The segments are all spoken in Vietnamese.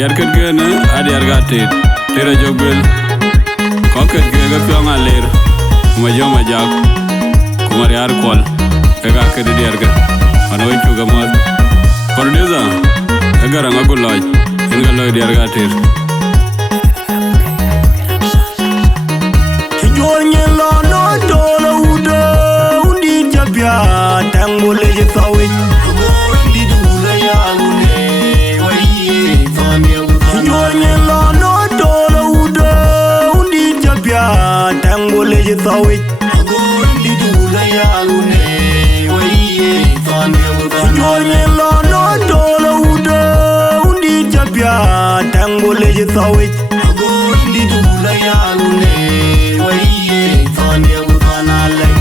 Yarket gene adi argatit tira jogel koket gege pyonga ler majoma jak kumari arkol ega kedi diarga anoy chuga mod producer ega ranga guloj inga loy diargatit Jonye lo no dolo udo undi jabya tangole je sawi undi dula ya lune waye fami Jonye lo no dolo udo undi jabya tangole je sawi undi dula ya lune waye fami Jonye lo no dolo udo undi jabya tangole je sawi undi dula ya lune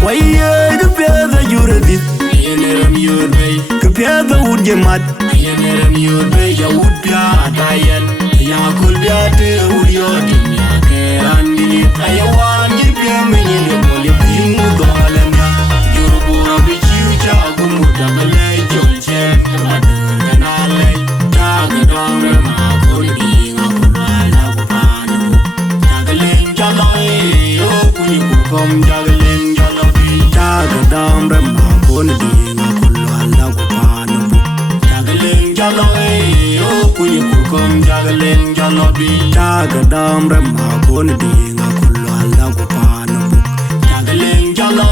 Waye kupeza yuradit yeneram yurbe kupeza udjemat yeneram yurbe ya udbya atayan ya kulbya te uryodi ya kerandi ayawan jibya menyele mole bimu dolana yurbu bichiucha gumuta bale jolche madunganale tagadore ma kulbi ngakulala kupanu tagalen jalai yo kuni kukom tagalen Tagadam rema kone dinga kullu alla kupana bu Tagaleng jalo o kunyi kukom tagaleng jalo bi Tagadam rema kone dinga kullu alla kupana bu Tagaleng jalo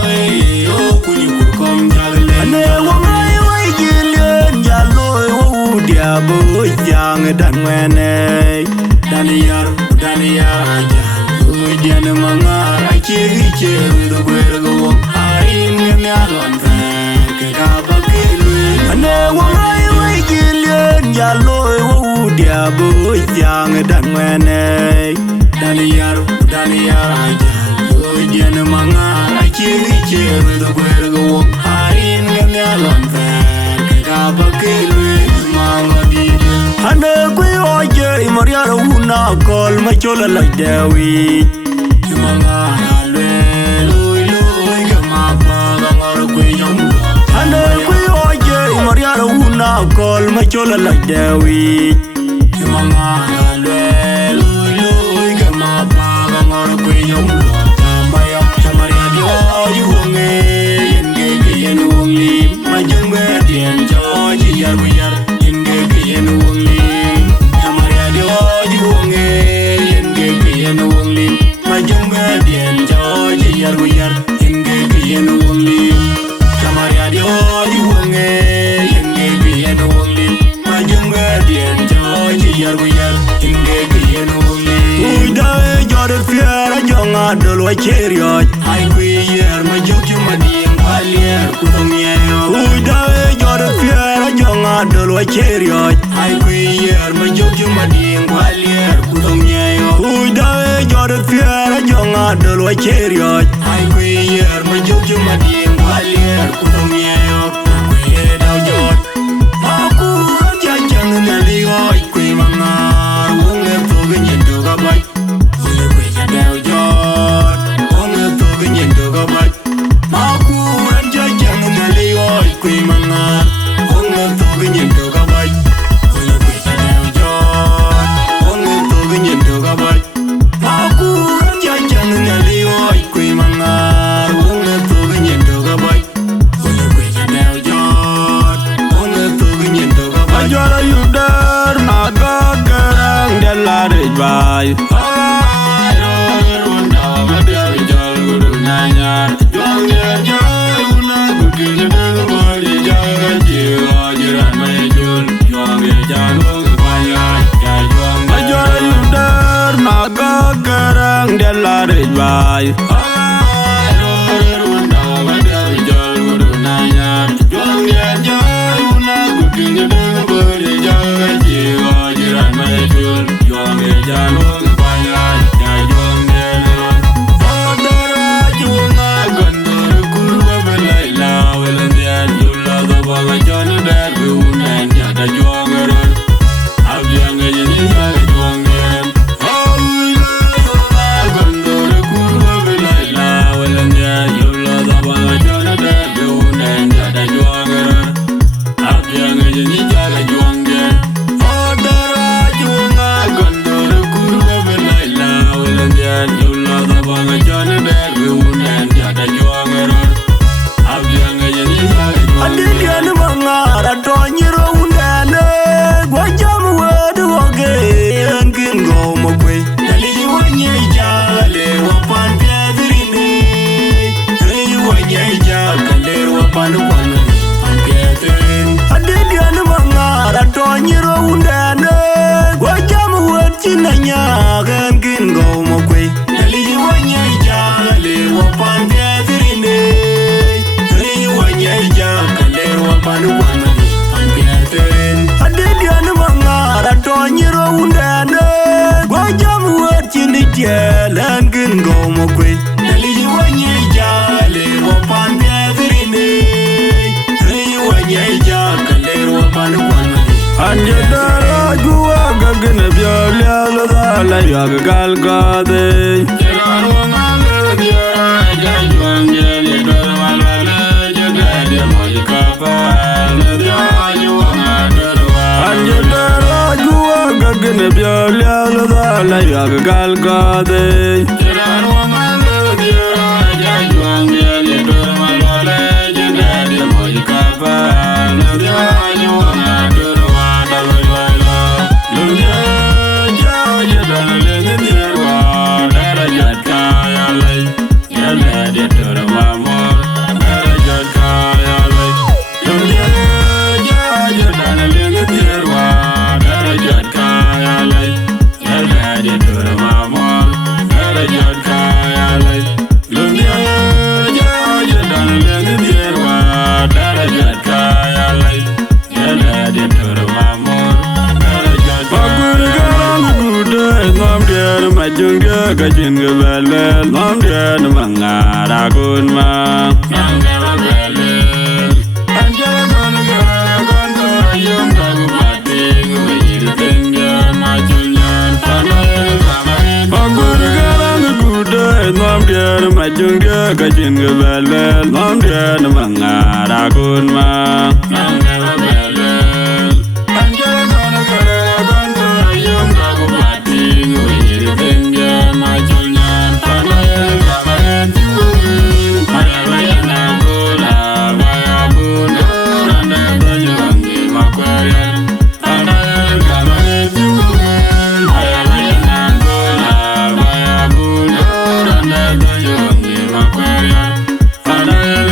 o kunyi kukom tagaleng Ane wamai wai jilien jalo o udia bo jang dan wene Daniyar aja Udian mangar akiri cendu bergo Ane wamai wai jilien jalo o udia bo jang dan wene Daniyar aja Udian mangar akiri cendu bergo harin ngalon fer kabakilu mangodi Ane kwe oje imariara una kol machola like Dawi Imangara lwe loy gamapa gangara kwe yamu Ane kwe oje imariara una kol machola like Dawi Imangara lwe loy gamapa gangara kwe yamu Amaya chamaria diwa yuhonge yenge yen wongli majungwe dien joji yarwiyar yenge yen wongli Tamaria diwa yuhonge yar go yar inde ge no li uida jor fiera jonga dol wa cherio ai go yar ma jokki ma diem palier ku dom yeyo uida jor fiera jonga dol wa cherio ai go yar ma jokki ma diem palier ku dom yeyo uida jor fiera jonga dol wa cherio ai go yar ma jokki ma diem palier ku dom yeyo daw jor aku jajang nali oi kui mangar wonge to genyen to gabai wonge kui daw jor wonge to genyen to gabai aku jajang nali oi kui mangar wonge to genyen to gabai wonge kui daw jor wonge to genyen to gabai aku jajang nali oi kui mangar wonge to genyen to gabai Jara you dar na ga garang de la re bai ai ro na ma de jal guru na nya jong ye nya una gu ki de ma ri ja ga ji ga jira ma jul jong ye ja lo ba ya ja jong jara you dar na ga garang de la re bai ai ro na ma de jal guru na nya jong ye nya una gu ki de gal gade jaro ngale dia ja juang ye do malale jade mo ka ne dia juang adarwa anje dara juwa gagne byalya la ya gal gade jaro ngale dia ja juang ye do malale jade mo ka ne dia juang adarwa dalwala lunya Junga gajin gabale nom dia mangara gunma mangara bale anjala gonga gonga yom dagu pati guyir tenga majunyan tanay kamay agur garang gude nom dia majunga gajin gabale nom dia mangara gunma mangara bale anjala gonga gonga yom dagu pati guyir tenga majunyan tanay kamay marayana gola mayabuna randa doyangi makwaya tanay kamay marayana gola mayabuna randa doyangi makwaya tanay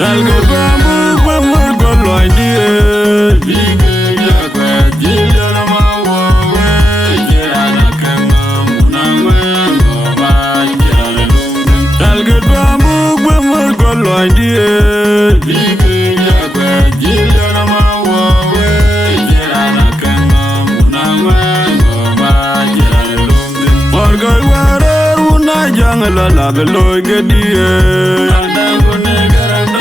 Talgo bambu bamur goloi die Bige jakwe jilana mawawe Jirana kema munangwe Ngoba jirana lumen Talgo bambu bamur goloi die Bige jakwe jilana mawawe Jirana kema munangwe Ngoba jirana lumen Morgoi warer una jangla labeloi gedie Andangu negarando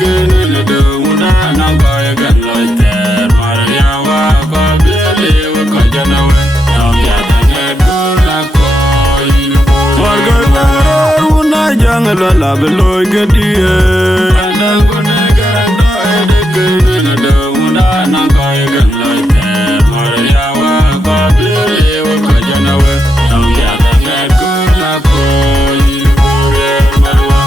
Gene de una nangaya gan loiter Maria wa ko bele wa ko janawe Nangya dane dula ko ilu Warga waro una jangla la beloy gedie Andangu negarando gene de una nangaya gan loiter Maria wa ko bele wa ko janawe Nangya dane dula ko ilu marwa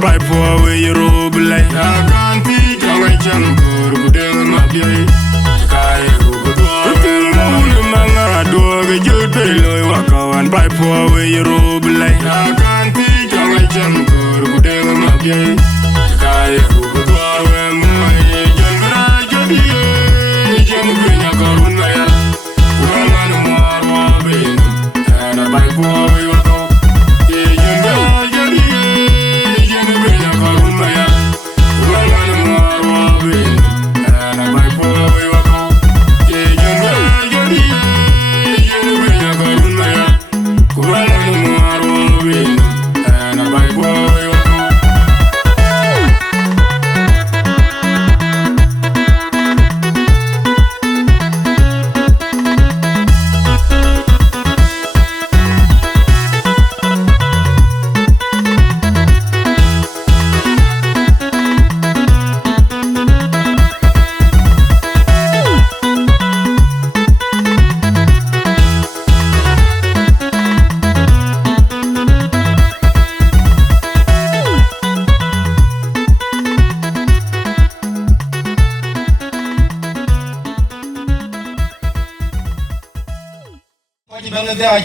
By poor way you roll like ya kanti jangai jambur budeng mabiai kai rubudwa tingul manga doge jote loy wakawan bai po we roblai ya kanti jangai jambur budeng mabiai kai rubudwa we mai jangra jodiye jangnya koruna ya urangan marwa bin ana bai po we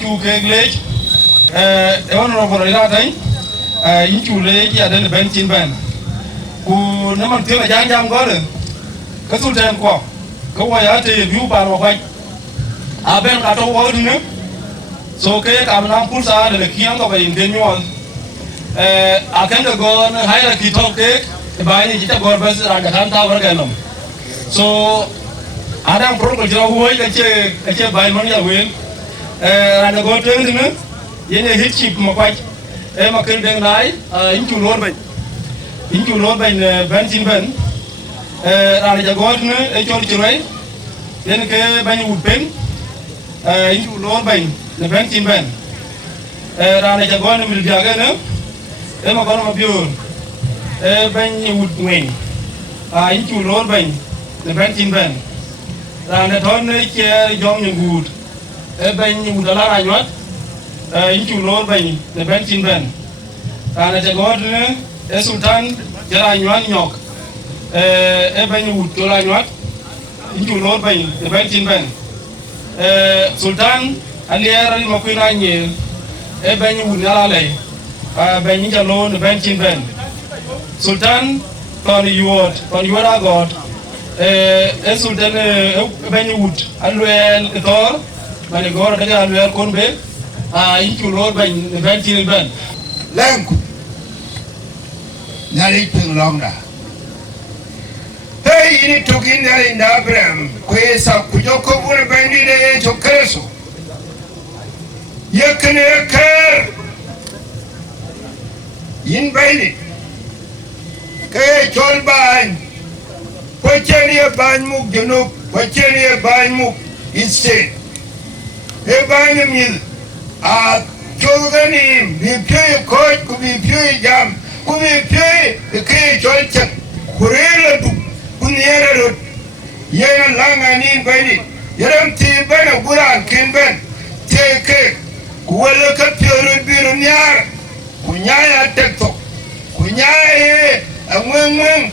chu ke lech honorable ila tai in chu lech ya den ben chin ben ku na man tela jam go le ka sul tem ko wa ya te view ba wa kwai a ben ka to wa ni so ke ka na pul sa de kiang ko ba in den yo a kan de go na hai la ki to ke ba ni ta go ba sa ga tham ta wa ga nom so adam pro ko jero huoi ka che ba man ya wen rana go teng ni yene hit chip ma kwai ma ken deng lai in chu lon ben ben chin ben rana ja go ni chol churei yene ke ban wut pen in chu lon ben chin ben rana ja go ni mil ja ga ne ma ko ma biur ban wut ngeng in chu lon ben chin ben rana thon ni che jong ni wut ben ni udala ranyot in chu lon ben chin ben ana te god ne sultan jara nywan nyok ben ni ud dola nyot in chu lon ben chin ben sultan aliera ni makwina nye ben ni ud ala le ben ni jalon ben chin ben sultan ton yuot god sultan ben ni ud alwel tor mane goro daga alwer kon be in chu lor ben chin ben lenku nari ping long da hey ini tokin nari na bram kwesa kujoko bune bendi de chokreso yekne ker in bendi ke chol ban pocheni ban muk junub pocheni ban muk instead Ebanya mil a chogani bi pye coach ku bi pye jam ku bi pye ke cholcha kurela du kunyera rot yena langa ni bani yaram ti bana guran kin ben teke ku wala ka pye biru nyar ku nyaya tekto ku nyaya amwen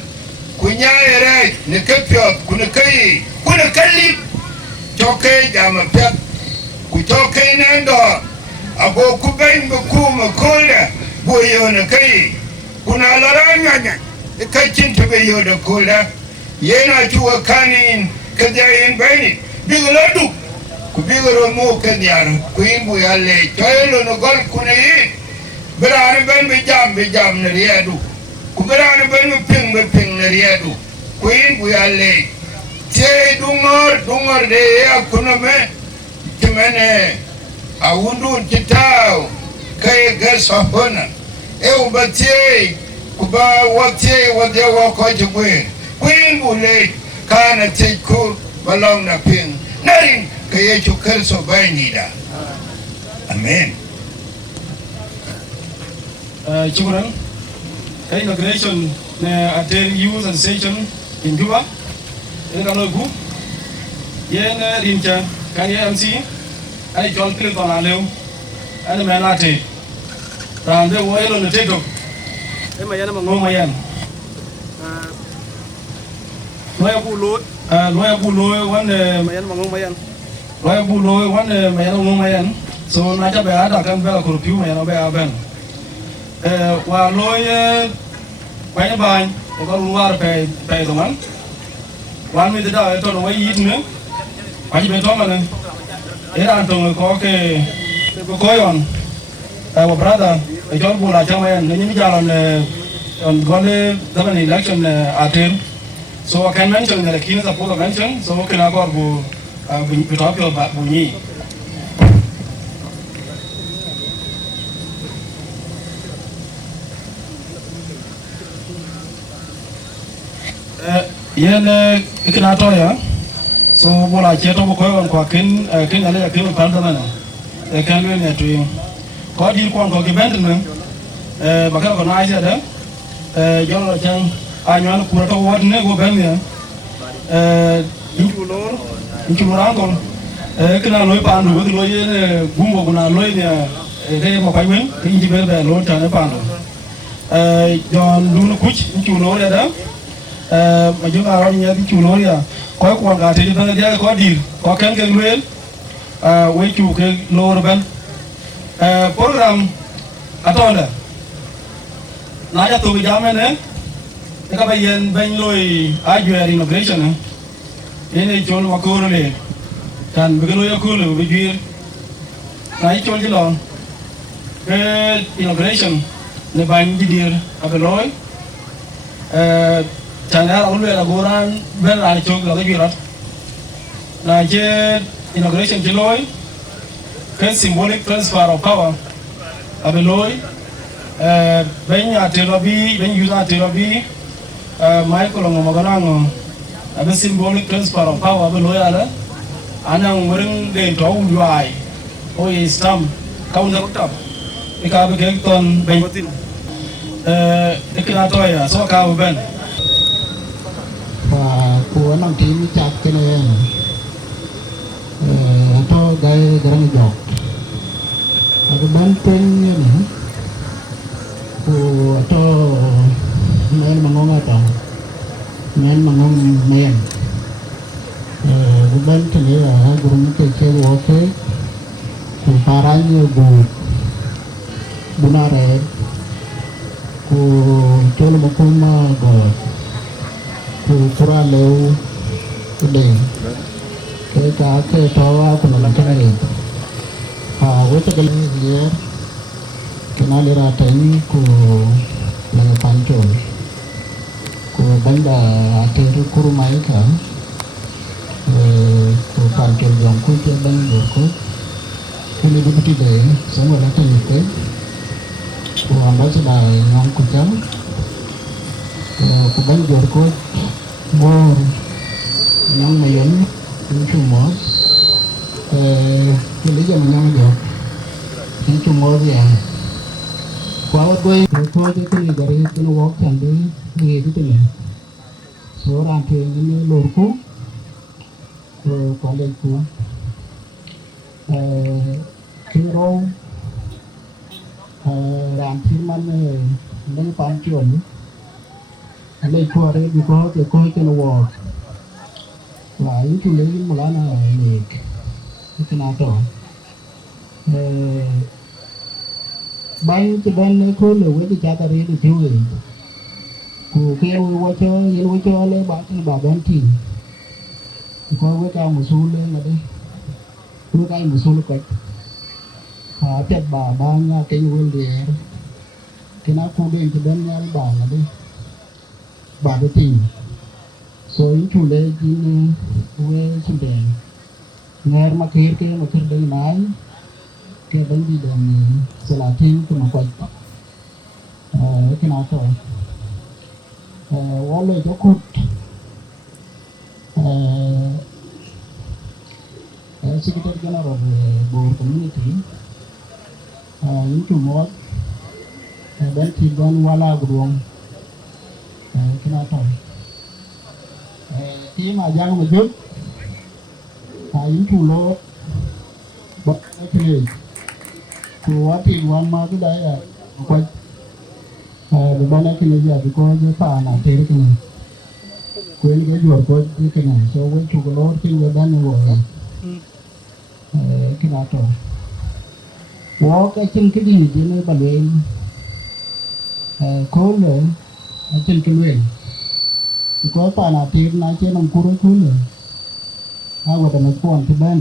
ku nyaya re ne ke pye ku ne kai ku ne kalli choke jam pye kutoka inando abo kubain bukuma kula boyona kai kuna laranya kacin tabe yoda kula yana tuwa kanin kadayin bani bigoladu ku bigoro mo kanyar ku imbu yalle toyelo no gol kuna yi berani ben be jam na riyadu ku berani ben ping na riyadu ku imbu yalle te dungor de ya kuna me kimene awundu kitao kai gasahona ubati kuba wati wade wako jibwe kwingule kana tiku balong na ping narin kaya chukar so bainida amen chukran kai inauguration na attend youth and session in Juba in Kanogu yen rincha kai MC ai chol clip on aleu ai menate rambe wo elo ne teto ema yana ngoma yan loya bu loy wan mayan mangong mayan loya bu loy wan mayan mangong mayan so na cha ba da kan ba ko piu mayan ba ben wa loy mayan ban ko ko war pe do man wan mi da to no wai yit ne pa ji be to man era to ko ke ko yon wa brother e jor bu la cha mayan ne ni jalan on gole the election attend. So I can mention the key support I mentioned, so can I go to talk about Bunyi. Yen ikinatoya, so bola cheto boko on kwa kin ale kin pandana. E kan we ne to ko di ko ko gibent ne bakal ko na aja da jolo jang anyan kura to wad ne go ben ya inchu rangon kina loy pandu go loy ne gumbo guna loy ne re mo pay wen inji be be lo tan pandu jon dunu kuch inchu lo le da ma jo aro nya inchu lo ya ko ko ga te da ja ko dir ko ken ke luel we chu ke lo ben program atonda na ja to bi jamene cái bây giờ bên lôi ai immigration này chọn mà cô rồi thành cái lôi cô rồi bây giờ này chọn cái lon cái immigration này bên gì đi ở bên lôi thành ra ông lôi là cô ra bên lại chọn là cái gì đó này chứ immigration cái lôi cái symbolic transfer of power ở bên lôi bên nhà therapy bên user therapy Michael Ngomaganango, a symbolic transfer of power below Yala, Anang wearing the Toy, or is stamp, counter top, the Cabigaton Bengotin, the Kinatoya, so cow ben. Của năm chín chặt cái này, cho gây grand job, cái bán tên như này, của cho men mangong apa, men mangong men. Bukan kini lah, guru kita waktu parahnya benar ku coba makuma ku kurang leu udah. Kita ke tawa aku nak cari. Waktu kali dia kenal rata ini ku lagi pancol. Ku benda akhir kurumai kan. Ku pancol jangku dia benda ku. Kini begitu deh, semua rata ni. Ku ambil sedai yang ku jam. Ku benda ku bor yang mayon cuma. Kini dia menyangkut. Ini cuma dia. Kalau gue kini dari kini walk sambil begitu ni, seorang ini lorku, kolekku, kiro, ranting mana, ni pancun, ni kuare di kini walk, wah itu lagi mulana ni, itu nato. Bánh cho bên khối lượng với cha ta đi được thiếu gì, cụ kia nuôi cho lấy bảo cho bảo bên thì coi với cao một số lên là đi, nuôi cao một số lúc vậy, chặt ba nhà cái nuôi để cái nào khu bên cho bên nhà bảo là đi, bảo được tiền, rồi chủ đề gì nữa, nuôi sinh đẻ, nghe mà kia đây nói. Cái vấn đề đó sẽ là thêm cái một quay cái nào thôi có lời cho cốt Secretary General of Board Community những chủ mót bên thì bên wala buông cái nào thôi khi mà giang một chút những chủ lô bật cái này Kuat iwan ma tu dah ya, kuat. Di mana kini dia, di kau je pa nak cari kini. quên cái ruột của cái này so với chụp lót cái người bán rồi cái đó rồi có cái chân cái gì thì nó bật lên khốn rồi chân cái luyện có ta nào thì nay trên ông cối khốn rồi ai mà nó còn thì bán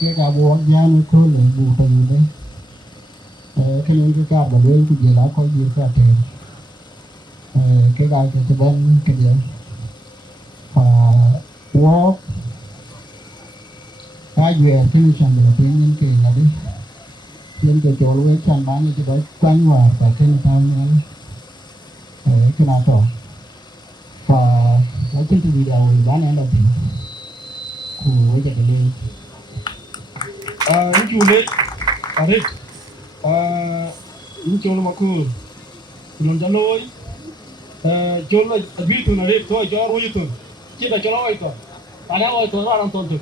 cái cả bộ da nó khốn rồi bù thành đấy cái này cái cả bật lên cái gì đó có gì cả thì cái đại cái bên cái gì và walk cái về thì chẳng được tiếng những cái là đi những cái chỗ lúc ấy chẳng bán những cái đó quanh hòa và cái này tao nhớ cái nào rồi và ở trên cái video bán em đầu tiên của cái gì đi những chủ đề ở đây những chỗ mà cứ nó ra lối chỗ là biết tu này thôi cho rồi tu chỉ là cho nó vậy thôi anh em thôi ra làm tuần tu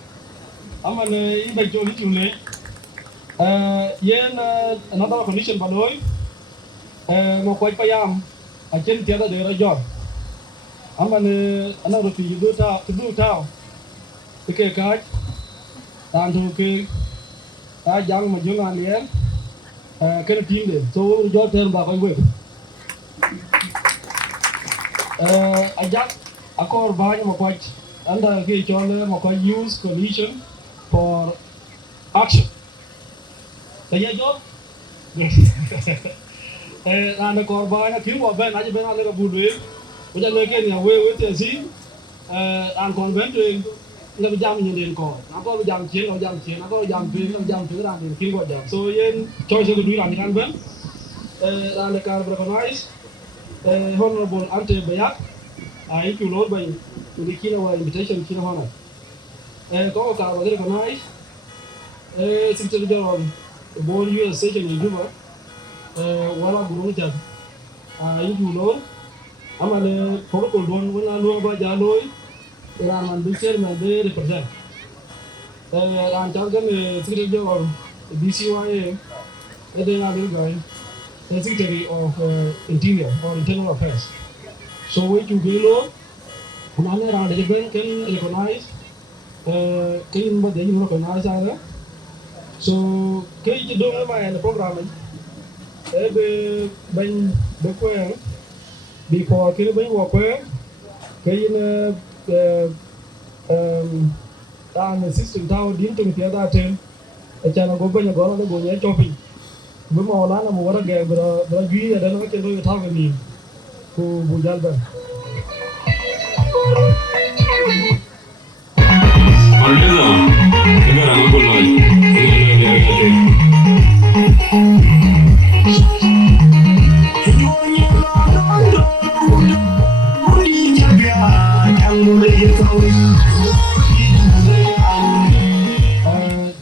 ama này in bên chỗ những chủ đề yên another condition vào lối một quay payam ở trên tiada để ra giỏi ama này anh em thì đưa tao cái đàn thu cái giang mà chúng anh liền cái team để số do thêm vào quay ajak akor banyak makwaj anda ke chole makwaj use condition for action tanya jo anda kor banyak kiu wa ben aja ben ale ka budwe uja leke ni we te si an kon ben tu nggak jam nyen ko ako jam chiến ako jam tu ran ni kiu wa jam so yen choice ko du ran kan ben anda kar recognize Honorable Ante Bayak, I to Lord by the Kinawa invitation Kina Honor. Go to our recognize Secretary General the Board US Station in Juba, Walla Buruta, I to Lord. I'm a protocol one when I know about Jaloi, and the chairman they represent. I'm talking Secretary General BCYA, and then I will go. The Secretary of Interior or Internal Affairs. So we to go Kunani around the bank can recognize can but then you recognize either. So can you do my program every bank the before can you walk where can you the system town didn't the other term a channel go when you go on the go shopping. Với màu lá là một cái ghe bờ duy ở đây nó trên đôi thao cái gì của bùi dân đây. Alhamdulillah, kita dah ngomong lagi. Ini dia kata.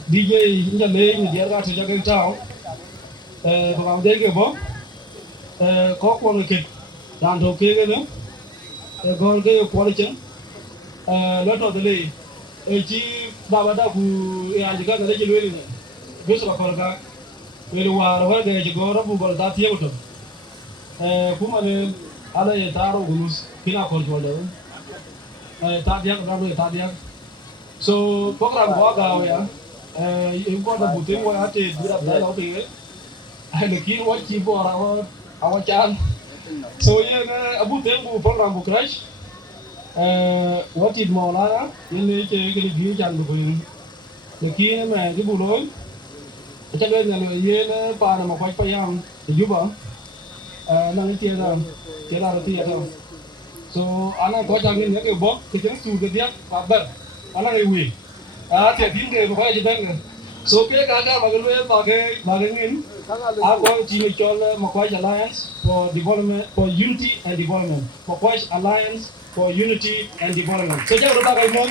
DJ ini jadi dia kan sejak kecil. Vào đây kìa bố có con người kịch đàn thầu kia nữa còn cái qua đi chấn nó trộn từ đây chỉ ba ba đào của ai chỉ có cái gì luôn này biết sao còn cả về qua rồi cái chỉ có nó bùn ta thiêu rồi cũng mà nên ở đây ta đâu cũng khi nào còn rồi đấy ta điếc ra rồi ta điếc so có làm quá gạo vậy em có được một tiếng qua thì đưa đặt đấy nó thì the key what you bought our child. So yeah, abu tembu program bu crash. What did Maulana? You need to get a view and the key man the buloy. Cho nên là người pa là một quay payam thì giúp ạ. Năng tiền là tiền đâu. So anh có cho nên những cái box thì chúng tôi cái tiếc và bật anh là người thì tiếng người có gì đây so cái cả mà cái nghìn ako chỉ cho Makwaj Alliance for Development for Unity and Development Makwaj Alliance for Unity and Development so jangan lupa kamu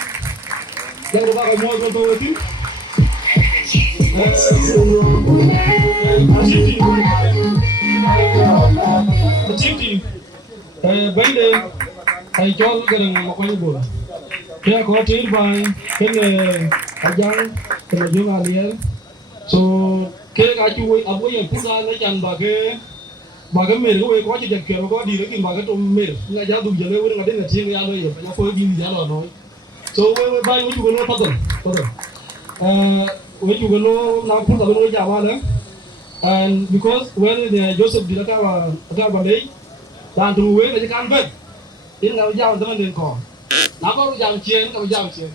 betul itu Citi baik deh saya jual dengan Makwaj bola kita kau ciri baik kena ajang kena jual alian so cái chui abu yang pun ra lấy chăn và cái ba ga mer go ko ci de ke go di rek ba ga to mer nga ja du jale wuri nga de na ti nga lo ye ba ko di ya lo no so we ba we ju go no pardon we ju go no na pu da no ja ma na and because when the Joseph did that ba dei dan tu we na kan bet in nga ja da den ko na ko ja chien ka ja chien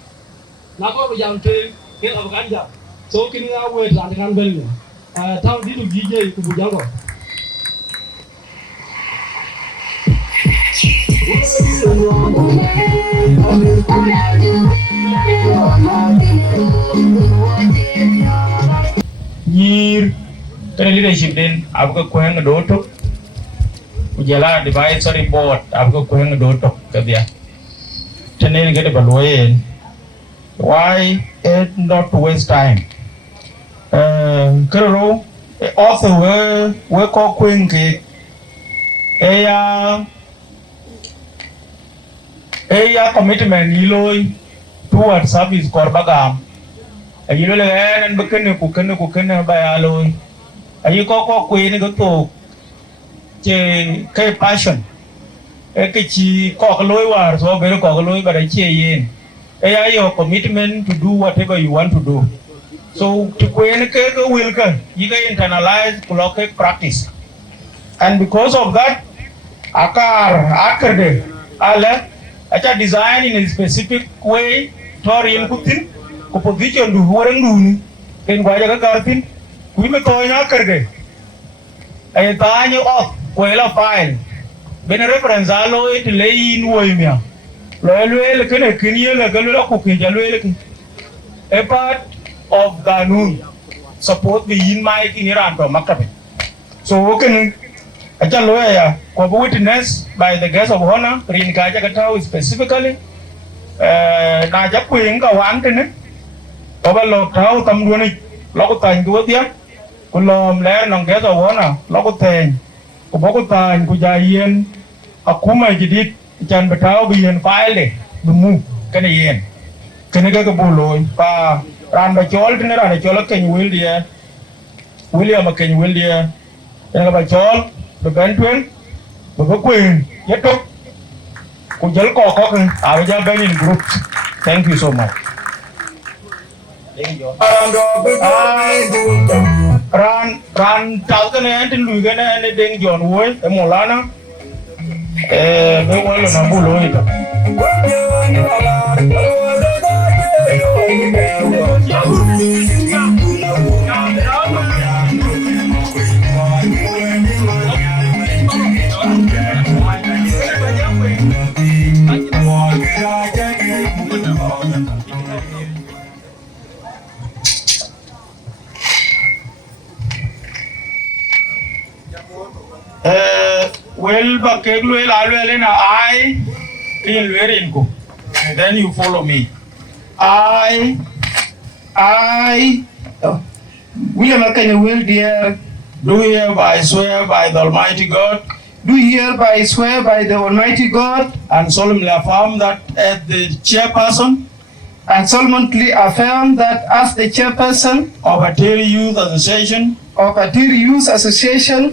na ko ja te ke ab kan ja so kin nga we dan kan bet ni tao đi được gì ku bu ja ko Nyir cái leadership den ab ko hang do to ujala advisory board ab ko hang do to ka dia tenen get balwayen why it not waste time kero author we ko queen ke eya commitment yiloi toward service korbagam ayilo le en bekene ku kene ba ya loi ayi ko queen go to che kai passion ke chi ko loi war so be ko loi ba che yin eya your commitment to do whatever you want to do. So to queen ke will ka you can internalize colloquial practice, and because of that akar ala acha design in a specific way tori in kutin ko position du horang du ken gwaja ka karpin kui me ko nya karge ay tanyo off ko la file ben reference alo it lay in woimia lo ken kiniye la galo ko ke jalo a part of ganun support the in my in Iran to makabe so ken acha lawyer ko witness by the guest of honor rin ka ja katao specifically na ja kuin ka wan tin ko ba lo tao tam du ni lo ko tan du dia ko lom le nong guest of honor lo ko ten ko bo ko tan ku ja yen akuma jidit chan betao bi yen file de bu mu kan yen kan ga ko lo pa ran ba chol tin ran chol ken William ken William en ba chol the Bentwin, the Queen, yet Kujalko Cocken, I will be in groups. Thank you so much. Ran Talcan and Lugana and Ding John Wood, the Molana, well on well, but I in Lerinko. Then you follow me. William Akanya will dear, do hereby swear by the Almighty God. Do hereby swear by the Almighty God. And solemnly affirm that as the chairperson. And solemnly affirm that as the chairperson of Atiri Youth Association.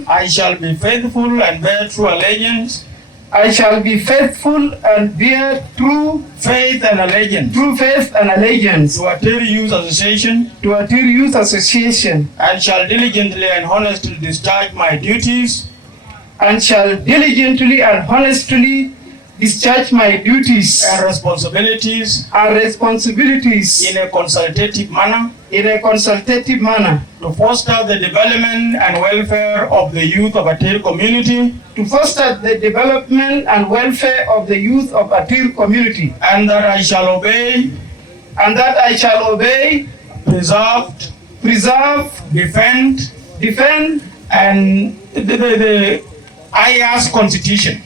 I shall be faithful and bear true allegiance. I shall be faithful and bear true faith and allegiance. To Atiri Youth Association. And shall diligently and honestly discharge my duties. And responsibilities. In a consultative manner. To foster the development and welfare of the youth of Atiri community. And that I shall obey. Preserve. Defend. And the IAS Constitution.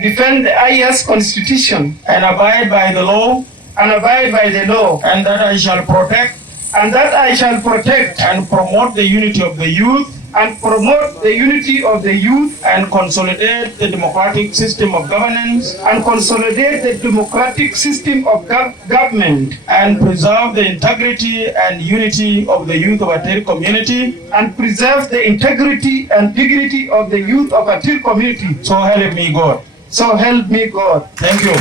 Defend the IAS Constitution. And abide by the law. And that I shall protect. And promote the unity of the youth. and promote the unity of the youth and consolidate the democratic system of governance and consolidate the democratic system of government and preserve the integrity and unity of the youth of Atir community. and preserve the integrity and dignity of the youth of Atir community. So help me God. So help me God. Thank you.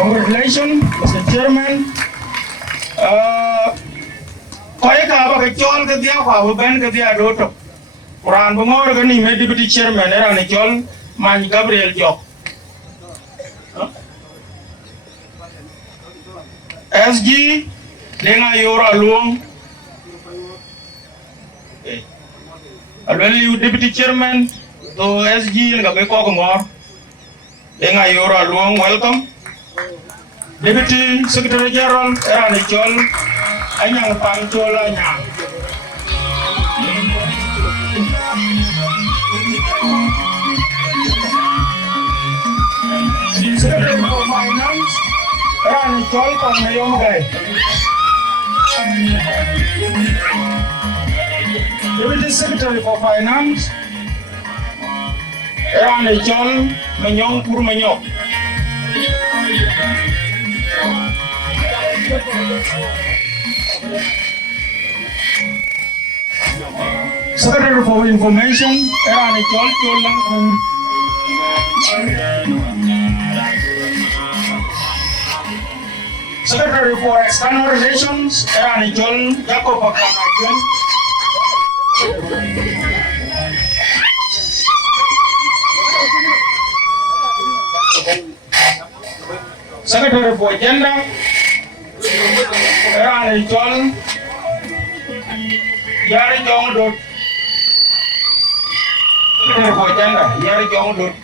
Congratulations, Mr. Chairman. Kaya ka ba kachol ka dia kwa ben ka dia doto. Quran bangor ka ni Deputy Chairman era ni chol Man Gabriel Jok. SG denga yora luong. Alweli Deputy Chairman to SG nga be ko ngor. Denga yora luong, welcome. Deputy Secretary General era ni chol anyang pang chol anyang. Secretary for Finance era ni chol pang mayong gay. Deputy Secretary for Finance era ni chol manyong pur manyok. Secretary for Information era ni chol lang. Secretary for External Relations era ni chol Jacob Akamajan. Secretary for Agenda era ni chol Yari Jong Dut. Secretary for Agenda Yari Jong Dut.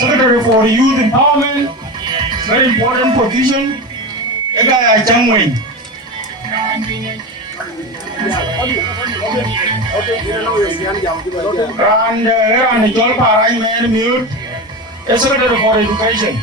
Secretary for Youth Empowerment, very important position. Ega Changwing. And era ni chol parai man mute. Secretary for Education.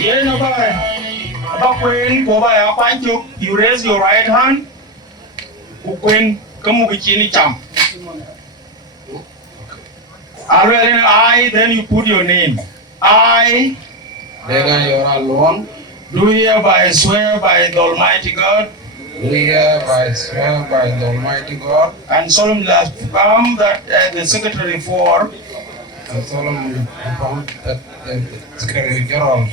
Yeah, no bad. Queen, go by a pint. You raise your right hand. Queen, come over chini cham. I, then you put your name. I, do hereby swear by the Almighty God. Do hereby swear by the Almighty God. And solemnly affirm that the Secretary for. And solemnly affirm that the Secretary General.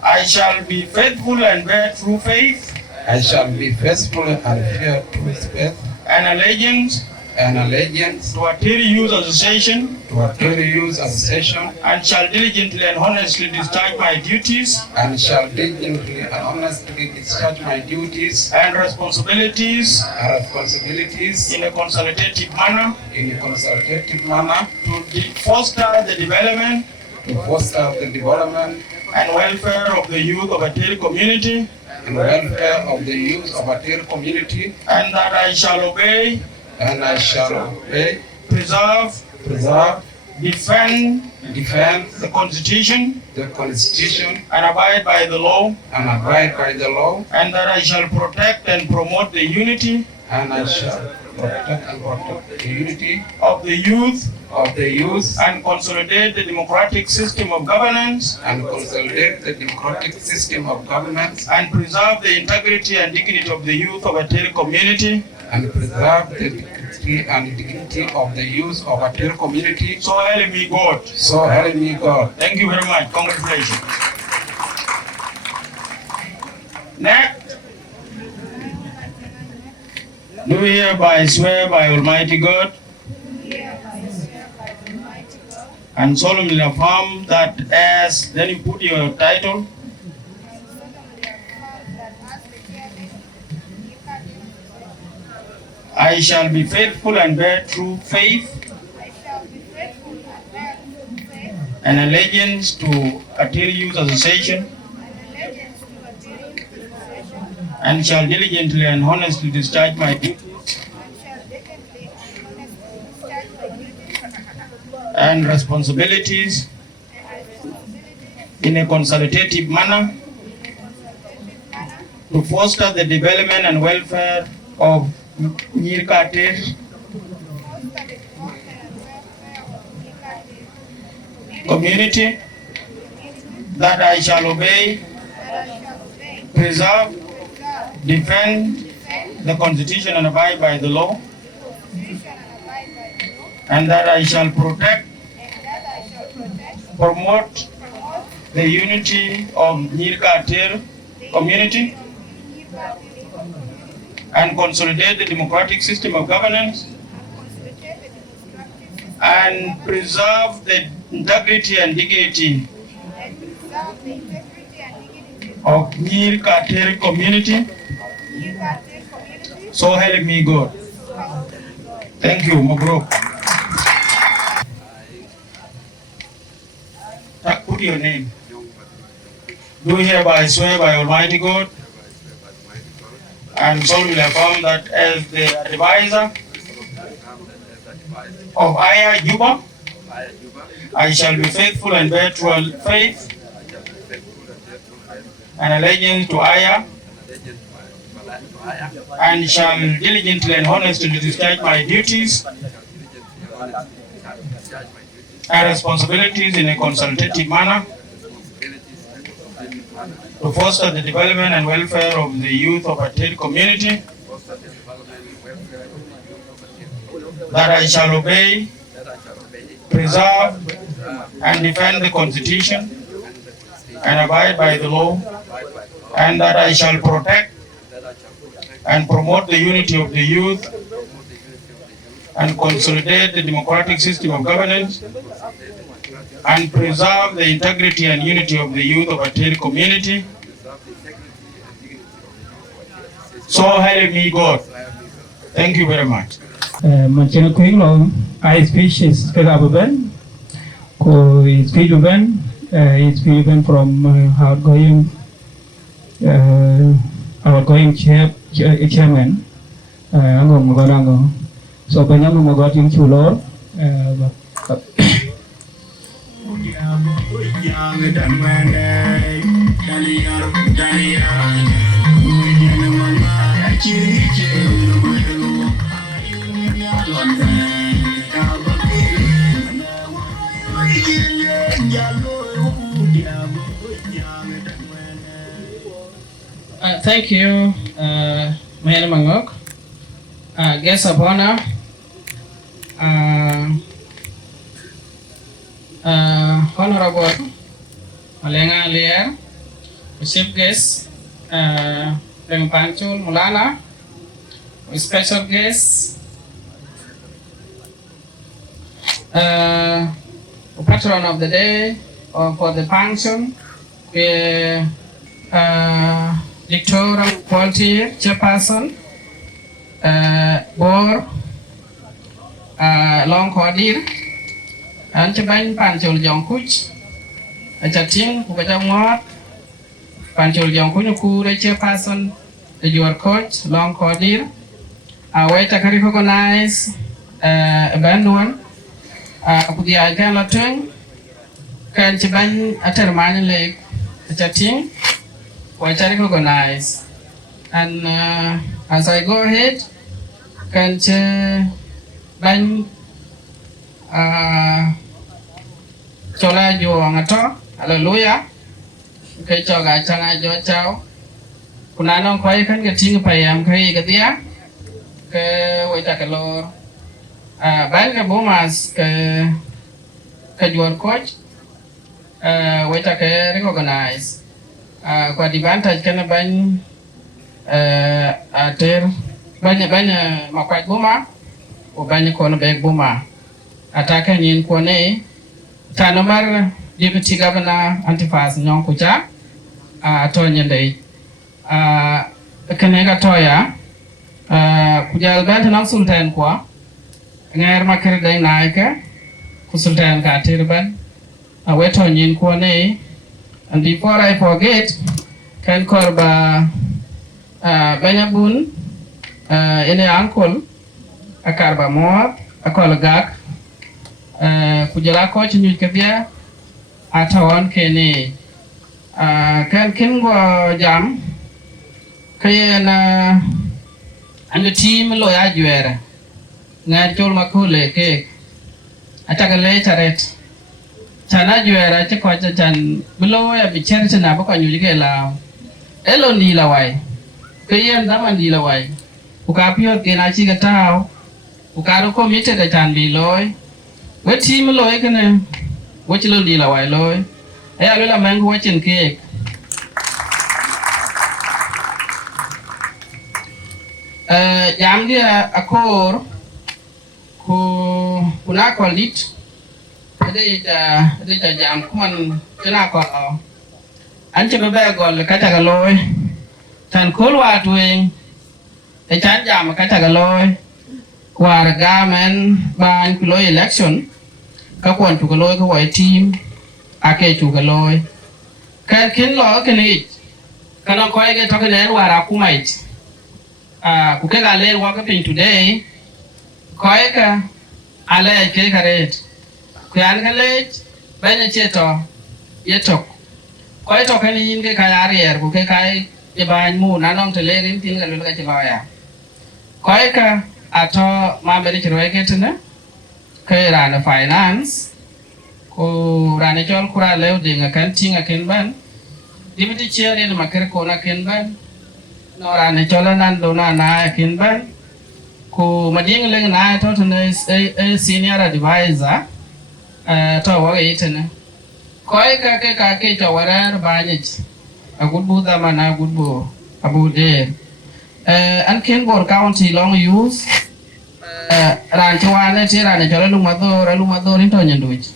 I shall be faithful and bear true faith. I shall be faithful and bear true faith. And allegiance. And allegiance to Atir Youth Association. To Atir Youth Association. And shall diligently and honestly discharge my duties. And shall diligently and honestly discharge my duties. And responsibilities. And responsibilities. In a consultative manner. In a consultative manner. To foster the development. To foster the development. And welfare of the youth of Atir community. And welfare of the youth of Atir community. And that I shall obey. And I shall obey, preserve, defend the Constitution, and abide by the law, and that I shall protect and promote the unity, and I shall protect and protect the unity of the youth, and consolidate the democratic system of governance, and preserve the integrity and dignity of the youth of Atir community. And preserve the dignity and dignity of the youth of Atir community. So help me God. So help me God. Thank you very much. Congratulations. Next. Do hereby swear by Almighty God. And solemnly affirm that as, then you put your title. I shall be faithful and bear true faith and allegiance to Atiri Youth Association, and shall diligently and honestly discharge my duties and responsibilities in a consultative manner to foster the development and welfare of Nyirkatir community, that I shall obey, preserve, defend the Constitution and abide by the law, and that I shall protect, promote the unity of Nyirkatir community, and consolidate the democratic system of governance, and preserve the integrity and dignity of Nyirkatir community. So help me God. Thank you, Mabruk. Put your name. Do hereby swear by Almighty God and solemnly affirm that as the advisor of Aya Juba, I shall be faithful and bear true faith and allegiance to Aya, and shall diligently and honestly discharge my duties and responsibilities in a consultative manner to foster the development and welfare of the youth of Atiri community, that I shall obey, preserve, and defend the Constitution and abide by the law, and that I shall protect and promote the unity of the youth and consolidate the democratic system of governance and preserve the integrity and unity of the youth of Atiri community. So help me God. Thank you very much. Manchina Queen Long, I speech is Kagababen, who is Pijuben, is Pijuben from outgoing chairman, Angong Magarango. So Benyamu Magatin Chulor, thank you, Mayor Mangok. Guest of honor, Honorable Malenga Lier, chief guest, Reng Panchul Mulana, special guest, patron of the day for the function, Victoria Volunteer Chairperson, Bor Long Cordir, and Chaban Panchul Jongkuch, a chatting who got a more Panchul Jongkunuku, Chairperson, your coach, Long Cordir. I wait to recognize a band one. The Alcan Latin can Chaban at a man lake, a chatting, which I recognize. And as I go ahead, can ban Chola Juangato, hallelujah. Okay, Choga Changa Jo Chow. Kunano Kwai can get in Payam Kay wait a lord. Ban Bomas your coach. Wait a recognize. What advantage can ban ater banya makwai buma o banya kono beg buma ataka nyin kone tanomar deputy governor Antipas Nyonkucha to nyende kanega toya kujal ben nang sultan kwa ngair makere dai naika ku sultan ka tirban aweto nyin kwa ne. And before I forget, can korba Benyabun, ene uncle, a karba more, a colgak, Kujala coach in Yukabia, Atawan Kene, can Kingo Jam, Kayana, and the team Loya Juera, Natural Makule cake, attack a later at Chana Juera, Chakwacha, below a bichers and Abakan Yugela. Elo ni lawai, kayan daman di lawai. Ukapio kenachi gatao, ukaro committed a chan be loy. What team loy can watch lo di lawai loy. I will a mango watching cake. Jam dia a core who not call it. They jam kuman kenako. Anche bebe gol kata galoy tan kulwa tuing e chan jam kata galoy war gamen ban kuloy election ka kwon tu galoy ko wai team ake tu galoy kan kin lo kini kana ko ge to ken war akumait ku ke gale wa ka pin today ko ka ale ke karet ku an gale banya cheto yetok ko to kan yin ke kaya arier ku ke kai e ban mu na nong tele rin tin ga lu ga chloya ko ka ato ma be ri roe ke tene ke ra na finance ko ra ne chol kura le de ga kan tinga ken ban dimiti chere ne makere ko na ken ban no ra ne chol nan do na ken ban ko mading le na to tene senior advisor to wa ge tene koi ka ke tawarar banich a good buddha mana good bo abu there an ken bor county long use ran chwane ti ran jore lu mador into nyanduch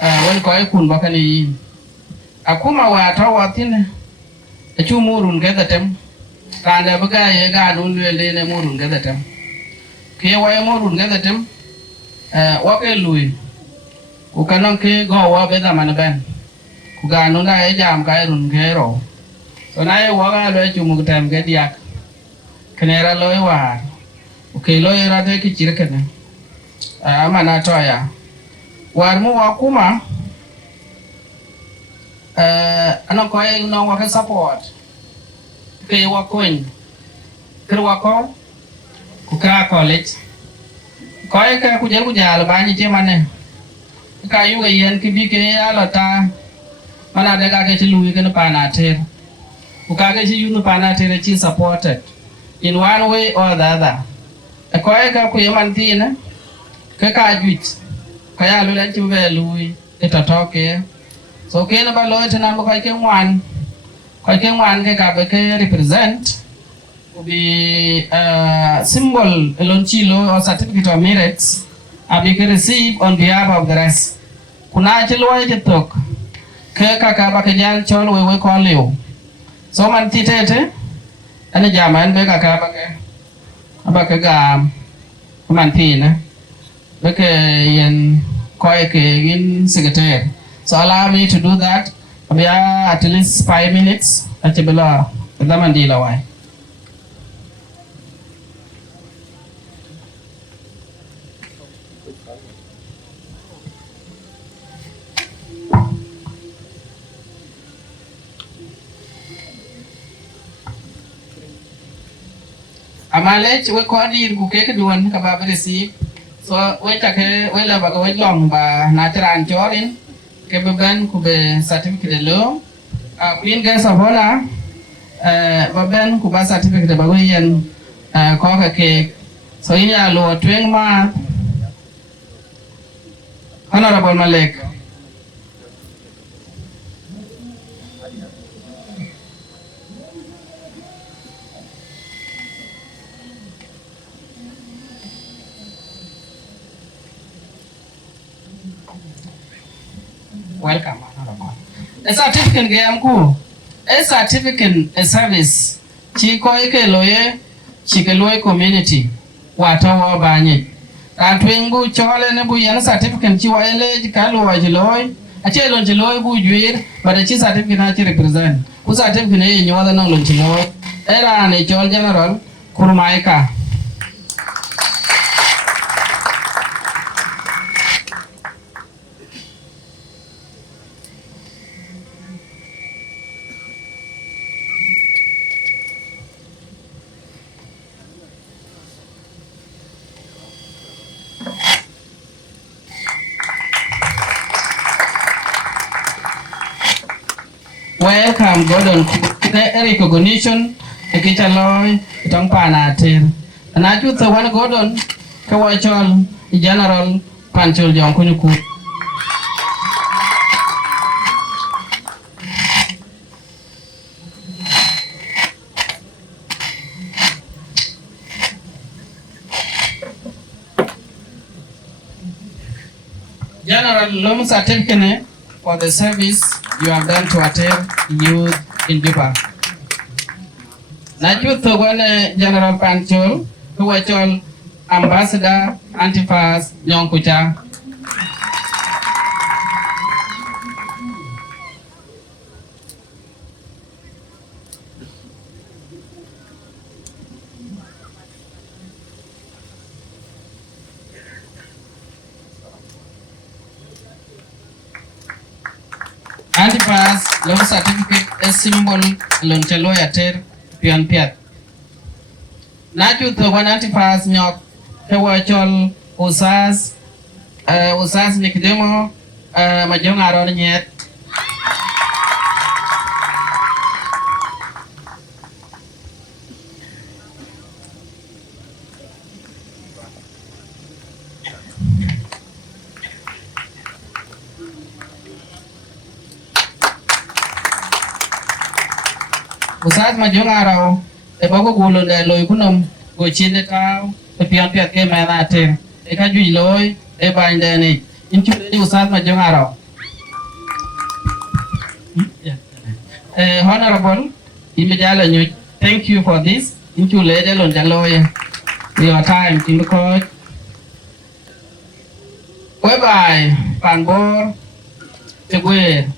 wen koi kun bakani akuma wa tawatin e chumurun ge datem ran da baga ye ga dun le ne murun ge datem ke wa murun ge datem wa ke lui ukanong ke go wa be da man ben ku ga no na e jam ka run ke ro so na e wa ga lo chu mu tem ke dia kenera lo e wa ke lo e ra de ki chir ke ne amana to ya war mu wa kuma anong ko e no wa ke support ke wa kuin ke wa ko ku ka college ko e ka ku je ku ja ba ni je mane ka yu ga yen ki bi ke ala ta mana de ga ke ti lu ke no pana ter ku ka ke ti yu no pana ter chi supported in one way or the other e ko e ka ku yaman ti na ke ka juit ka ya lu len ti be lu e ta to ke so ke na ba lo te na ko ke wan ke ka be ke represent ku bi symbol elonchilo or certificate of merits abi ke receive on behalf of the rest kuna chilo ye tok ke kaka ba ke jan chol we ko liu so man ti tete ane jaman be kaka ba ke ga man ti na be ke yen ko ke yin secretary so allow me to do that at least 5 minutes at bela da man di la wai amale we ko dir ku ke duan ka ba receive so we ta ke we la ba ko we long ba na tran chorin ke ban ku be certificate lo queen guys of honor ba ban ku ba certificate ba we yen ko ka ke so ina lo twen ma honorable Malek welcome. A certificate game ku. A certificate a service. Chi ko ke loye chỉ cái lối community và thao bà nhỉ à thuyền bu cho lên nó bu yang certificate chỉ vậy lên chỉ cái lối chỉ lối à chỉ lối chỉ lối bu duyệt và để chỉ certificate nó chỉ represent bu certificate này nhiều là năng lượng chỉ lối era này cho general kurmaika welcome Gordon recognition kita loy trong panatir na chu tawan Gordon kawachol general Panchol Jongkunyuku General Lom certificate for the service you have done to attend youth in Juba. Najut Thogwane General Panchol, who was Ambassador Antifas Nyongkucha. Antifas loan certificate a symbol loan chalo yater pian piat. Naju to one antifas nyok kewachol usas nikdemo majong aron nyet. Usas majong araw e bago gulon de loy kunom go chinde taw e pian piat ke manate e ka jui loy e bande ni inchu ni usas majong araw honorable imejala nyu thank you for this inchu le de lon jaloy your time in the court bye panbor te gwe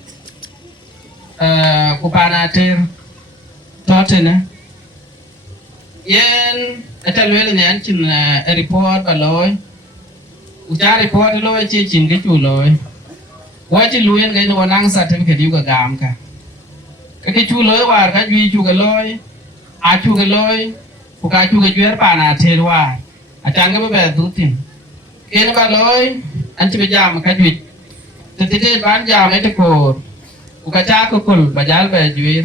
kupanatir Totene. Yen atalwele ne anchin a report baloy. Uja report loy chi chin ke chu loy. Wachi luyen ga no nang certificate yu ga gam ka. Ka ke chu loy war ka jui chu ga loy. A chu ga loy. Ku ka chu ga jwer pa na the wa. A chang ga be du tin. Ken ba loy an chi be jam ka jui. Te ban jam e te ko. Ku ka cha ko kul ba jal be jwer.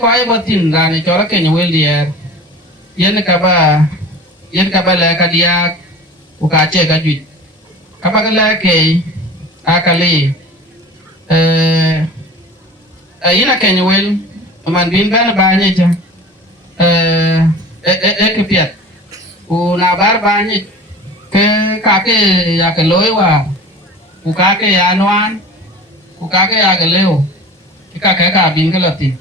Koi botin rani chora ke nyuel dia yen kaba le ka dia uka che ka jui kaba ka le ke akali ina ke nyuel man bin ban ba nye cha ke piat u na bar ba nye ke ka ke ya ke loi wa uka ke ya noan uka ke ya ke leo ka bin ka lati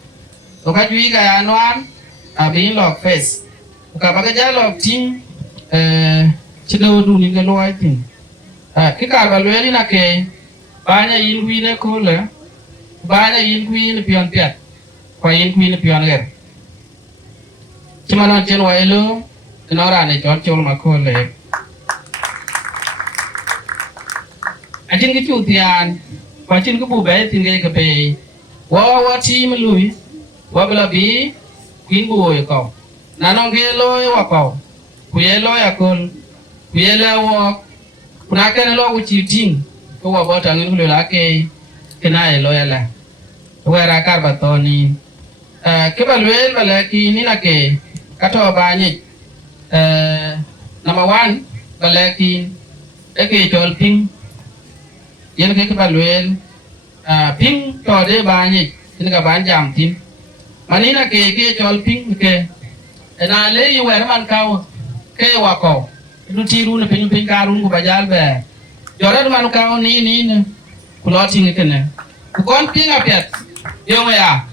Oka jui ka anuan abin log face. Oka baga jalo tim chido du ni galo aitin. Kika balweli na ke banya yingwi ne kule banya yingwi ne pion piat. Kwa yingwi ne pion ger. Chimano chen wa elo nora ne chol makole. Ajin ke chutian kwa chin ke bu be tin ke pe. Wa tim lui wabla bi queen boy ko nanong ge loy wa ko kuye loy akol kuye la wo kuna ken lo uchi ting ko wa bota ngin kulo la ke kena e loy la wera kar batoni ke balwel bala ki ni na ke kato ba ni number 1 bala ki e ke tol ping yen ke balwel ping to de ba ni ni ka ban jam tin Manina ke chol ping ke na le yu wer man kaw ke wa ko du tiru ne ping karun ku bajal be jore man kaw ni ku lo ting ke ne ku kon ping apet yo ya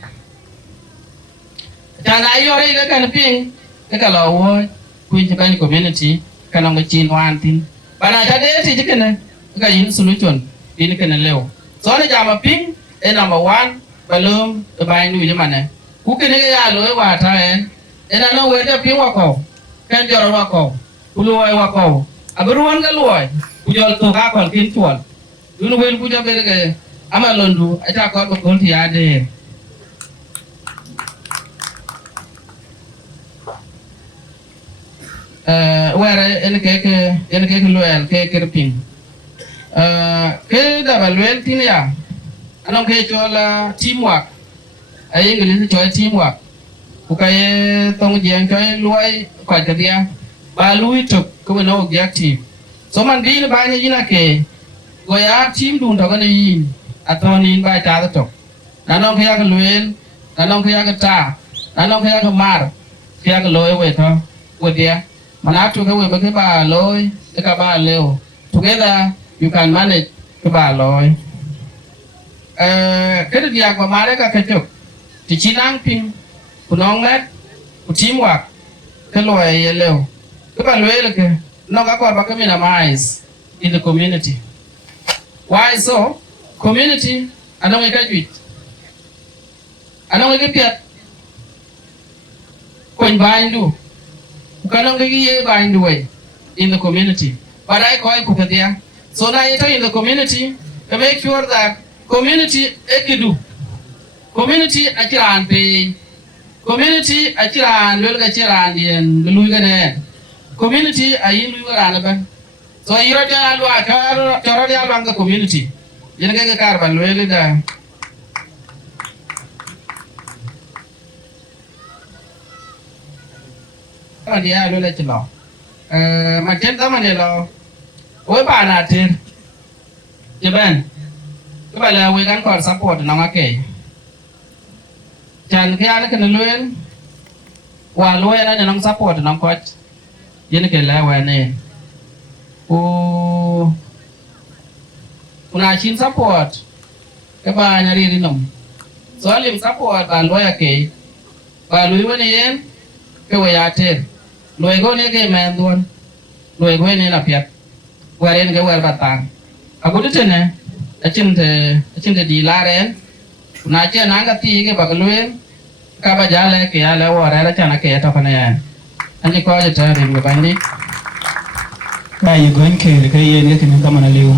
ta na yo re ga kan ping cái cả lò ôi queen cho bên community cái nông cái chín hoàn tin bà này cái đấy thì cái này cái gì solution ini cái này leo soalnya jama ping number one belum terbaik dulu mana mungkin ini ya lo wa taen no we dia ping wako kan jor wako uluai wako aberuan kan luai ujol to ka kon kin tuan dulu we puja ke ama londu aja ko ko ti ade where en ke loyal ke ping ke da balwel tin ya anong ke chola teamwork ai ngi chola teamwork ku kai tong jeng choi luai kwa ka dia ba lui tuk ko no objective so man di ba ni na ke go ya team dun to kan yin atoni ba ta to anong ke ya ka luel anong ke ya ka ta anong ke ya ka mar ke ya ka loy we to we dia Manatu ka we ba ba loy ka ba leo together you can manage ka ba loy cái việc mà mare ka ka chuk ti chinang ping kunong let ku teamwork ka loy leo ka ba loy le ke no ka ko ba ka minimize in the community why so community anong ka juit anong ka piat ko bandu kanong giye bind way in the community but I call kukadia so now in the community to make sure that community ekidu community achiran pe community achiran wel ga chiran yen lu ga ne community ayin lu ga na ban so yiro ja lu akar choro ja bang the community yen ga kar ban wel ga dia lu le chlo ma chen ta ma ne lo oi ba na tin je ben cái bài là we gan còn support nó ngake chan cái anh cái luen wa luen nó nong support nó coach yen cái la wa ne o una chin support cái bài nhà đi nong so lim support ba luen ke ba luen ne yen cái we ya ten luen go ne cái men duon luen go ne la piat wa ren cái wa batang aku tu ne achin te di laren na che na ga ti ke bagluen ka ba jale ke ala wa ra cha na ke ta pa ne ani ko je ta rin ga bandi ba yu gon ke ke ye ne tin ka mana liu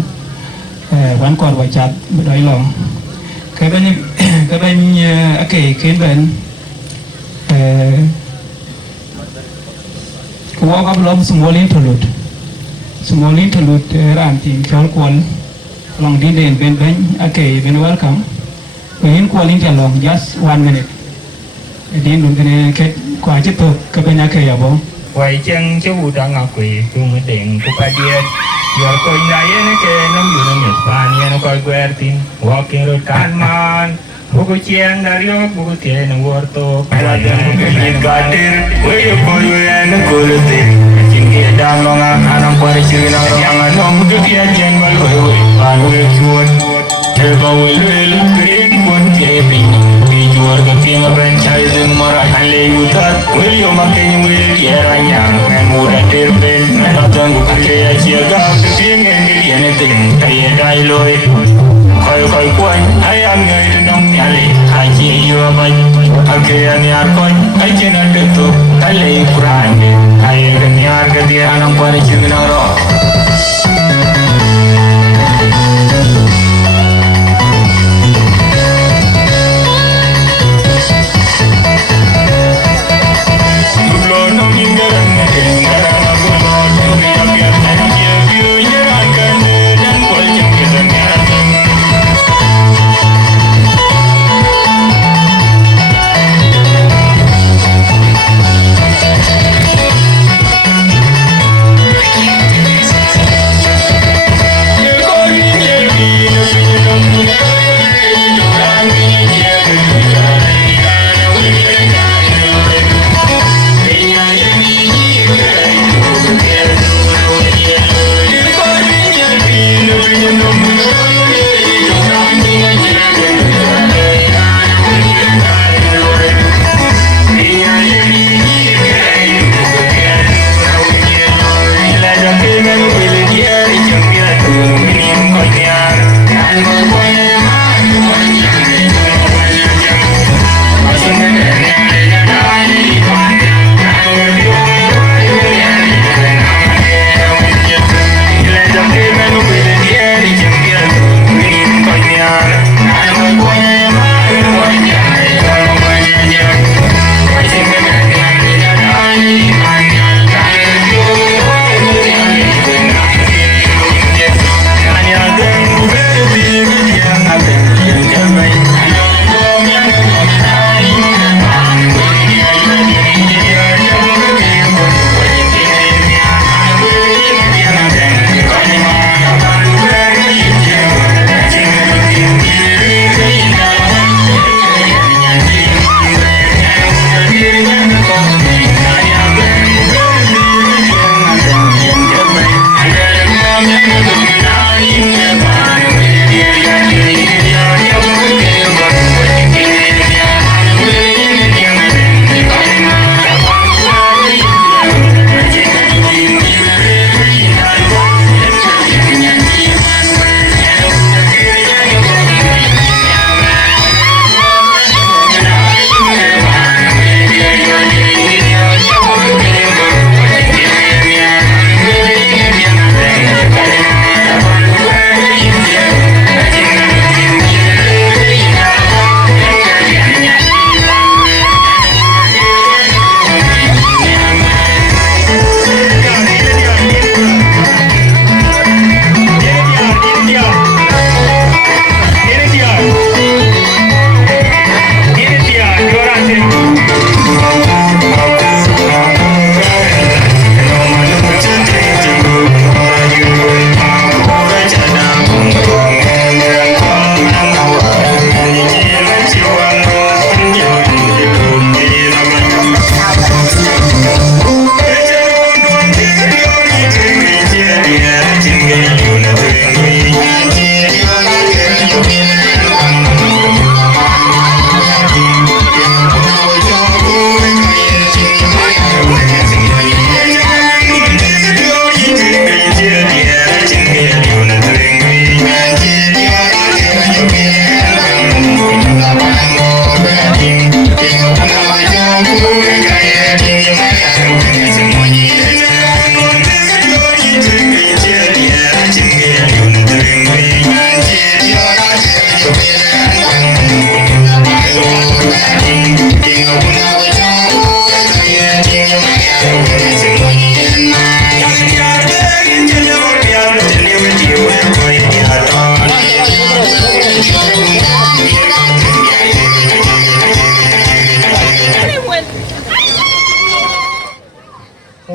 wan kor wa chat doi lo ke ben ake ken ben ko wa ga lom sumolin tolut ran tin chol kwal long din den ben okay ben welcome we in calling the long just 1 minute din dun kene ke kwa chit to ka ben okay ya bo quay chân chú đã ngọc quỷ tu mới điện của ba dia giờ coi này nó ke nóอยู่ในNhật Bản nó coi quẹt tin walking road kan man buku chiang dari buku tiada yang worto pelajar buku gadir we coi we nó kulutin Jingi dan longa anang pare chirina yang anom buku tiada jen baloi we pan we chuan teba we lel green pun keping juar ke tiang franchising marah ale utar we yo makin we tiada yang muda terben datang buku tiada siaga tiang yang dia ting tiada loi koi kuan ayam ngai nong nyali haji yo ban akhirnya niar kon aja nak tu kali kurang ayam niar ke dia anang pada cina ro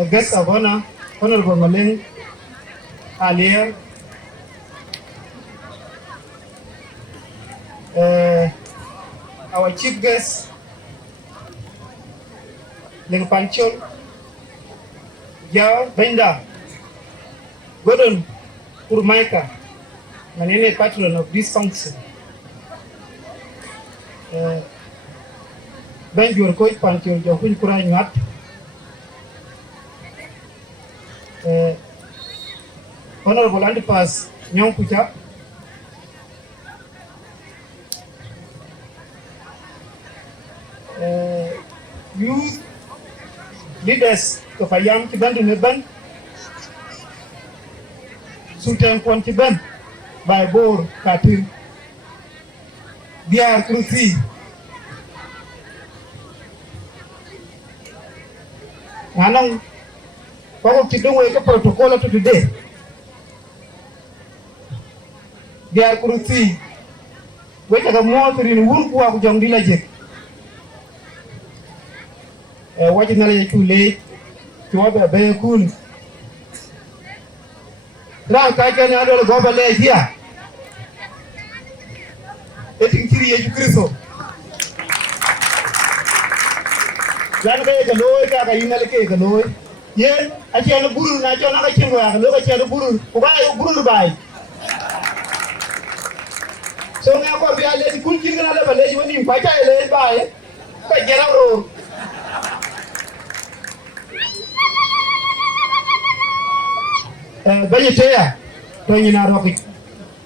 guest of honor, Honorable Malin Alier, our chief guest, Ling Panchol, Yao Benda, Gordon Urmaika, an patron of this function. Ben your coach Panchol, Jahun Kurayat, Honorable Antipas Nyong Pucha, youth leaders of Ayam Kiban to Neban, Sultan Kwantiban by Bor Katir, Biar Krusi, Anong, Pao Kidong a protocol to today. Biar Krusi, wait at the more in Wurku Jong Dilaje. Watching too late to have a very cool. Drunk, I can handle go over here. Getting 3 years to Christo. Lanka, the low, I inhalate the low. Yen, I can't a buru, I can't look at the buru, why buru by. So now, we are letting cool children out of a lady when you quite a by. But get out. Benyetea, Tony Naroki,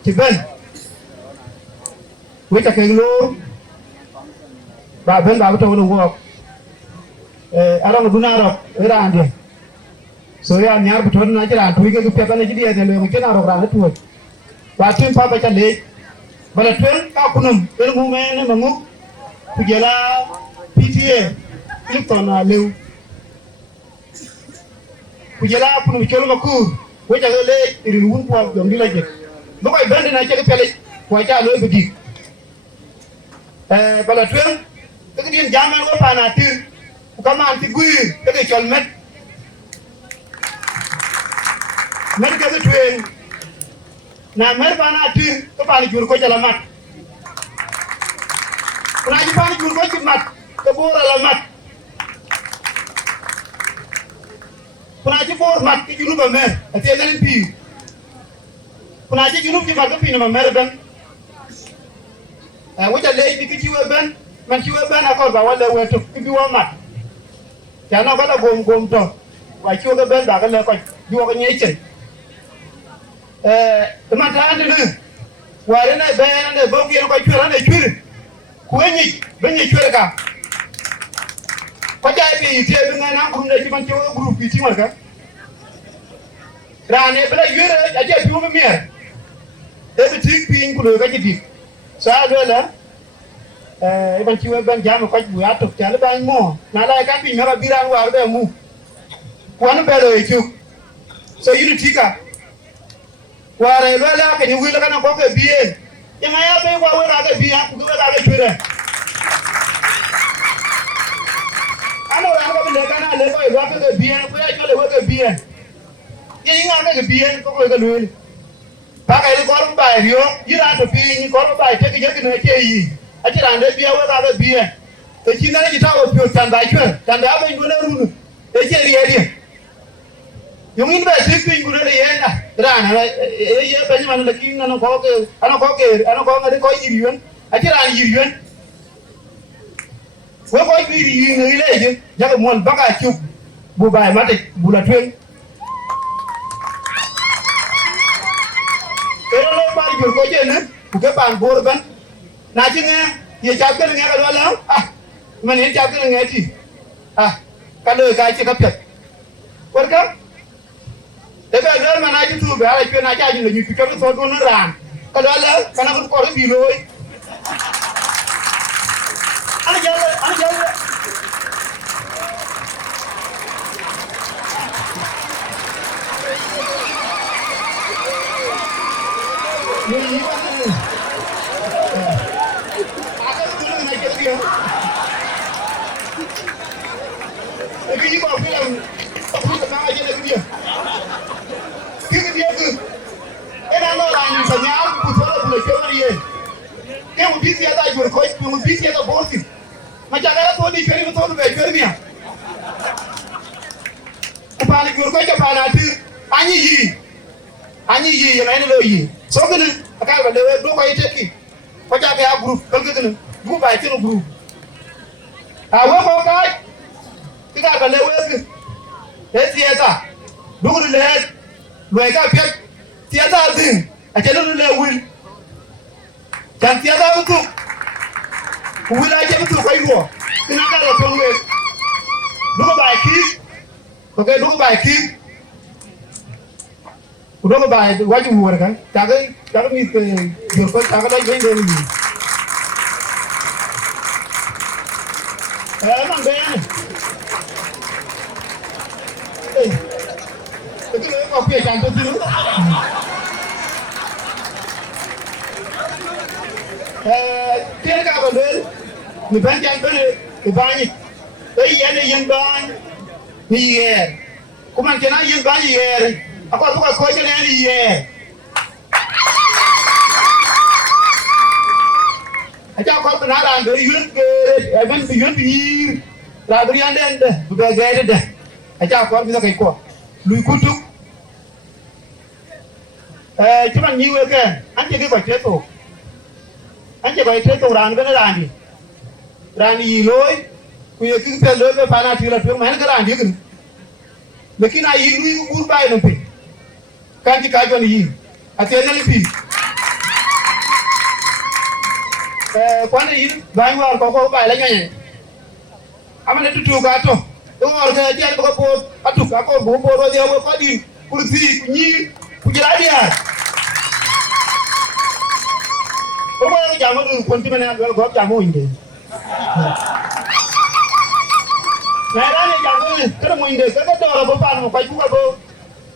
Tiben, with a keglo, Baben out of the walk. I don't know around here. So we are near between Nigeria and we get to Pepanaji and we can out of it work. But in Papa Chale, but a 12 Kapunum, the woman and Mamu, Pigela, PTA, look on our live. Pigela Punum, which I lay in the womb of the village. Look, I bend and I take a pellet, which I love to dig. But a 12, the Indian German weapon until come on to Gui, the child met. Medical train. Now, Mervana team, the panic will go to la mat. When I panic will go to mat, the board la mat. When I force mat, you know a man, at the LNP. When I think you look at the American, which a lady because you were been, when you were been, I called by what they were to give you a mat. They are not going to go to like you were been, you are a nation. The matter why in a band and a bogey and quite and a children. When you children. What I be telling an uncle that you want your group, you want to run it, but I just do me here. There's a trick being good at it. So I will, even you have been jammed quite out of Taliban more. Now I can't be never be around while they move. One better is you. So you take up. While I will, can you will look at a pocket beer? You may have been what I be up to do without a Twitter. I know I'm going to let the beer, where I go to beer. Getting out of the beer, go to the moon. Back I got by you, you have to be in got by taking it in a key. I can't let beer without a beer. The Chinese tower of your stand by you, and the other room. They get the idea. You mean by sleeping good at the end? Run, Benjamin the king and a pocket, and a pocket, and a pocket, I can't hear you. Well, why be in the village? Just one back at you, Bubai Matic, Bula Twin. They don't know about your coach, who get on board. Nothing, you're talking about ah, when you're talking at you. Ah, can you guys take up? Welcome. If I learn my night to do, I can I you to come for one around. Can I go for below? ke mu bisi ya da jor ko mu bisi ya da bosi ma jagara to di feri to be fermia pa ni jor ko ja pa na ti anyi yi ya na lo yi so gele aka ba le do ko iteki ko ja ka group ko gele bu ba ti no group a wo ko ka ti ka le we ke tieta du le lo ka pe tieta din a ke lo le wil kan tieta bu tu wil a je bu tu ko yo ina ka lo ton we du ba ki ko ke du ba ki udah ke baik wajib buat kan jaga ni ke jurus jaga lagi main ni emang benar itu kopi cantik dulu tiada apa bel ni banyak bel ni banyak ini yang banyak ni ye kuman kena yang banyak ye aku bukan kau je ni ye. Aja kau pernah ada yun ke, even yun bir, lagi yang dah, bukan gaya dah. Aja kau bisa kau, lui kutuk. Cuma ni we kan, anje ke kau ceto, anje kau ceto ran kan ran ni loi, kau kita loi ke panah tiga tu, mana kan ran dia kan. Lekin ayi lui urbai nampi. Kanji kajon yi atena lipi kwana yi bangwa ko ba la nyen amane tutu ga to do ngor ga ti ko po atu ka ko bo bo dia ko di kursi kunyi kujiradia ko ba jamu du konti mena ko jamu inde na rani jamu ko mo inde ko do ro bo pa no ko ku ko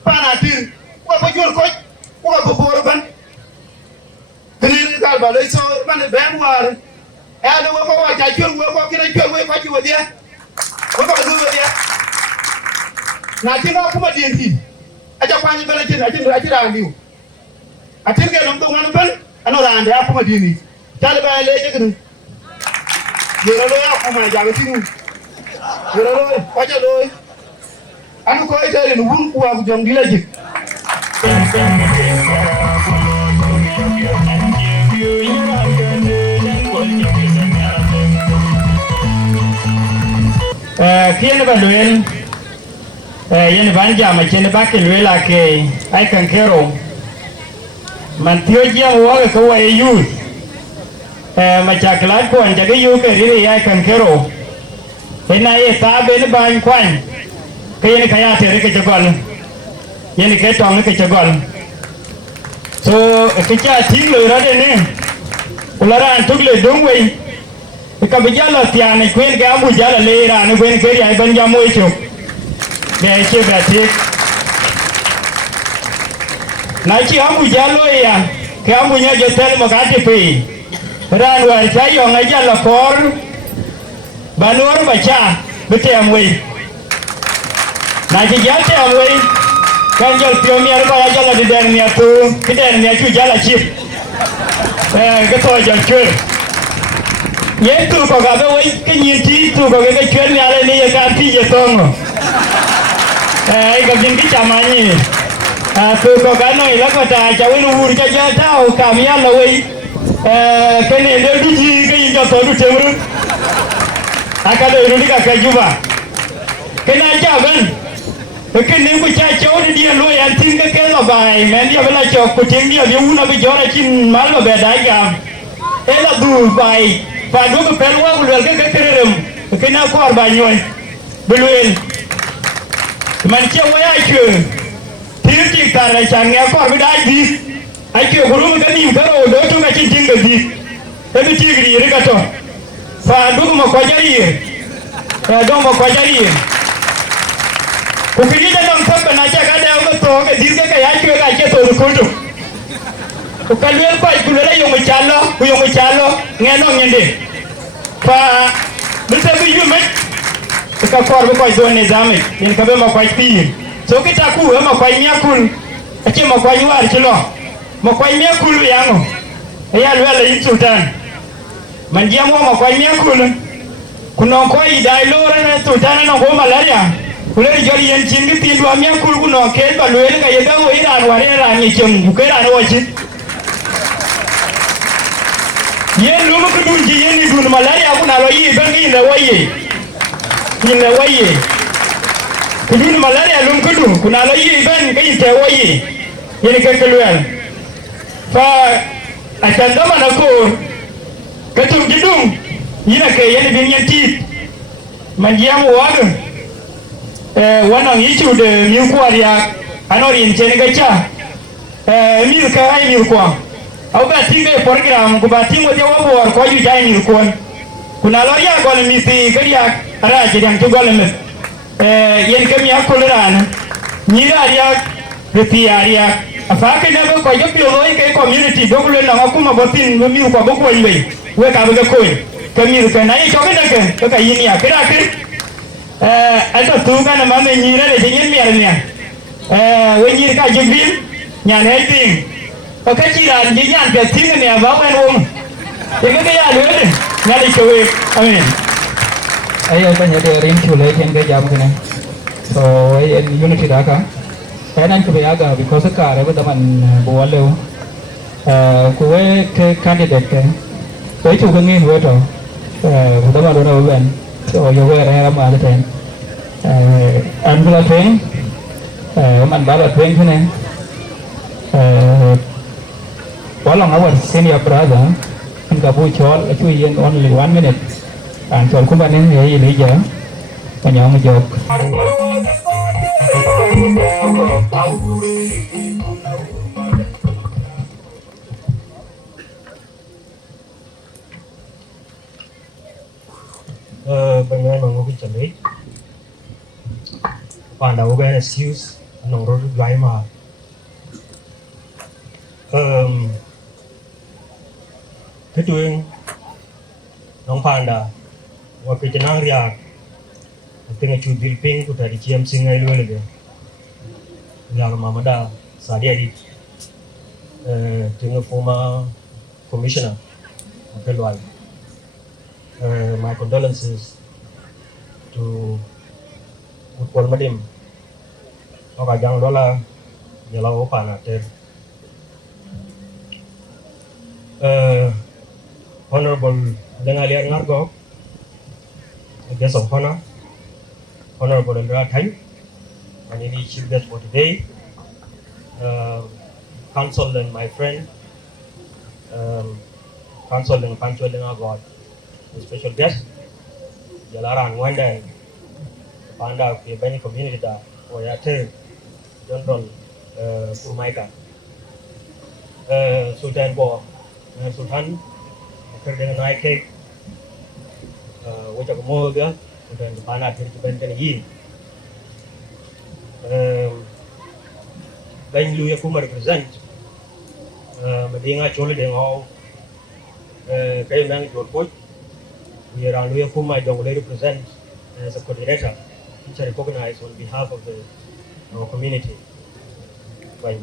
pa na tir ko jor ko bor ban kene dal ba lay so ban be war e do ko wa ja jor ko kina jor ko ci wadiya ko du wadiya na ti ko kuma di ndi aja kwani bela ti na ti ra liu atin ke dum to wan ban ano ra ande kuma di ni dal ba le je kene yoro lo ya kuma ja ti nu yoro lo ko ja lo anu ko ite ni wun ku wa jom dila jik kiene ba luen yene ban jama chene ba ke luela ke ai kan kero man tio jia wa ko wa yu ma chakla ko anja ge yu ke ri ai kan kero ena ye ta ben ban kwan ke yene kaya tere ke chagol yene ke tong ke chagol so ke cha ting lo ra de ne ulara antuk le dongwei ka bijala tiane kwen ga ambu jala le ra ne kwen ke ai ban jamo icho ge che bati na chi ambu jalo ya ke ambu nya je tel mo ga ti pe ran wa cha yo nga jala kor banor ba cha bete amwe na chi jate amwe kan jal pio mi ar ba jala de den mi atu ke den mi chu jala chi ke to jal chue ye tu ko ga we ke nyin ti tu ko ke chue mi ale ni ye ka ti je tongo ga jin ki chamani tu ko ga no ila ko ta cha we nu cha ja ta o ka mi ala we ke ne de du ji ke yin ja to du temru aka do ru ka ka juba ke na ja ben ke ne ku cha cho de dia lo ya tin ke lo bai men dia bela cho ku tin dia di una bi jora chin mal lo be dai ga ela du bai pa do ko pel wa lu ke terem ke na ko ba nyoy beluel man che wa ya che tin ti ka ra chang ya ko bi dai bi ai ke guru ga ni ga ro do to ga chin tin ga bi e bi ti gri re ga to pa do ko ko jari do mo ko jari ukijija na mtoto na chaka da ngoto ga dirga ka yake ga ke to rukundo ukalwe kwa ikulele yo muchalo ngeno ngende pa mutabi yume ka korbo kwa zone zame in ka be ma kwa pi so kita ku ma kwa nyakul ake ma kwa yuar kilo ma kwa nyakul yango ya lwela yin sultan man jam wa ko mi akul kuno ko idai lore na to tana no ko malaria kule jori yen chingi ti do mi akul kuno ke ba lwe ga yeda wo iran ware ra ni chem ku ra no chi yen lu ko dun ji yen ni dun malaria kuna lo yi bangi na waye ni na waye kudun malaria lum kudu kuna lo yi ban ga ite waye yen ke kelwel fa atanda mana ko katum gidum yina ke yen bin yanti man jam waga wannan yichu de mi kwaria anori en chene gacha mi ka ai mi kwa au ba tinge program ko ba tingo je wo ko yu jai mi ko kuna lo ya ko mi si kariya ara je dam to gol me yen kam ya ko ran ni ra ya repi area afaka na ko yo pio lo ke community dogulo na ko ma botin mi ko bo ko yin we ka be ko kami ka na ko ke ka yin ya kira ke ata tu ka na ma me ni ra de yin mi arnya we ni ka jibril nya ne ting o ka chi ran ji nya ke ting ne ba ba no ye ke ya le ne nya de ko we amen ayo ban ya de rin chu le ken ga jam kana so en unity da ka nan ko ya ga because ka re ba man bo le ko we ke candidate ke so chu ga ngin we to da ma do na ben so yo we ra ma da ten an bla ten man ba ba ten ne walang our senior brother in Gabu Chol actually in only 1 minute and Chol Kubanin here in Asia and young job. Bên ngoài mà ngồi chuẩn bị, bạn đầu bên excuse nông rồi gái mà, cái chuyện nông phàn đã, và cái chân năng riak, tiếng chú building của thầy chiêm sinh ngay luôn rồi, riak mà đã xả đi đi, tiếng former commissioner, cái loại. My condolences to Utpol Madim. Oka jang dola jala opa na ter. Honorable Dengalia Ngargo, guest of honor, Honorable Indra Thai, and any chief guest for today, council and my friend, council and Pancho Dengagot. Special guest jalaran wanda panda ke bani community da o ya te General Purmaika Sultan Bo Sultan kerana naik ke wajah mo dia dan panda ke benten yi bani lu ya kuma represent madinga chole dengo kay nang jodpoj we are Anuya Puma Jongle represent as a coordinator, which I recognize on behalf of our community. When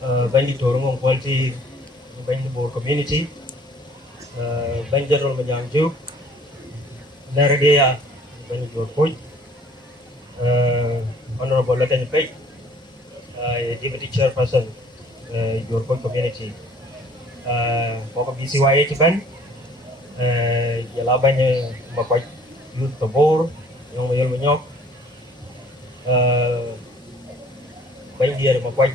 the Torung quality, when the board community, when General Manjanju, Naradea, when the point, Honorable Latin Pay, Deputy Chairperson, your community, BCYH Band. Jala banyak makwaj youth tabor yang mayal menyok banyak dia makwaj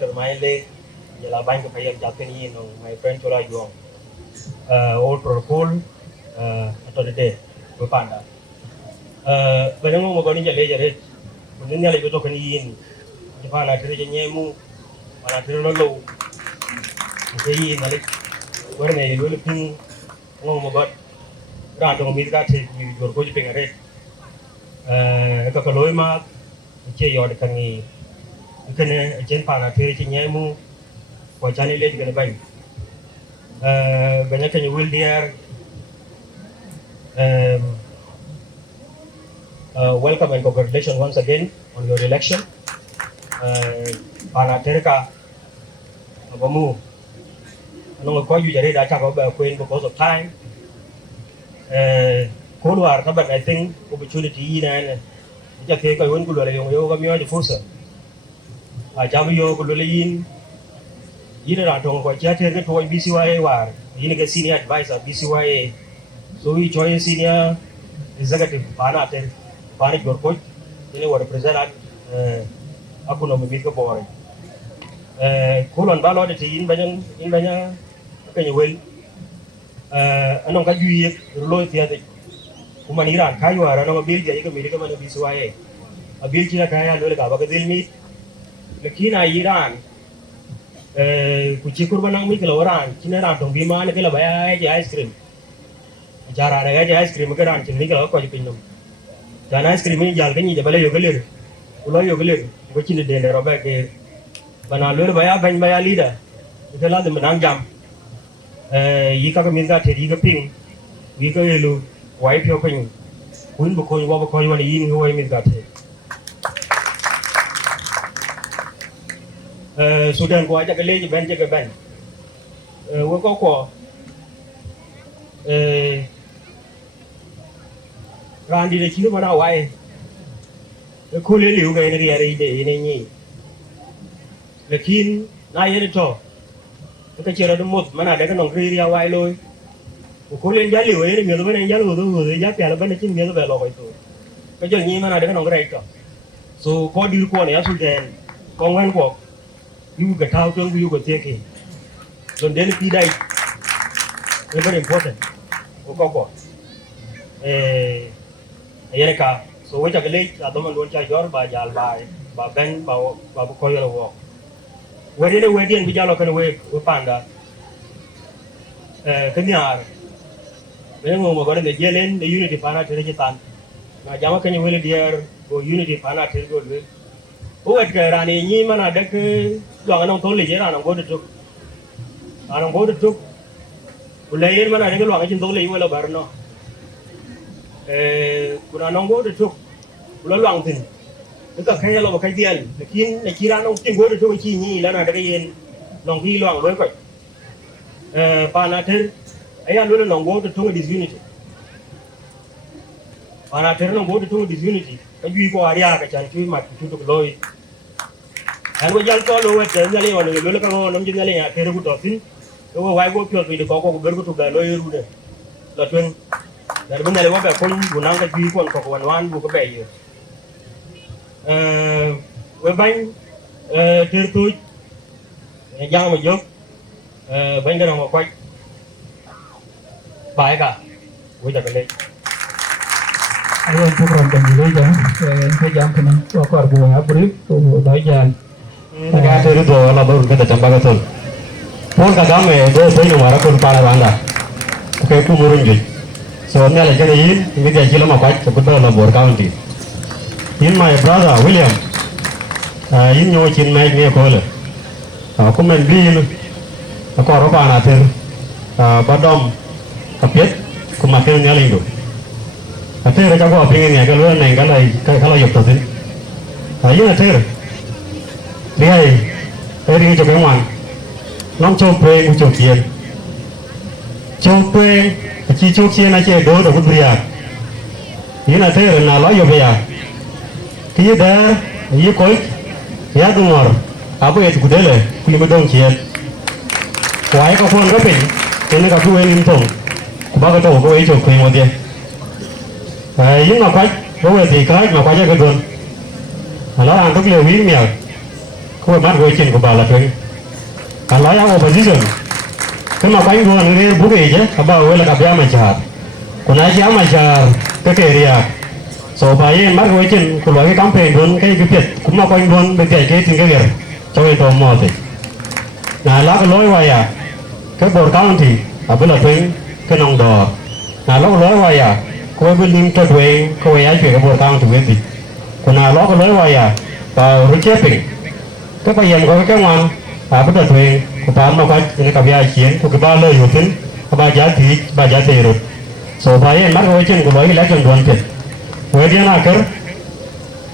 termain le jala banyak kaya jaten ini nong my friend Chola Yuang all protocol atau dede berpanda banyak mau magani jale jale mungkin jale betul kan ini jepang ada nyemu mana ada lalu mungkin nalik warna itu lebih ngomong buat rantau misalkan di luar kota pengaret, kalau lima, cie yaudah kan ni, kan jen panah teriaknya mu, wajan ini juga baik, banyak kan will dia, welcome and congratulations once again on your election, panah terika, abamu. nó có dù jadi đã chắc có bờ quên because of time cold war các bạn I think opportunity này chắc thế coi vẫn cứ là dùng yo kami aja force jam yo cứ là in là trong coi chết cái thôi BCYA war ini cái senior advisor BCYA so we join senior executive pana ter pana jor coach ini war represent aku nama bit ke bawah kulon baloi thì in banyak cái nhiều wel anong cái duy lôi thì kuman Iran kayu ara anong bil jadi ke milik mana BCYA bil Cina kaya lôi cả cái deal mit lakina Iran kuci kurban nang mi kalau orang Cina ran tong bima ni kalau bayar ice cream cara ada ice cream ke ran Cina ni kalau kau jadi pinjam dan ice cream ni jual ke ni jabal yo gelir ulo yo gelir ko Cina dende roba ke bana lôi bayar ban bayar leader itu lah menang jam yika ka minga te yika ping yika elu wai pyo ping kun bu ko wa ko wani yin ho minga te Sudan ko aja ke le ben je ke ben wo ko ran di de chi ko na wai ko le liu ga ni ri ari de ni ni lekin na ye to cái chuyện đó một mà nào đấy cái nòng kia quay lôi, cô lên giá liều ấy nhiều bên này giá liều tôi giá tiền là bên này chín nhiều về lòi thôi, cái chuyện như mà nào đấy cái nòng cái này cả, so có đi qua này áp dụng tiền, con quen của, yêu cái thao tương yêu cái tiền kì, rồi đến khi đây, cái very important, có của, này cả, so với cái lấy, là tôi mình luôn chơi gió bà bên bà coi là vợ. Wedding bija lo kan we panda kenyar ben mo ko de jelen de unity pana tere jitan na jama kan we diar go unity pana tere go le o wet ka rani ni mana de ke lo ngano to le jera na go de tuk ana go de tuk ulayen mana de lo ngajin to le we lo barno kuna no go de tuk lo lo ngtin cái cái là một cái tiền, nhưng này chỉ ra nó tiền gối được thôi chi nhỉ là cái yên, lòng khi loạn với vậy, panater, ấy anh nói là lòng gối được thôi disunity, panater lòng gối được thôi disunity, cái duy qua area cái chân chui mặt chui được lôi, anh có dân cho lôi cái chân này mà lôi cái con nắm chân này à, cái đó cũng tốt tính, rồi vài gối phiêu thì được có cái gối thuộc cái lôi luôn đấy, là chuyện, là bên này là cái con buồn năng cái duy còn có cái hoàn buồn cái bể gì. Với bánh trưa tôi giang mà dốc bánh cái nào mà quay phải cả với chặt cái Ayo program pemilih ya, saya jam kena wakar buah abrik, tuh bayan. Negara itu lah baru kita campak itu. Pun kagak me, dua saya nomor aku lupa lah anda. Oke, aku murung je. Soalnya lagi ini dia kilo mau quay, sebetulnya lah bor county. In my brother William, in your chin make me a call. Come and be a corobana till Badom, a pit, come a film yelling. I tell you, I go up in a galloon and Gala Yototin. I tell you, very good one. Long choke praying with your kid. Choke praying, a chicho key and I say, go to Woodria. In a tell and I love your beer. Khi đó, như coi, giá tôi ngồi, áo bây giờ cũng thế này, khi mà đông chuyện, quái có con có bệnh, cho nên gặp tôi em thùng, bao cái tổ có ấy chụp quyền một tiền, những mà quái, có thì cái mà quái ra cái tuần, nó ăn rất nhiều miếng mèo, không phải bắt gối chuyện của bà là chuyện, nói áo opposition, cái mà quái luôn cái bút gì chứ, bảo là gặp giá mà chả, còn ai giá mà chả, cái gì à. So by mắt với chân của loại cái campaign luôn cái việc cũng là quanh luôn bên cái cái việc cho cái tổ mò thì là lá cái lối vậy à cái bờ cao thì ở bên là tuyến cái nòng đỏ là lá cái lối vậy à có bên linh cho tuyến có ai ai chuyện cái bờ cao thì biết gì còn là lá cái lối vậy à và rồi chết thì cái bây giờ có cái ngoan ở bên là tuyến của bạn mà quay cái cà phê chiến của cái ba lời của tuyến ba giá trị rồi so by mắt với chân của loại cái lá chân đoàn thì với dia nak ker,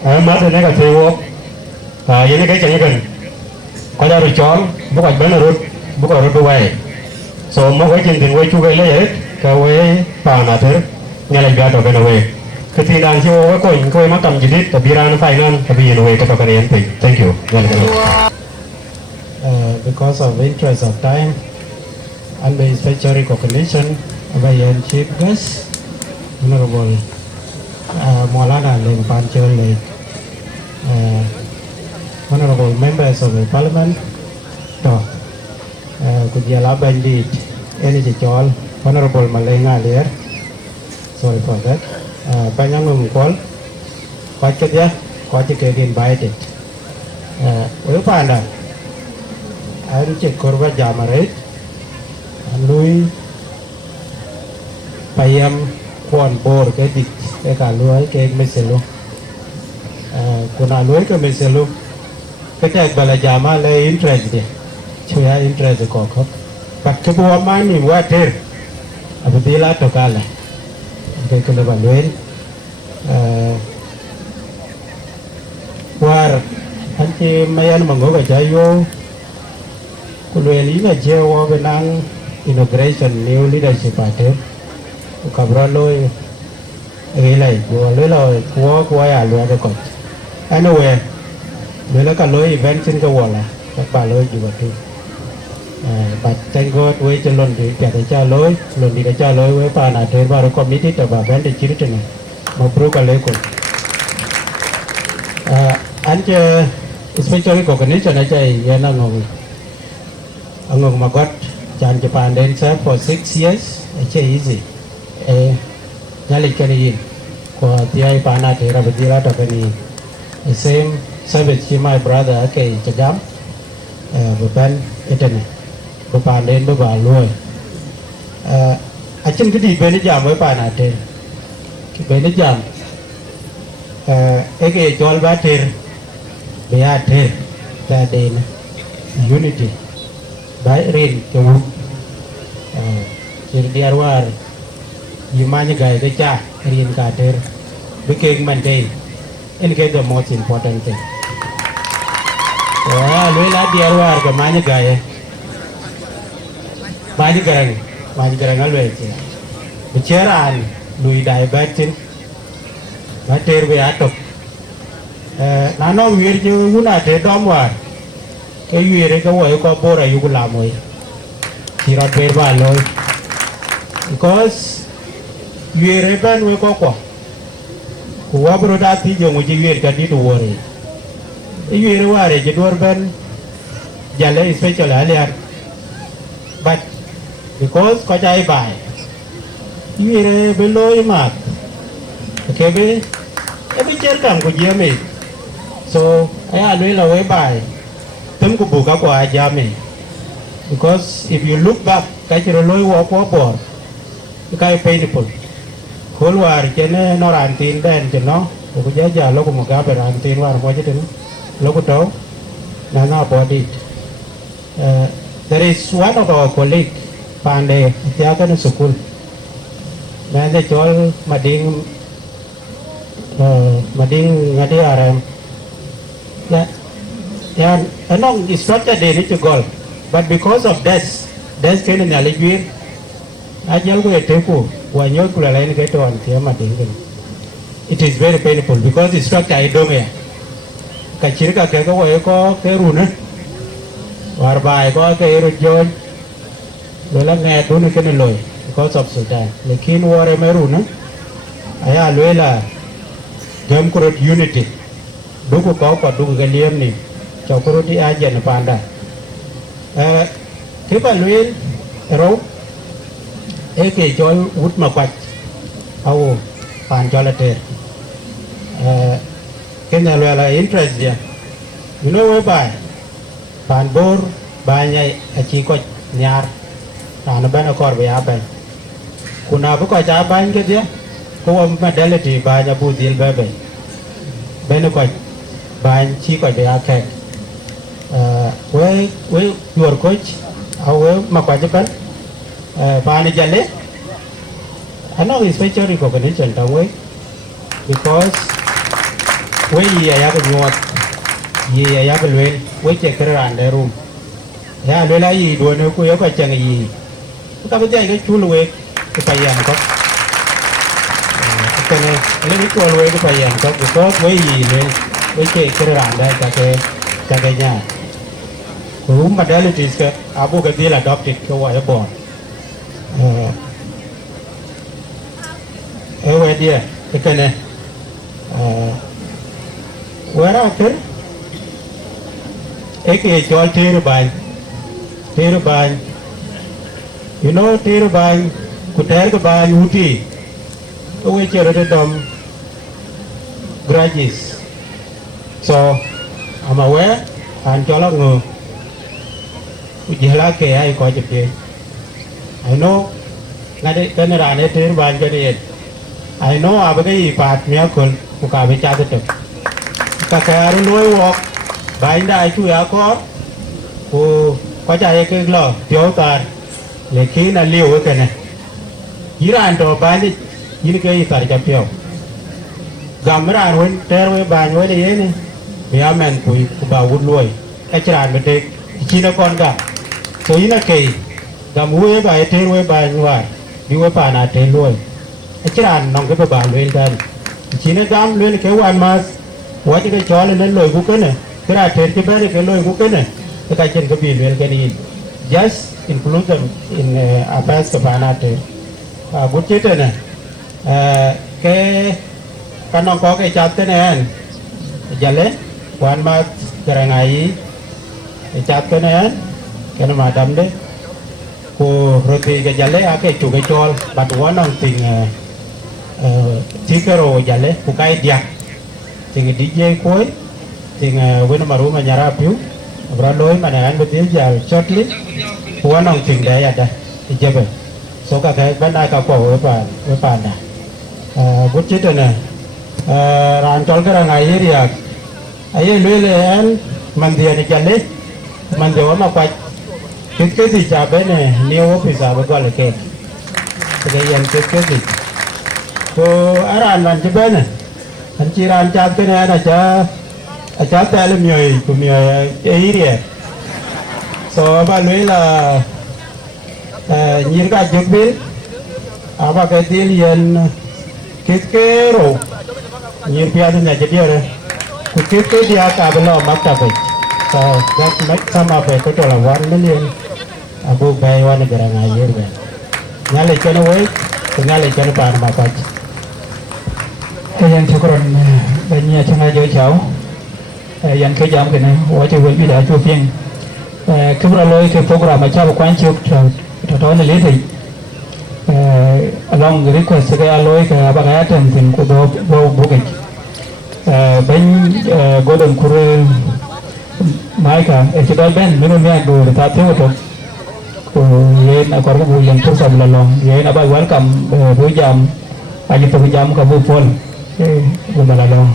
mà thế này cái theo, ini cái chân gần, kalau ada chọn, bukan benar rut, bukan rut dua, so mo wa jin tin we chu we le ka we pa na ter ngala ga to ben we ketina jo wa ko ma tam jidit tabiran fainan tabi we to ka ren pe thank you because of interest of time and the special recognition by chief guest honorable Maulana Leng Panchol Lake, honorable members of the parliament, Kujala Bandit, Energy Chol, honorable Malenga there, sorry for that, Banyang Call, Kwachadia, Kwachik invited. Upanda, I'm Chik Korva Jamaret, and Louis Payam Kwan Bor, Kedik. Cái cả lúa cái meselu, kuna lúa cái meselu, cái bà là jama le interest đi, chưa interest có không, bắt cho bố mai mình qua thế, abu đi là to cả là, cái là bà lúa, qua anh chị mấy anh mà ngồi cái trái vô, cái lúa lý là chơi qua bên anh inauguration new leadership à thế, cái bữa lôi cái này của lối lời của à lối cái cột anyway lối nó còn lối event trên cái wall là các bà lối gì vậy but thank God với chân luôn thì cả để cho lối luôn đi để cho lối với bà nào thế bà nó committee để bà event để chỉ được này một pro cái lối của anh chơi especially recognition này chơi là ngồi mà God chan Japan then serve for 6 years chơi easy Nalikani kwa tiai pana tera bedila takani same service to my brother ke chagam bukan etene bukan den bukan luai achin kedi beni jam với pana te beni jam eke chol ba ter bea ter ta den unity bai rin kewu jadi arwar Yumanya guy the cha Rian Carter became maintained and get the most important thing. Lula Diarwar the Manya guy Magigarang always. The chair and Louis Diabetin Mater be atop. Nano weird you not a dumb one. Can you hear away a bora you will lamway? She not paid by law because you reban we koko kuwa broda ti jo nguji wer kadi to wore wer ware je dor ben jale special aliar but because ko jai bai wer beloy mat kebe ebi cher kam ko jame so aya lwe la we bai tum ko buka ko ajame because if you look back ka chiro loy wo ko bor kai painful Kulwar kene no rantin ben keno ko jaja lo ko mga be rantin war ko jete lo ko to na na body there is one of our colleague pande tia ka no school na de chol mading ngadi aram ya anong instructor de ni to goal but because of this kene na legwir ajal ko eteku wanyo kula lain ke to antia mading it is very painful because instructor I don't ya kachir ka ke ko ko ke runa war bai ko ke ru jon lola nge do ni ke ni loy because of Sudan lekin wore me runa aya loela jam kurut unity duku ko duku ke liam ni chokuru di aja na panda kipa luin ro eke choi wut ma kwat au pan cholate kenya loela interest dia you know whereby pan bor banya achi ko nyar tan ban kor be aban kuna bu ko cha ban ke dia ko modality banya bu dil bebe ben ko ban chi ko be akek we your coach au ma kwa japan pan jale I know it's special recognition that way because we have a lot ye have a well we check around the room ya lela yi do ne ku yo ka chang yi ta bây giờ cái chú lùi cái phải làm có cái này lấy cái lùi cái phải làm có với gì nên với cái làm đây cái nhà room modalities cái abu cái gì là adopted cái gọi là born vậy đi cái này where are you cái cho Tiru Bang, you know Tiru Bang, Kuter Bang Uti, away Cherodom graduates. So I'm aware and Jolong Ujilake I got it. I know Ganara Tiru Bang get I know Abagai part miracle Mukabi Chatato. Kakaru walk, bind I to Yakor, who có chạy cái lò thiếu tàn để khi là liều cái này chỉ là anh cho bán đi những cái tài trợ phiếu gam ra rồi theo với bàn với đấy này vì amen của bà vun nuôi cái chuyện bên đây chỉ là con cả số ý là kỳ gam với bài theo với bàn ngoài đi với bàn là theo nuôi cái chuyện nòng cái bà nuôi lên chỉ là gam nuôi cái quan mà quá cái chó lên nuôi của cái này cái là theo cái bên cái nuôi của cái này cái chuyện cái gì về cái này just include them in affairs của bạn ấy bút chết này cái nó có cái chat cái này giờ lấy quan mà cái ngày chat cái này cái nó mà đâm đấy rồi thì cái giờ lấy cái chủ cái chol bắt quan ông tình thích rồi giờ lấy của cái dia thì cái DJ cuối thì với nó mà rủ mà nhà ra phiếu và lối mà này anh mới tiếp vào shortly của nó trình đấy à đây thì chưa về số các cái vấn đề cao cổ với bạn này bút chết rồi này làm cho cái ngày ấy thì ấy lối lên mình thì anh chân đấy mình thì mà quay cái gì chả bên này new office với gọi là cái anh cái gì cô anh làm cho bên này anh chỉ làm cho cái này là cho tay lên người của người ấy đi so ba lối là nhìn cái chụp bên và cái tiền liền cái rồi nhìn phía bên này chỉ rồi cái dia cả bên đó mắc cả vậy so that make some of it có là 1 million abu bay one cái ngày ấy rồi nhà lấy cho nó với nhà lấy cho nó bàn mà phải cái anh chụp còn bên nhà trong ai chơi cháu yang ke jam kene wache will be da chu phiên kubra loi ke program ma cha kwan chuk to ne le thei along the request ke aloi ke ba ga tem tin ku do bo ke ben godon kure mai ka e ke ben minu me do ta te to ko ye na ko bu yang tu sam la long ye na ba welcome bu jam aji to jam ka bu pol bu la long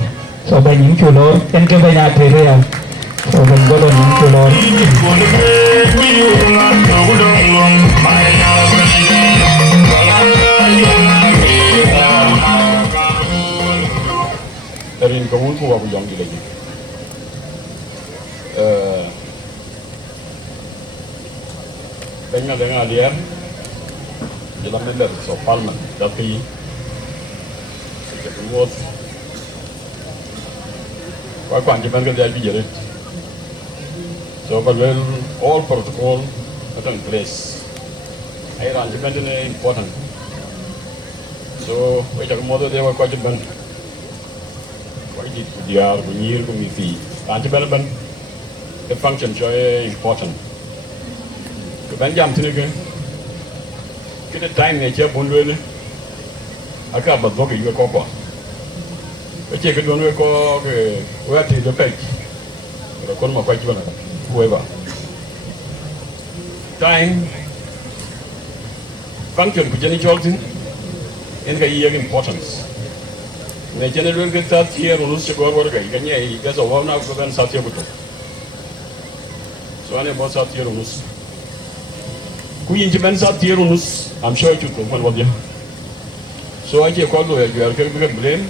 so bên những chùa lớn em kêu về nhà thì rồi so bên có luôn những chùa lớn Erin có muốn mua cái dòng gì đấy bên nhà dengan dia dalam leader so parliament tapi kita và quan trọng cái gì bây giờ so but when all protocol are in place I arrangement is important so bây giờ cái model đấy quan trọng bên quay đi dia cũng nhiều cũngมีgì arrangement bên cái function cho important cái bên jam thế cái time này chưa bốn luôn à cái bật vô cái gì có cái chuyện cái đồn với có cái quay thì được cái rồi con mà quay chưa nào quay vào time function của chân cho chứ en cái ý importance này chân luôn cái sát here rồi sẽ có cái này cái số nào có bên sát here của tôi so anh em sát here rồi Queen Japan sát here rồi I'm sure you know what you so I just call you are going to blame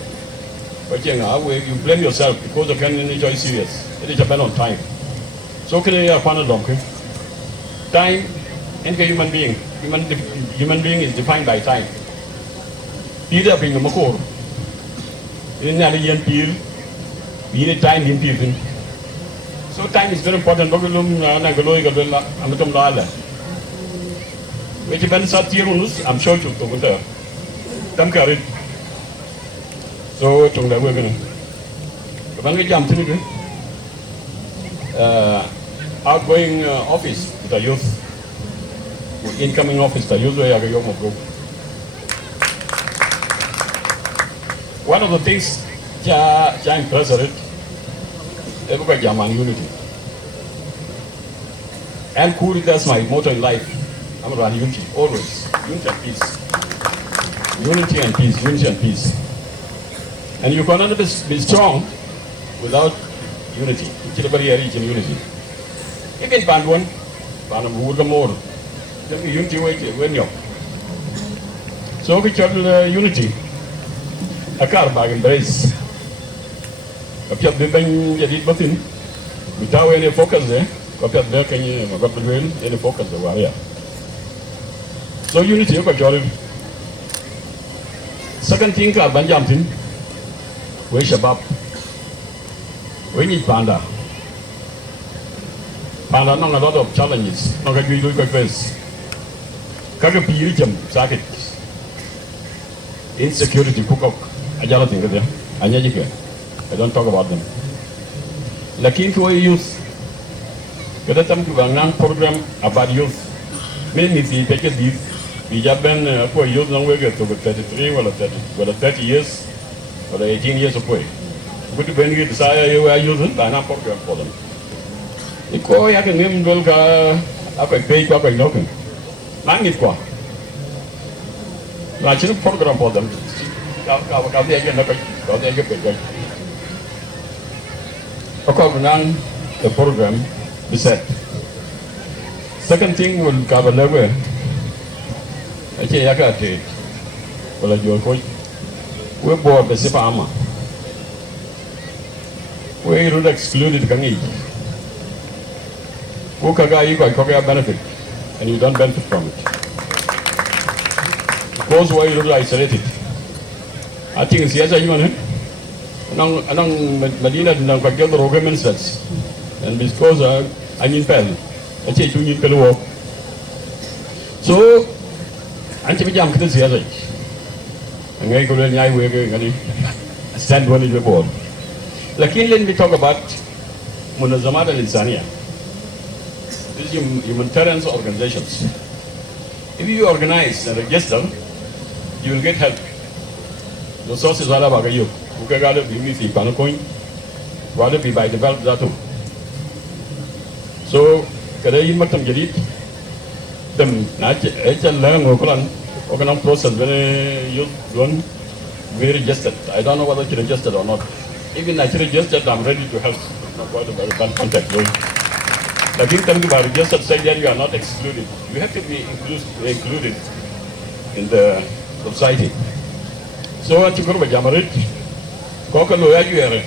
but you blame yourself because you can enjoy serious. It is depend on time. So can you find a long time in the human being. Human being is defined by time. Either being a makor. In the young period, you need time in people. So time is very important. Which events are tirunus, I'm sure to go there. Tamkarit. So, we're going to jump to outgoing office, the youth, incoming office, the youth, one of the things I'm president, everybody jam on unity. And cool, that's my motto in life. I'm around unity, always. Unity and peace. Unity and peace, unity and peace. And you cannot be strong without unity. Everybody reach in unity. Even Bandwan, Bandamur, unity when you. So we try unity. A car bag embrace. A piat bibang yadit batin. Without any focus there, a piat there can you got the rail, any focus the warrior. So unity, you got your second thing, Banjamtin. We shabab. We need Panda. Panda no a lot of challenges. No can we do quick face. Kaka piricham sakit. Insecurity cook. Ajala thing there. Anyajika. I don't talk about them. Lakin to youth. Kada tam kubangang program about youth. Many people take it deep. We have been youth long way to 33 or 30 years. Or 18 years away. But when you decide you are using the program for them. If I can name Golga, I can pay you up and knocking. Lang it qua. I should program for them. According the program is set. Second thing will cover level. I say I got it. Well, you're going. We bought the Sipama. We would excluded Kangi. Kukaga, you got benefit, and you don't benefit from it. Because why you isolated? I think it's yes, you know. Anong Medina didn't get the Rogan ministers, and because I mean, Pell, I say to you, Pelu. So, I'm to be jumped to the other. And I go to the way stand one in the board. Like in we talk about Munazamad and Insania. These humanitarian organizations. If you organize and register, you will get help. The sources are about you. Who can gather be with the Panacoin, rather be by develop that too. So, Kadayin Matam Jadit, them natural learn or process when you don't be registered. I don't know whether you're registered or not. Even if you're registered, I'm ready to help. Not quite a contact. Like in terms of registered, say that you are not excluded. You have to be included in the society. So what you go to Jamarit, Kokalo Aguirre,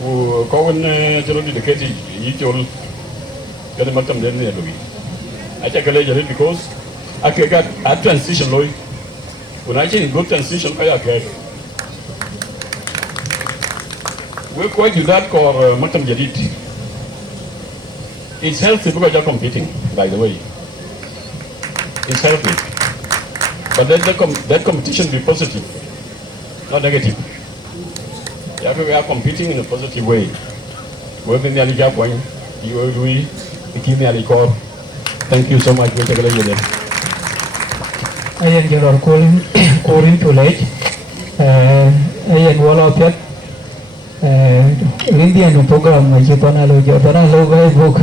who Cowan Jerome the Katie, Yichol, Gadamatam Denny. I take a later because I got a transition lawyer. When I change good transition, I get. We're quite do that for Matam Jadid. It's healthy because you're competing, by the way. It's healthy. But let that competition be positive, not negative. We are competing in a positive way. We're in the Aliga point, you will do it, Thank you so much. I am your calling too late. I am one of your Indian program, which is on a logo book.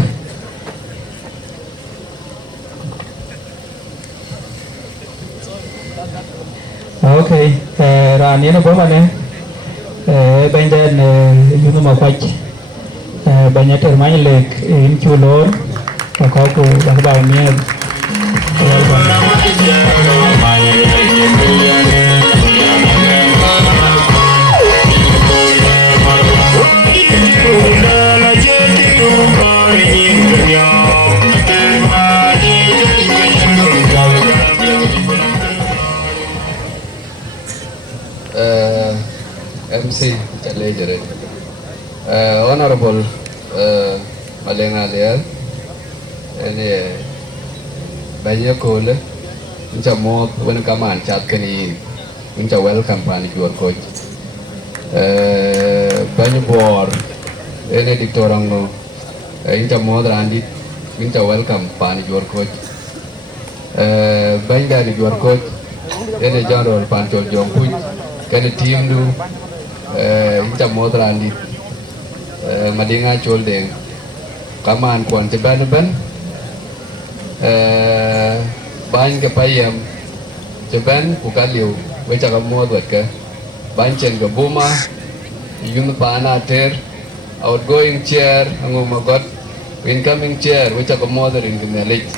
Okay, Ranina Bomane, Benjan, you know my fight, Banyater Mine Lake in Chulor, a couple about me. Yeah. MC Chalejere. Honorable Malenga there, and Banya Cole, which are more when come on chat can in, which are welcome pan your coach. Banya Bor, any dictorango, which are more than it, which are welcome pan your coach. Banya your coach, any general Pancho John Puch, can a team do, which are more than it. Madinga Cholding, Kaman Quanti Banaban, Ban Kapayam, Japan, Pukaliu, which are more like Banchen Gabuma, Yunupana Ter, outgoing chair, Angumagot, incoming chair, which are more in the village.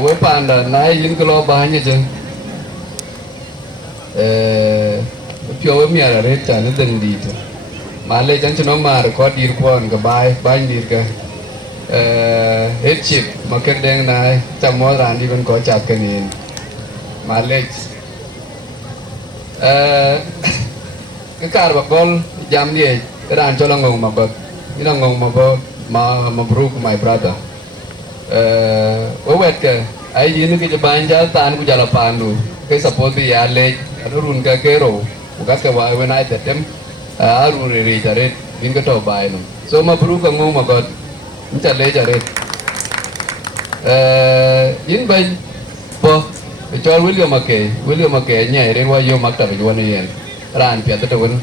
Wepanda, Nai Yinkalo Banyajan, Pure Mia Reta, and then detail. Malay jangan nama rekod diri pun kebai bain diri ke headship makan dengan nai camor randi pun kau cakap ni Malay kekar bakal jam dia ran colang ngong mabak ini ngong mabak mabruk my brother wet ke ai ini kita banjal tan ku jala pandu ke support dia lej run ke kero bukan ke wai when I them Aru re jaret binga to bai no so ma bru ka ngo ma god ncha le jaret in bai po cho William Mackay nyai re wa yo makta be won yen ran pia ta won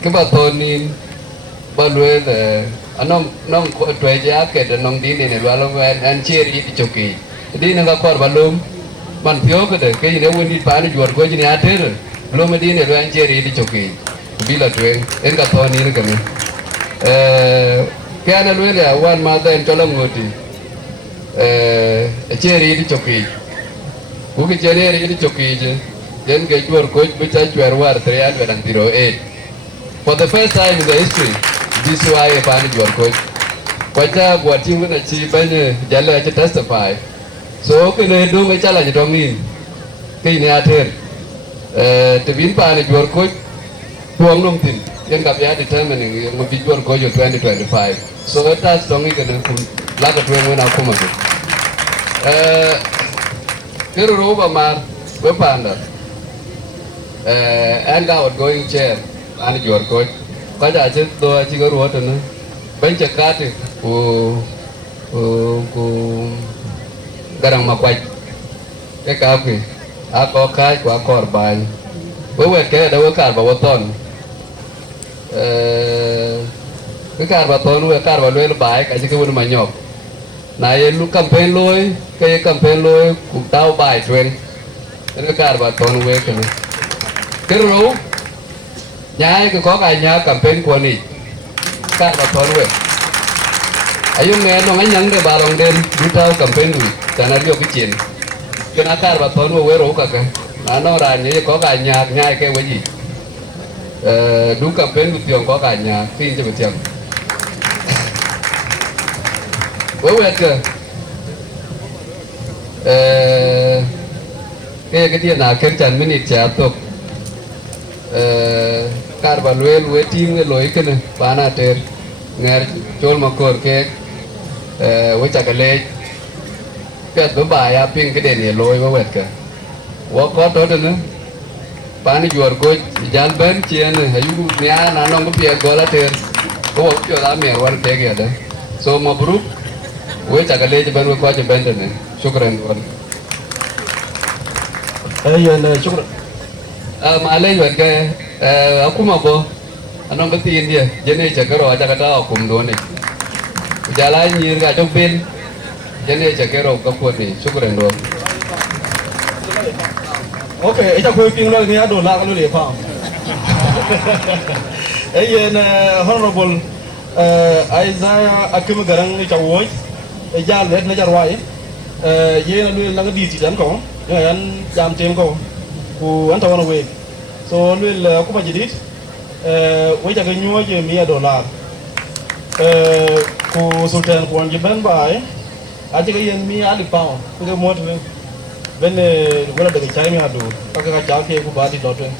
ke ba to ni ba lue anom nong ko twe ja ke de nong di ne wa lo wen an cheri ti choki di na ka kor balum man pio ke de ke ne won di pa ni jor ko ni ater belum medina lu anjeri di coki bila tueng enggak tahu ni kami kaya lu ya wan mata yang colong ngoti anjeri di coki bukan anjeri di coki je dan kejuar coach bisa juar war teriak dan tiro for the first time in the history this why pan juar coach baca buat tim pun aci banyak jalan aja testify so kena dong aja lah jadongin kini akhir Tebin pa ni jual coach tuang nom tin yang kap ya determining yang mau jual coach 2025 so atas dongi kena pun laga tuang mana aku masuk keru roba mar berpanda and outgoing chair ani jual coach pada aja doa jika ruat tu na banyak kati ku garang makwai kapi aku kai ku korban buat ke ada wakar bawa ton wakar bawa ton wakar bawa lu baik aja ke mana manyok nah ye lu campaign loy kayak campaign loy ku tahu baik tuan wakar bawa ton wakar ni keru nyai ke kau kaya campaign ku ni wakar bawa ton wakar ayo ngen orang yang de balong den du tahu campaign ni karena dia kecil kena kar ba ton we ro ka ka ano ra ni có cả nhà nhai cái gì du campaign của tiong có cả nhà tin cho tiong we ke cái dia na ken chan minute cha to kar ba we tim nge loi ken pa na ter ngar chol ma kor ke we cha ka le cái bữa bài à pin cái đèn này lôi vào vẹt cả, quá có tốt rồi nữa, bán đi jual coi, jalan ben cian, hayu nia nanong cái pia gola ter, có một chỗ làm mèo quan cái gì đó, so mabruk, với chắc cái lệ ben với qua cho ben rồi này, shukran tuan. Ayo shukran. Mà lên vẹt cái, aku mau bo, anong cái tiền dia, jadi chắc cái rồi chắc cái đó aku mendon này, jalan nyir cái trong pin. Jadi cakero kapuat ni, syukuran doang. Okay, kita kuiping lo ni ada lah kalau dia faham. Ayen honorable Isaiah Akim Garang ni cawoi, jalan let na jarwai. Ye na lu lang di tijan ko, yan jam tem ko. Ku anta wana we. So lu aku majidit. We jaga nyuwa je $100. Ku sultan ku anjiban bai. Aja ke yang ni ada pound, kita muat tu, ben wala dari cari mi adu, pakai kacau ke aku bati doktor,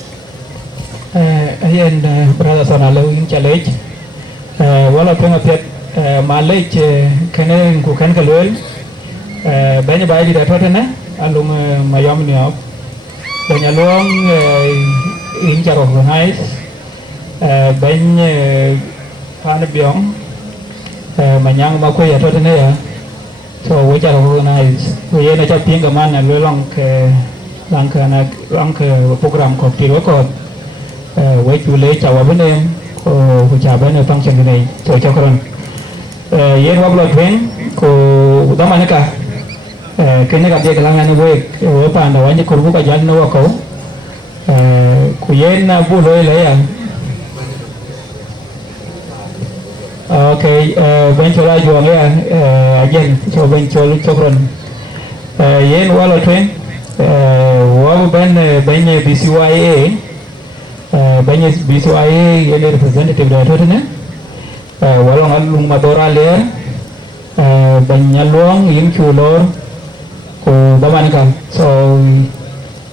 Ayan, brother Sonalo in challenge. Wala penga piat malej kene kukan kalwel. Banyak bayi di dapat na alung mayam ni op. Banyak luang incar organize. Banyak pan biong manyang makoi dapat na ya. So wajar organize. Wajar na cap tiang keman lalu lang ke program kau kira kau. Với chủ lễ chào bên em, cô chào bên ở function này, chào con. Yên vào lối quen, cô đó mà nó cả. Cái này gặp gì cái lang anh với, ở bàn đầu anh chỉ còn có cái dân nó có. Cô yên vui lối lấy à. Ok, bên chỗ lại chuồng ấy à, dân cho bên chỗ cho con. Yên vào lối quen, vào bên BCYA. Banyak BCYA yang representative dari itu ni, walau alung madora leer, banyak luang yang culor, ko baman kan, so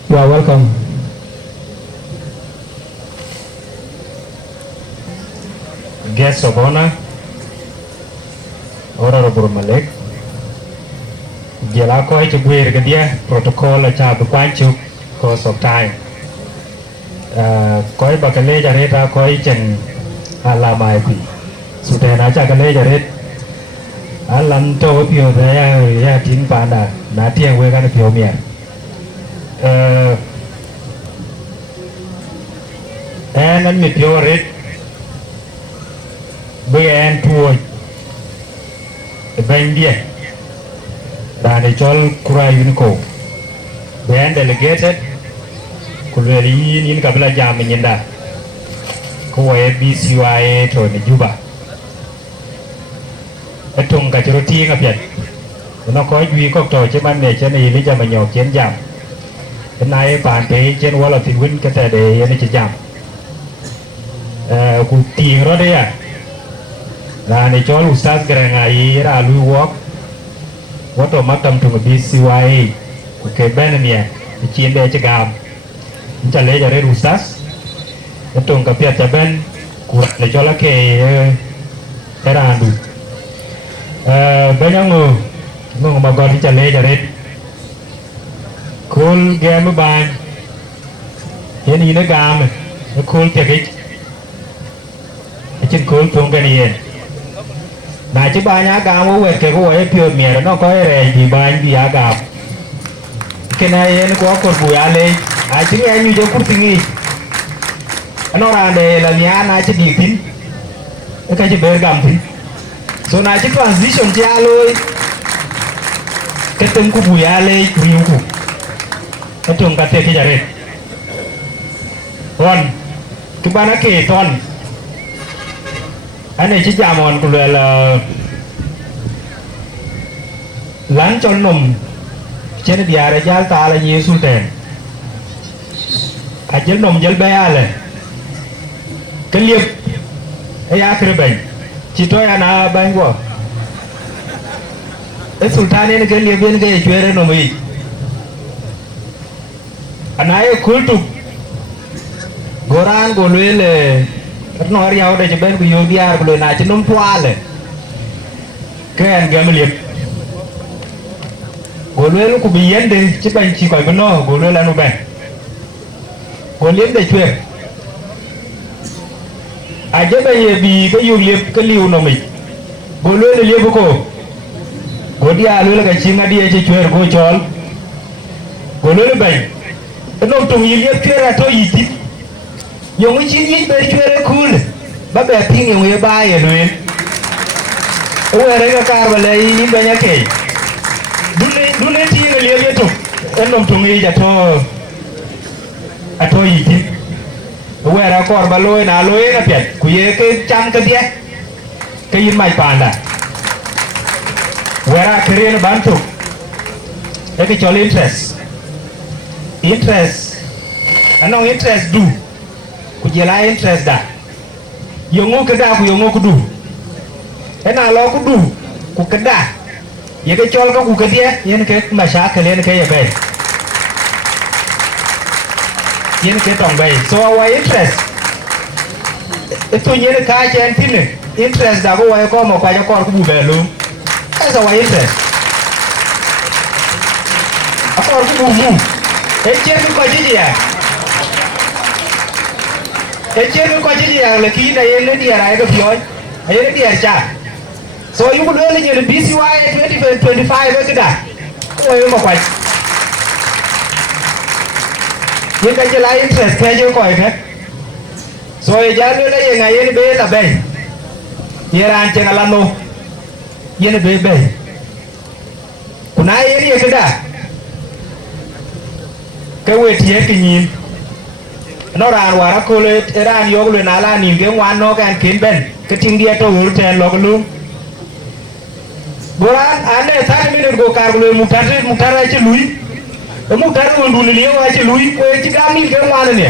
you are welcome. Guest of honor, Honorable Malik, jela kau itu buir ke dia protokol acara berpancu course of time. Koi bakale jare ta koi chen ala mai pi sudah naca kale jare alam to pio ya tin pa na tiang we kan pio mia an mi pio ret be an tuo ben dia dan chol kurai uniko be an delegated kuleli ni kabila jam nyinda ko wae BCYA to ni juba etong ka chiroti ngapiat nó có duy có trò chế ban này trên này lý do mà nhỏ chén giảm cái này bản thế trên wall thì win cái tài đề này chỉ giảm cụ tiền đó đấy à là này cho lu sát cái ngày ra lu walk what mà tâm trong BCYA cái bên này chiến đề chế gam chả lẽ giờ lu sát cái trong cái việc chả bên cụ để cho là cái ra đủ bên nhau người mà gọi thì chả lẽ giờ đấy cool game bài hiện gì nó gam nó cool thiệt cái trên cool trong cái này này chứ ba nhá gam có quẹt cái có phiêu mía nó có cái gì ba anh bị á gam cái này nó có cột bụi lên ai chính em như cho cút tình nó ra đây là mía này chứ đi tin cái gì bé gam tin so này chứ transition chia lôi cái tên của bùi lên nhiều cụ cái trường cà phê cái gì đấy còn cái ban kể toàn anh này chỉ chạm mòn của là lán cho nồng trên địa để giá ta là nhiều số tiền à trên nồng trên bé này cái liệp cái giá cái bệnh chỉ tôi anh bán qua cái sultan này cái liệp bên cái chuyện này nó mới anh ấy cool tụ Goran golwe le nó hari awak dah coba ku yogiar golwe na cenum puale kan gam liep golwe lu ku biyen de ci ban ci koy bano golwe la nu ben golwe de chwe aje ba ye bi ka yu liep ka liu no mi golwe le liep ko godia lu la ka ci ngadi ci chwe go chol golwe le ben no tung yi liep chwe to yi tip dùng cái chiến dịch bên chơi cool bắt bẻ pin nhiều người bay rồi ủa đấy cái car và lấy đi bên nhà kể đun lên chi người liều chụp em làm thùng gì cho à thôi gì chứ ủa là con bà lôi là biệt quý cái trăm cái đĩa cái gì mày bàn à ủa là cái nó bán chụp cái cho interest anh nói interest đủ kujela interest da yongo kada ku yongo kudu ena lo kudu ku kada ye ke chol ka ku kadia yen ke mashakal yen ke yabe yen ke tong bay so our interest itu nyere ka chen tine interest da ko wa ko mo kwa ko ku be lu asa wa interest akor ku mu e chen ko ji ya e chen ko ji ya le ki da ye le dia ra ko pyo ye le dia cha so you will only get BCY 2025 ke da ko yo mo kwa ye ka je la interest ke je ko ke so ye ja le ye nga ye be la be ye ran che la no ye ne be kuna ye ke da ke we tie ki nyin no ran wa ra ko le ran yo le na la ni ke wan no kan kin ben ke ting dia to ur ten lo lu boran ane 5 minute go kar le mutara che lui mutara go ndul le wa che lui ko ci gamil ke wan ne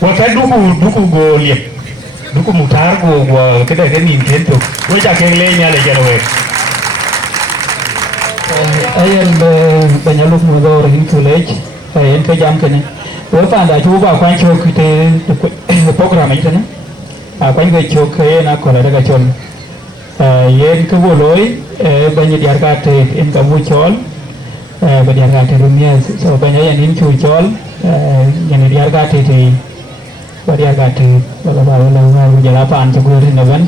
wa ka duku go le duku mutar go ke da ni ken to wo ja ke le nya le jero we ayen banyaluk mo do rin college ayen ka jam kene wo fa da chu ba kwan cho kite program ai tane a kwan ga cho ke na ko la daga chon yen ka wo loy banya diar ka te en ka bu chol ba diar ka te rumia so banya yan in chu chol yan diar ka te te ba diar ka te ba ba la ga ja la pan cho ko rin na ban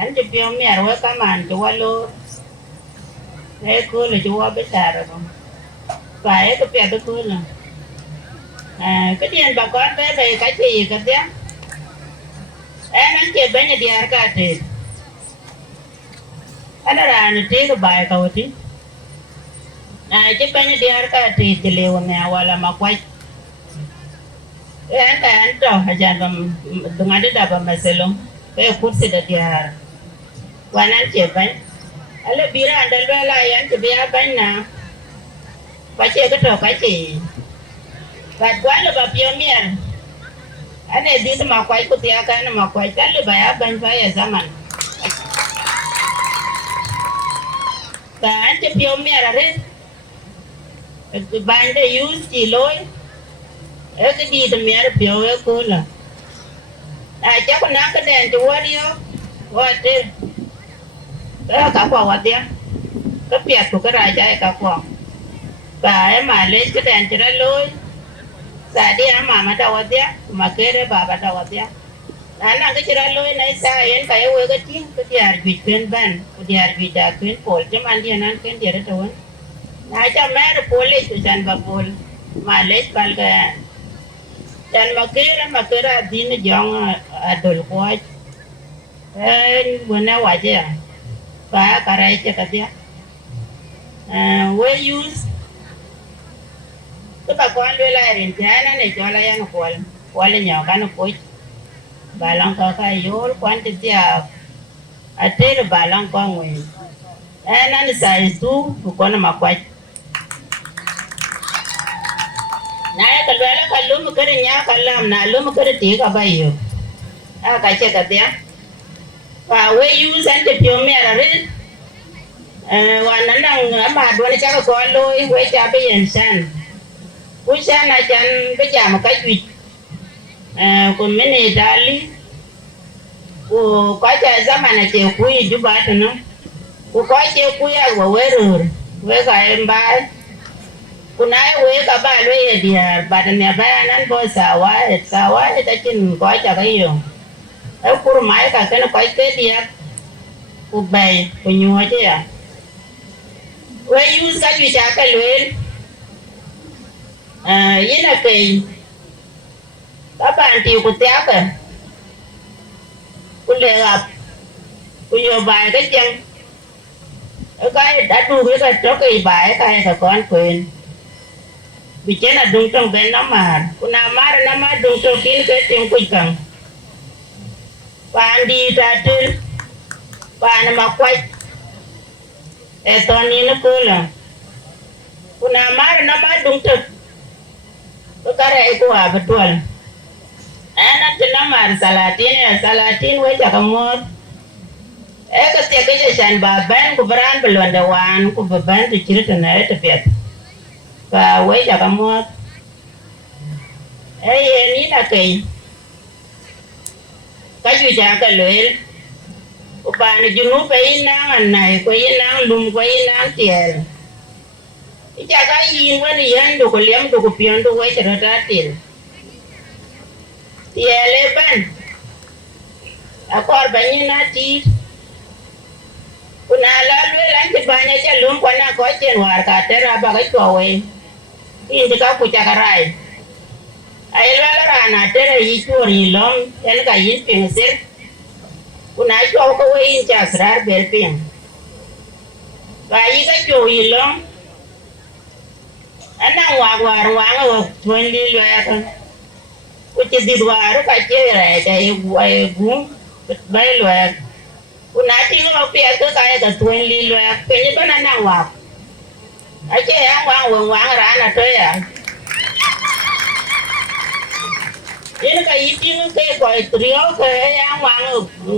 anh chụp phim mẹ rồi các màn chụp luôn thế cứ là chụp biết xài rồi không phải cái việc tôi cứ là cái tiền bà con về về cái gì cái thế anh chụp bên nhà đi cả thì anh ra nó chơi cái bài cầu chứ chụp bên nhà đi cả thì liều nè hoặc là mà quay anh trò hay rằng đừng ăn được mà sẽ luôn cái kursi dah dia, wanan cepat, ala bira andal bela yang cepat apa na, baca ke tu kaci, kat gua le bapio mian, ane di semua kuai kutia kan semua kuai kan le bayar ban bayar zaman, tak ane cepio mian ada, ban de use chỉ lối cái đi từ mẹ nó biểu cái cô là chắc con nãy cái đèn chú đi không qua trên cái cả quả tiền cái biệt của cái rải trái cả quả và em mà lấy cái đèn cho nó lối xài đi em mà đâu tiền mà cái đấy bà đâu tiền anh cái cho nó lối này xài em cái quay cái tiếng cái diar vịt khuyên ban cái diar vịt đã khuyên phổi chứ mà đi anh khuyên diar đâu nãy cho mẹ nó phổi lấy cho chân bà phổi mà lấy bal cái dan makira dini jong adul kuat wena waje ba karai cekatia we use tu bakwan le la rin jana ne jola yang kwal nya kan ko balang ka kai yol kwan ti dia ater balang ko ngwe nan sai tu ko na makwai nãy cái loại là cái lúa mà cái nhà cái làm nãy lúa mà cái tí cái bao nhiêu cái chết cái tiếng và we use and the pure mẹ là đấy và nó đang mà đuôi chắc là con lôi we cha bây giờ san we san là chân bây giờ một cái gì của mình này đali của có cha zaman là chiều cuối chú ba tụi nó của có chiều cuối à của we rồi we cái em ba kunai we ka ba le dia badan ba nan bo sawa ta chin ko cha ka yo ai kur mai ka kana ko te dia u bai ko nyu ha ya we use ka ju cha ka le yina kai ka ban ti ku ta ka ku le gặp ku yo bai cái chân cái đã đu cái cho cái bài cái con quyền vì thế là đúng trong cái nó mà đúng trong cái tiếng quỳ cần và đi ra trên và nó mặc quay để toàn nhiên nó cứ là nó mà đúng thực cái này của à betul nó trên nó mà salatin với chả cầm một cái tiệc cái chân bà bên của brand belon dawan của beban từ chữ từ này từ Việt và quấy chả cầm một ấy là kỳ cái gì chả cái lưỡi của bà này chúng nó phải năng anh này quấy năng lùm quấy năng tiền chả cái gì quá đi ăn đồ cái liếm đồ cái pion đồ quấy chả ra tiền tiền lấy bên con bệnh như na chi kuna la lue lan ti banya cha lum kwana ko chen war ka tera ba cái ko we in ka ku cha karai ai la ra na tera yi chu ri lom en ka yin ping sir kuna cho ko we in cha srar ber ping ba yi ka chu yi lom ana war ngo thuen li lue ka ku chi di war ka che ra ka yi gu bai lue kuna tingo lo pia ke kaya ka tuen li lo ke ni bana na wa ache yang wang ra na to ya ini ka itingo ke ko trio ke yang wang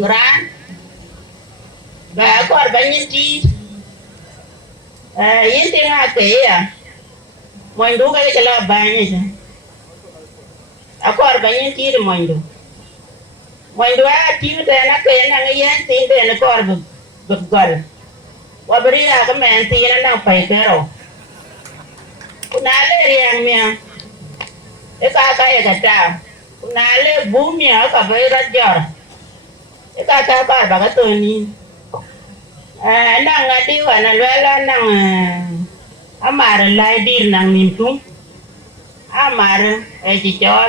ra ba ko ba ni ti yin tinga ke ya mo ndu ka ke la ba ni ako ba ni ti mo ndu mọi đứa tiếng thế nó kể năng cái yên tiếng thế nó còn bực gần và bây giờ cái mẹ tiếng nó đang phải cái rồi cũng nói lên riêng mẹ cái trào cũng nói lên bố mẹ cả với rất giỏi cái bà cái tôi nhìn năng đi vào là loa năng mà lại đi năng miền trung mà chỉ cho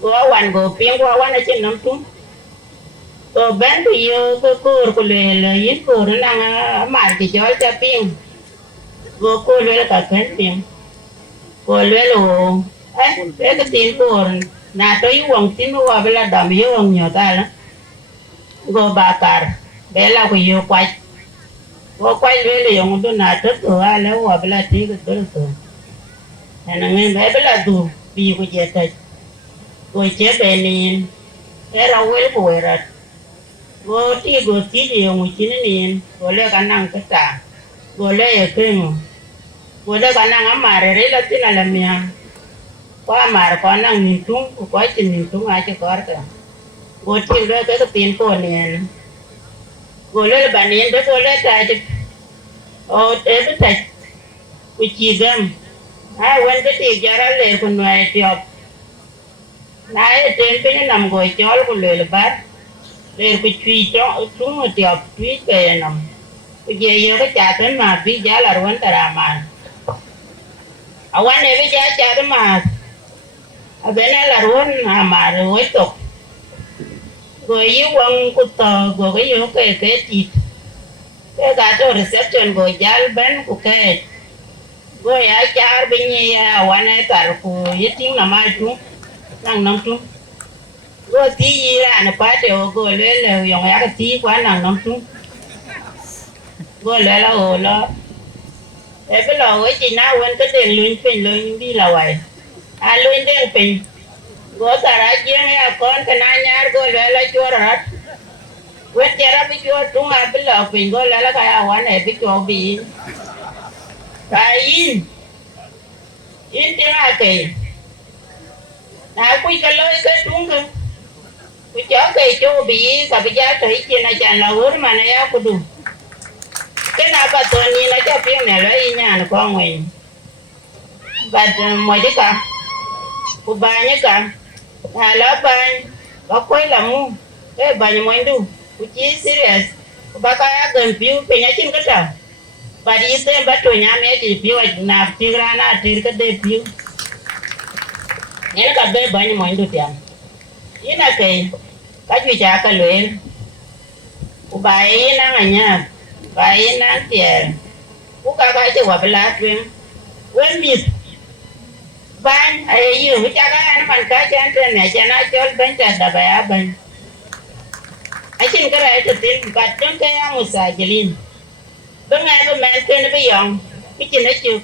gua wan go ping gua wan achen nam tum to ben tu yo ko kur ko le yin ko na mar ti chol cha ping go ko le ka ken ping ko le lo cái tin ko na to yu wang tin wa bela dam yo wang nyo ta la go ba kar bela ko yo quay le yo ndu na to to ala wa bela ti ko to na ngen bela du pi ko je ta tôi chế bè nền thế là quên bùi rồi vô tí gì ông chín nền vô lấy khả năng tất cả vô lấy ở kênh Gole kana ngamare rela tina la mia. Kwa mare kona nitung kwa chin nitung aje korka. Goti le ka tin ko nien. Gole banin de gole ta je. O te ta ku chi gam. Ai wen ke ti jara le ku noi tiop. Nai ten pe nam go chol ku le bat. Le ku chi cho tung tiop tui pe nam. Ku je yo ka cha ten ma bi ja la ron tara ma. Awan ne bi ja cha ma. Abena la ron ma ro to. Go yi wang ku to go ga yo ke ti. Ke ga to reception go jal ben ku ke. Go ya char bi ni ya wane tar ku yiting na ma tu. Nang nam tu. Go ti yi ra na pa te go le le yo ya ka ti kwa nang nam tu. Go le la o la. E bi lo we chi na wen ke den luin pin luin bi la wai. A luin den pin. Go tara jeng ya kon ke na nyar go le la chorat. Wet jara bi chor tu ma bi lo pin go le la ka ya wan e bi cho bi. Ka yin. Yin te ma ke. Na ku ka lo ke tung ke. Ku cho ke cho bi ka bi ja thai chi na chan la ur ma na ya ku du. Ke na ba to ni na cho pi ne lo yi nya na ko ngwen. Ba mo di ka. Ku ba nya ka. Na la ba ba ko la mu. Ke ba ni mo ndu. Ku chi serious. Ku ba ka ya gan piu pe nya chin ka ta. Ba di te ba to nya me di piu na ti ra na ti ka de piu. Ni ka be ba ni mo ndu tiam. Ina ke ka ju ja ka luen. Ku ba yi na nga nya. Ba yi na tier. Ku ka ka che wa bla twen. Wen mis. Ban ai yu cha ka an man ka chan ten ne cha na chol ben cha da ba ya ban. Ai chin ka ra te tin ba ton ka ya mu sa jelin. Ba nga ba man ten ba yong. Ki chin na chu.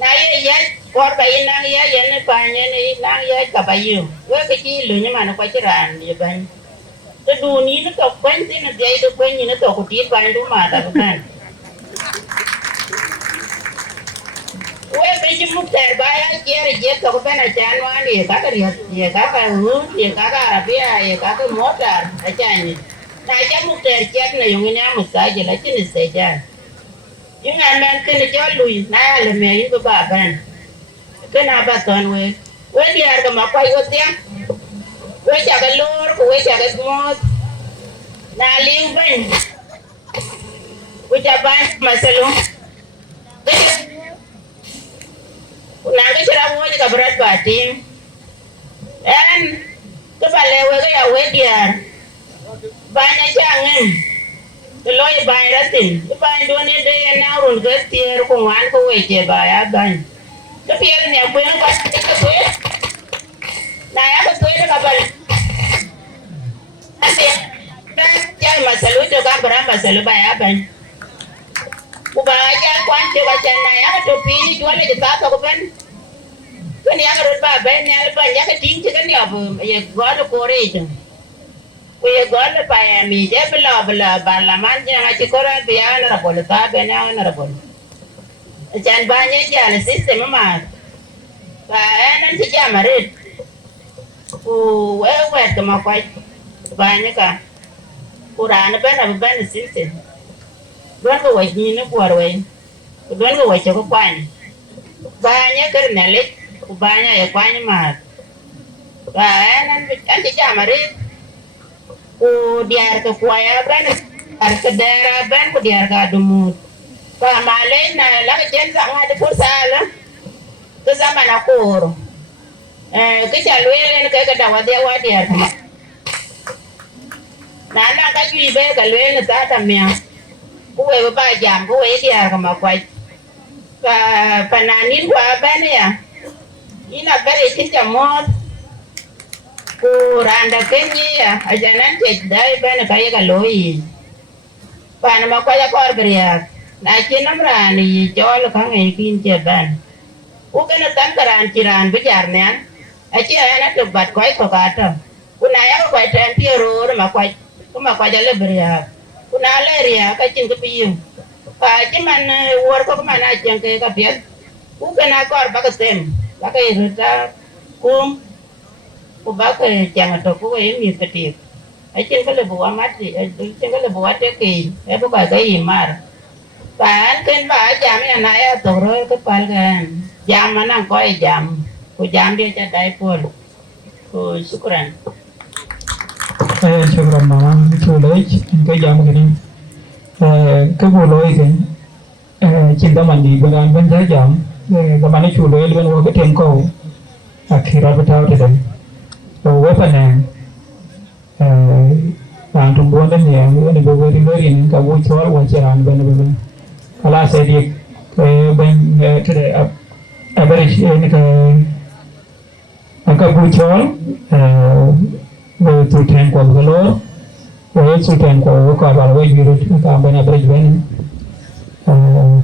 Na ye ya por ba yi na ya ye ne pa ne ni na ya ka ba yu. We ka chi lu ni ma na kwa chi ran ye ban. Te du ni no to kwen tin na de to kwen ni no to ku ti ban du ma da kan. We be chi mu ter ba ya je to ko ben a chan wa ni ka ka ye ka ka hu ye ka ka arabia ye ka ka motor a chan ni. Na cha mu ter chet na yung ni amu sa je la chin se ja. Yung an men ke ni cho lui na le me yu ba ban. Ke na ba ton we. We di ar ka ma kwa yo tiang. We cha ka lor ko we cha ka smooth. Na liu ban. We cha ban masalo. Na ke chara wo ka berat batin. En ke bale we ga ya we diar. Banya changen. Ke loy bai ratin. Ke bai do ne de na run ke tier ko wan ko we che ba ya ban. Ke pier ne ko na ka ke ko. Na ya ko ka bal. Ase ya masalo to ka bara masalo ba ya ban. Ku ba ya kwan che ba chan na ya to pi ni jo le ta ko ban. Kan ya ro ba ben ne ba ya ka ting che kan ya bu ye go ko re tu. Ku ye go le pa ya mi je bla parlament ya chi ko ra bi ya na bol ta be na na bol. Chan ba ne ja le system ma. Ba nan chi ja ma re. Ku we ka ma kwa ba ne ka. Ku ra na ben system. Don ko wai ni na kwar wai. Don ko wai cho ko kwan. Ba ne ka ne le Ubanya ya kwani ma. Ba nan an ti jama re. Ku diar ka kwaya ban ar ka dara ban ku diar ka dumu. Ka male na la ka jen sa ngade ko sala. Ka sama na koro. Ka chalwele ka ka dawa de wa diar ka. Na ka ju be ka lwele sa ta mia. Ku we ba jam ku we diar ka ma kwai. Ka pananin kwa ban ya. Ina bere chinta mod ku randa kenye ya ajanan che dai bana kaya ka loi pana ma kaya kor beria na chinam rani jol ka ngai kin che ban ku kana tangaran chiran bijar nan a che ana to bat koi ko ka to ku na ya ko tan ti ro ma kwai ku ma kwa jale beria ku na le ria ka chin ka pi ka chi man wor ko ma na chen ke ka pet ku kana kor ba ka tem ba ka irta kum ku ba ka changa to ku e mi ka ti ai chen ka le bu amat ti ai chen ka le bu ate ki e bu ka i mar pan ken ba jam ya na ya to ro ka pal gan jam mana ko e jam ku jam dia cha dai pol ku syukran syukran mama chu lấy cái jam cái này cái bộ lôi cái cinta mandi bukan benda jam kemana chulo dengan wae temko akhirnya betul tidak wae panang ang tumbuhan dan yang ini bawa riberin kawu jual wajaran benar-benar kalau saya di ben tidak average ini ke angka jual bawa tujuan kau kalau bawa tujuan kau kalau wae biru kita ben average ben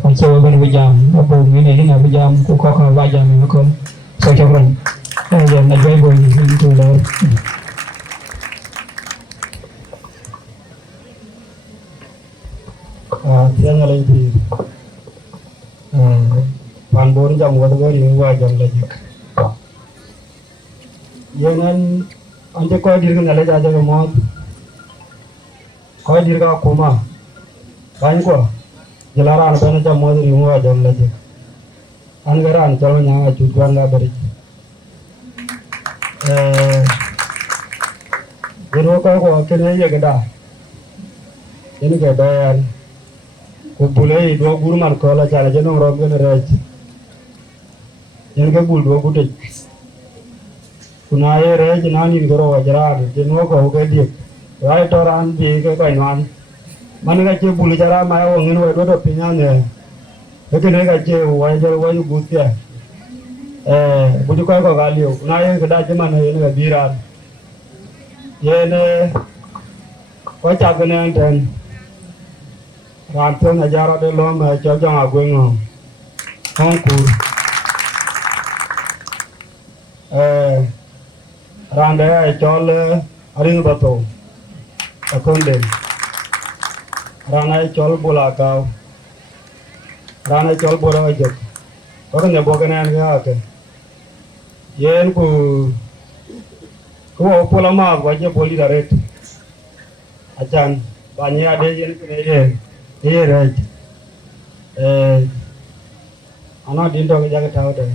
phải chơi bên bây giờ ở vùng như này là bây giờ cũng có cả vài giờ nữa con sao cho mình giờ là chơi vùng từ lớn tiếng lên thì toàn 4 dòng của tôi thì vài dòng là gì vậy nên anh chỉ coi đi cái này là cho một coi đi cái coma cái quoi jelaran bena jam mo ri mo jam la je angaran chalo nya chujuan la bari jero ko kene ye gada yen ga dayan ko bulai do gurman ko la chala jeno rom gene raj yen ga bul do gute kuna ye raj nani goro wajran jeno ko ga dik rai toran bi ga kai nan mana ga je bulu jara ma o ngin wa do pinya ne ke ne ga je wa je wa yu gutia buju ko ga liu na ye ga da je mana ye ga bira ye ne ko cha ga ne den ran to na jara de lo ma cho jang a gwen ngo hong ku ran de ai cho le arin ba to akonde Rana chol bola kau, Rana chol bola ajak. Orang yang bukan yang ke, yen ku pola mak wajah poli daret. Acan banyak ada yen ye right. Anak dinda kerja ke tahu dah.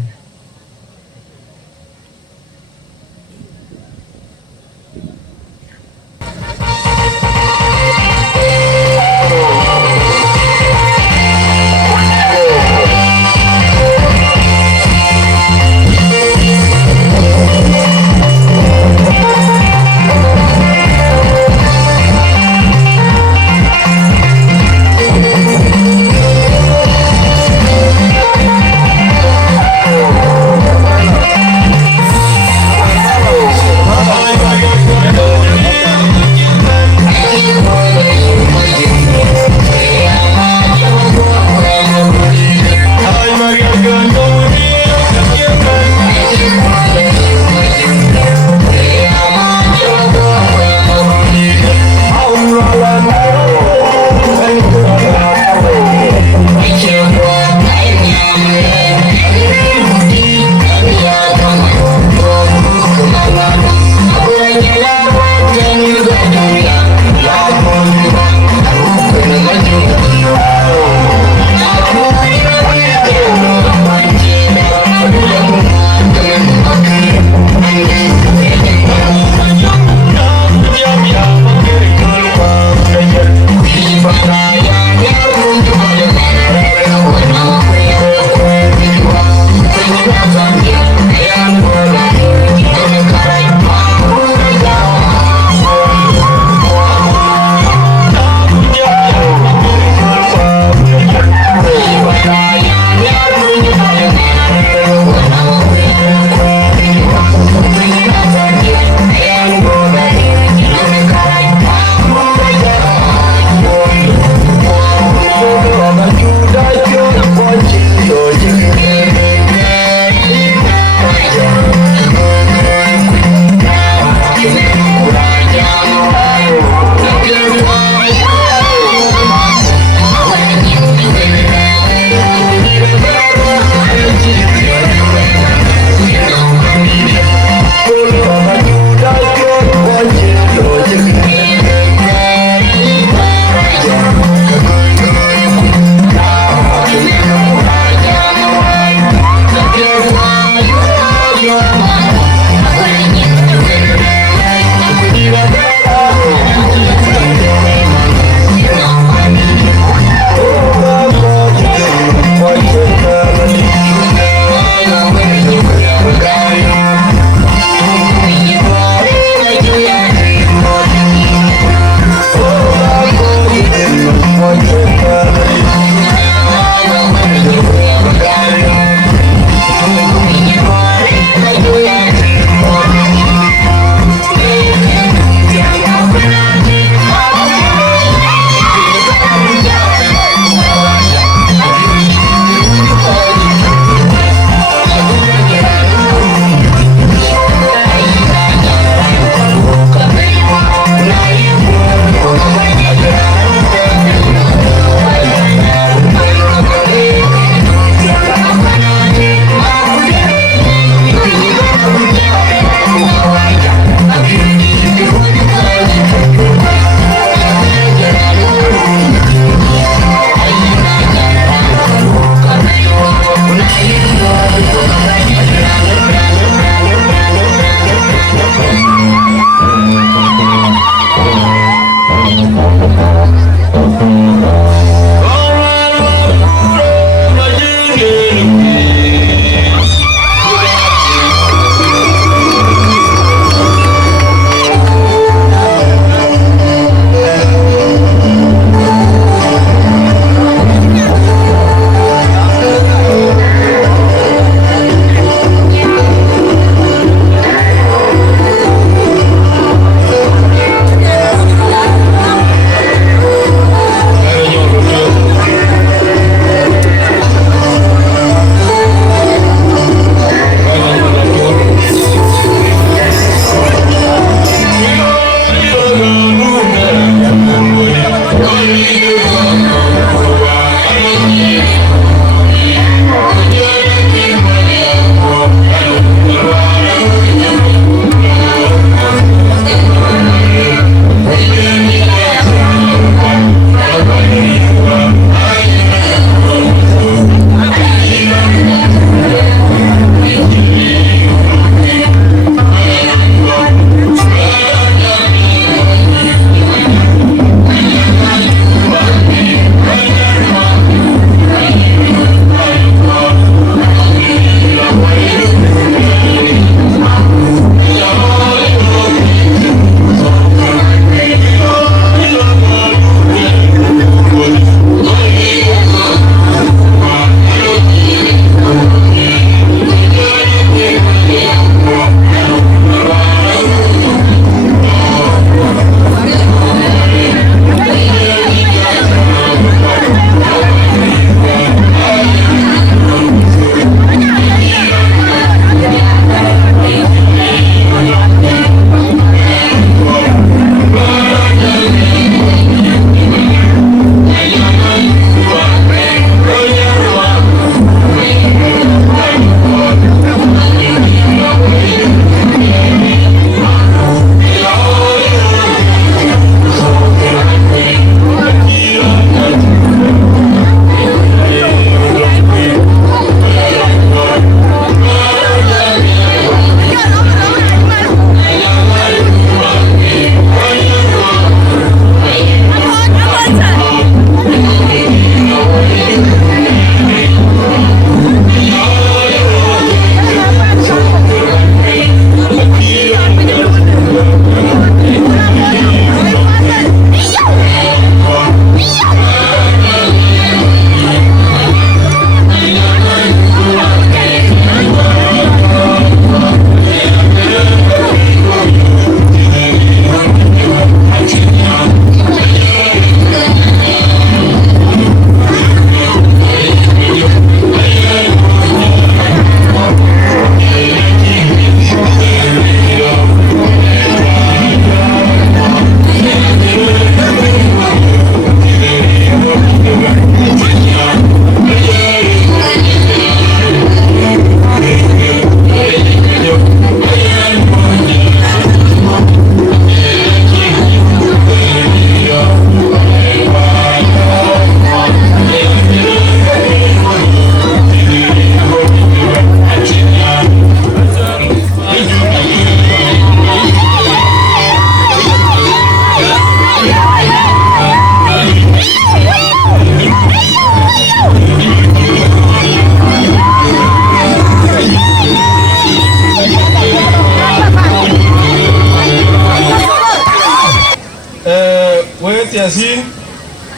siasin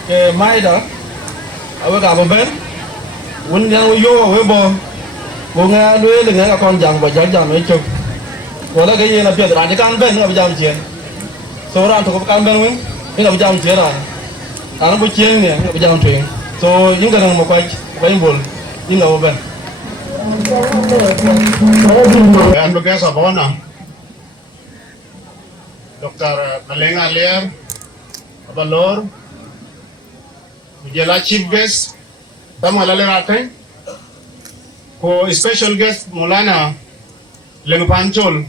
ke maida awe ka ben won yang yo we bo nga lwe le nga kon jang ba jang me chok wala ga yena pia ran kan ben nga jam chien so ran to kan ben wen nga jam chien ran bu chien ne nga jam twing so yin ga mo kwai bol yin ga ben and begas abona Dr. Malenga Lear Abalor Jela chief guest Tamala Lerate ko special guest Molana Lengupanchol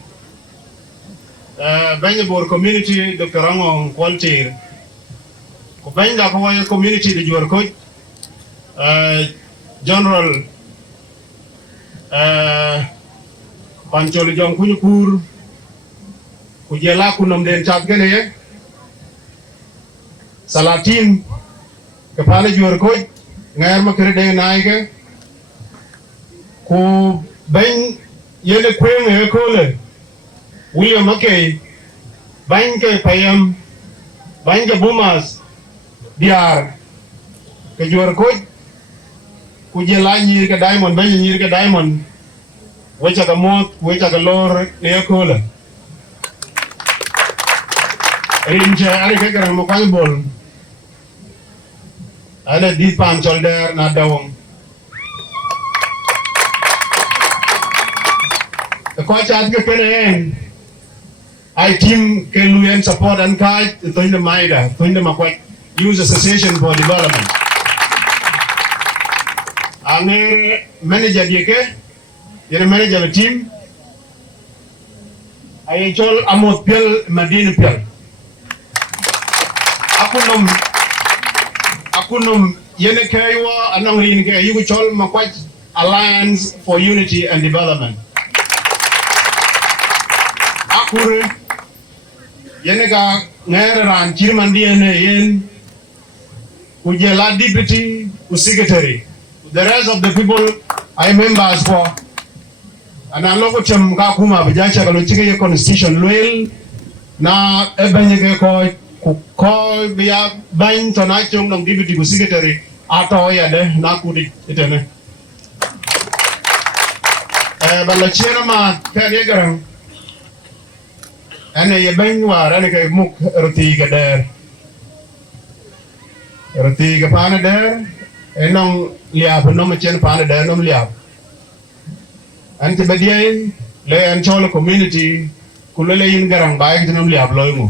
Banyabur community Dr. Rango Kwaltir ko Banya ko community de Juar Coach General Panchol Jong Kunyukur Kujela kunom den chat gene Salatin kepala Juar Coach ngair makere de naike ku ben yele kweng e kole William Mackay banke payam banke bumas diar ke Juar Coach ku jela nyir ke diamond ben nyir ke diamond wecha ka mot wecha ka lor e kole rinche ari ke garang mo kan bol ala di pam solder na dawong ko chat ke kenen I team ke luyen support and kai to in the maida to in the makwat youth association for development ane manager yeke yene manager the team ay chol amot pel madina pel akunum yene kaywa anong rin ke yugo chol makwat alliance for unity and development akure yene ka ngere ran chirman diene yen kujela deputy secretary the rest of the people I members for analogo chem ka kuma bijacha kalo chike constitution loyal na ebenye ko biya bain to na chung nong deputy secretary ato ya de na kudi itene bala chairman ka de garang ane ye bain war ane ke muk roti ga der roti ga pana der enong liap no chen pana der no liap ante badien le an cholo community kulele yin garang baik no liap loy mu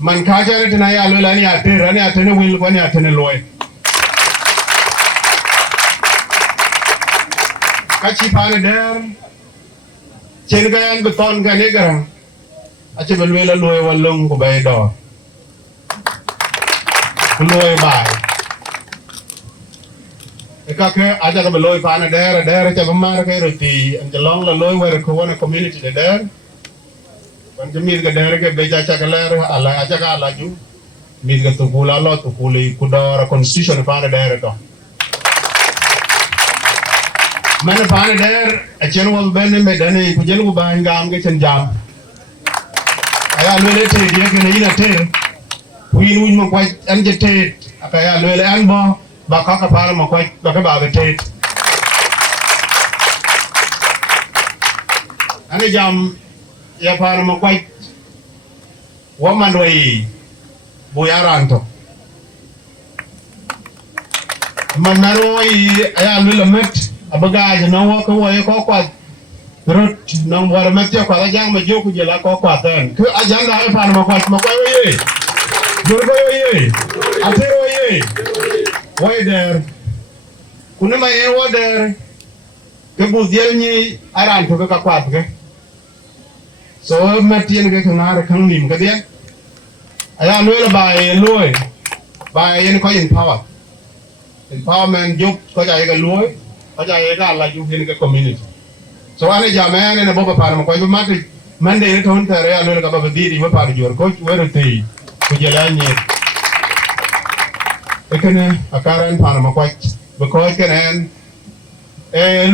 man kajare tena ya lo lani atene wil ko ni atene loy kachi pane der chen gayan beton ga ne garang ache belwela loy walong ko bay do loy bay ekake aja ga loy pane der cha bamar ke roti anjalong la loy wer ko wona community de der Kan jemil ke daerah ke beja cakaler ala aja ka laju mil ke tukula lo tukuli kudara constitution pada daerah to mana pada daerah achen wal bene medane kujel ku bangam ke cenjam aya lele te dia ke ina te win win mo kwai anje te akaya lele an bo ba ka ka para mo kwai ba ka ba te ane jam ya para mo kwai woman way boyaranto manaro yi aya lula met abaga na wo ko wo ko kwa rot na war met ko ga jang ma joku jela ko kwa ten ku ajanda ay para mo kwai ye jorgo ye atero ye way der kuna ma ye wo der ke bu diel ni aranto ka kwa ke so matien ke ngare kan nim ke dia aya loy by yen ko empowerment juk ko ja ga loy ko ja ga la ju hin ke community so ane jamane ne boba par mo ko mati mande ne ton tare ya loy ga baba didi mo par jor ko wero te ko jelani ekene akaran par mo ko ko kenen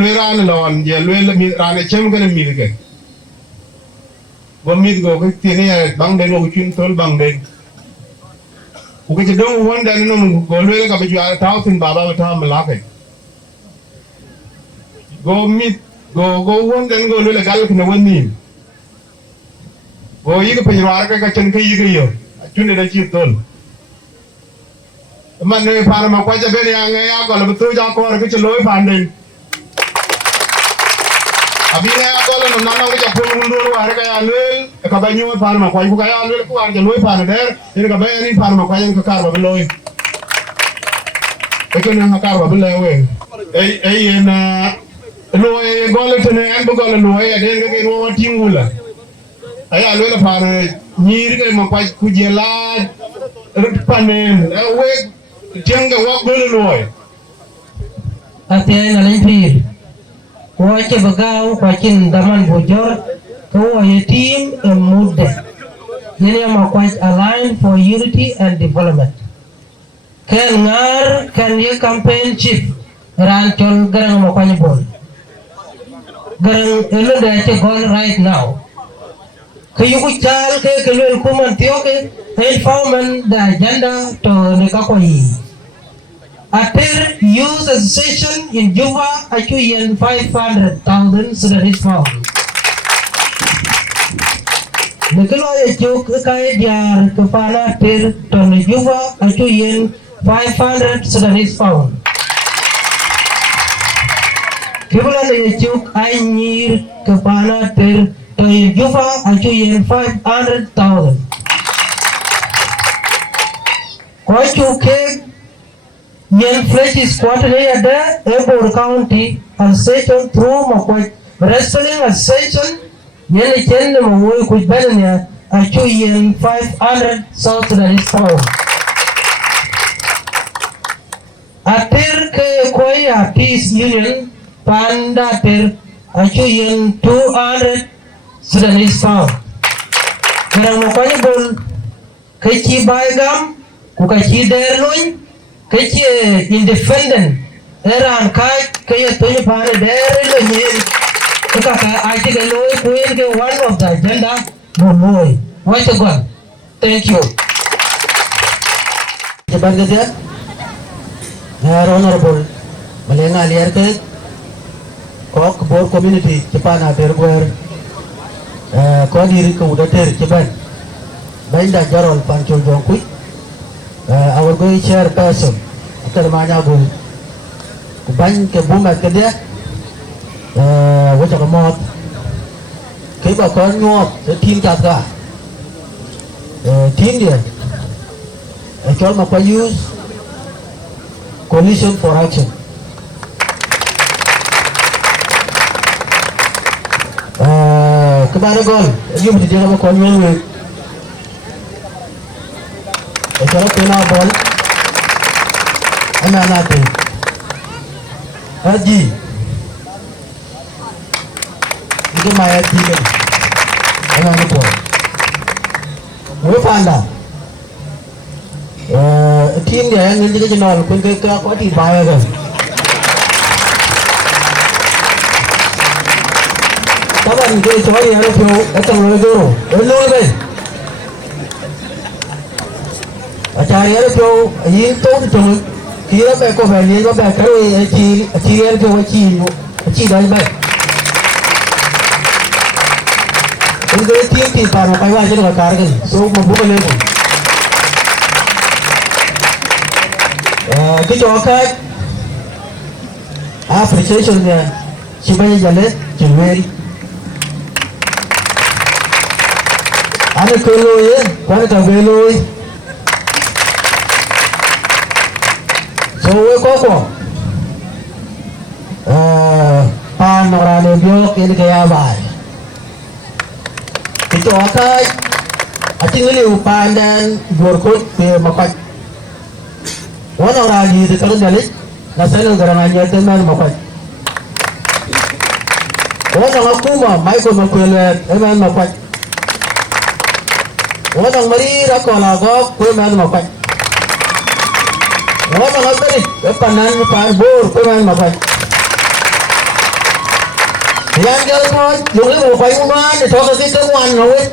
loy ran lon je loy mi ran chem ga mi ke Gomit go ke tini bang den go chin tol bang den. Ku ke dong won dan no go le ka be jwa taw tin baba ta malake. Gomit go won dan go le gal kna woni. Go yi ke penwar ka chen ke yi ke yo. Chune da chi tol. Man ne para ma kwa ja be ya nge ya go le tu ja ko ke chloi pan den. Abina agora no nana uja pulundu harga ya lel ka banyu par ma kwai ku ya lel ku anje loi par der ina ka bayani par ma kwai ka kar ba loi e ko na kar ba loi we ei na loi gole tene en bu gole loi ya den ga ro tingula aya lel par nyir ga ma kwai ku je la rut panen we tenga wa gole loi ate na len Wache bagao kwa chin daman bojor kwa team and mude yene ma kwa align for unity and development kan ngar kan ye campaign chief ran chol garang ma kwa bol garang elo da che gol right now kayu ku chal ke kelul kuman tioke empowerment the agenda to ne ka ko yi Ater Youth Association in Juba actually 500,000 Sudanese pounds. Nikolo Echuk Kai Diar Kepala Ater to Juba actually 500 Sudanese pounds. Kepala Echuk Ainir Kepala Ater to Juba actually 500,000. Koichu Yen Fresh is quarterly at the Ebor County Association through Mokwai Wrestling Association Yen Chen Mawui Kuibania Achu Yen 500 South Sudanese pounds. Atir Ke Koya Peace Union Panda Atir Achu Yen 200 Sudanese pounds. Garang Mokwai Bol Kechi Baigam Kukachi Derloin Kechi independent eran kai kaya tuni pane dere lo nyen kaka I think loy one of the agenda boy what a god thank you Cepat kerja honorable Malenga liar ke kok board community cepat na terguer kau diri ke udah cepat baik dah jarol pancul jongkui our going chairperson after manya go ban ke buma ke dia wacha kamot ke ba kon ngot team ta ka team dia actual ma pa use coalition for action kebare gol you mesti dia ma kon ngot Kalau kena bol, anak tu, Haji, itu maya tiga, anak bol. Gue panda, tim dia yang ini juga jenol, pun ke aku di bawah kan. Kapan gue coba ni ada pun, atau lolo, lolo Acharya ko yin to to kira be ko be ni ko be ka chi yer ko chi dai be unde ti para kai wa jero kar ke so mo bu le ko ki to ka appreciation ne chi ba jale chi weri ane ko lo ye ko ta be lo So we koko pan orang biok ini kaya bay. Itu akai ating liu pan dan borkut pe makat. Wana orang di dekat jalan nasal garangan jalan man makat. Wana aku mah mai ko makuelet man makat. Wana mari rakolago ko man makat. Orang ngabari, panan pan bor, panan makan. Yan cái thôi, dùng cái bộ quay mua để cho cái cơ quan nó ấy.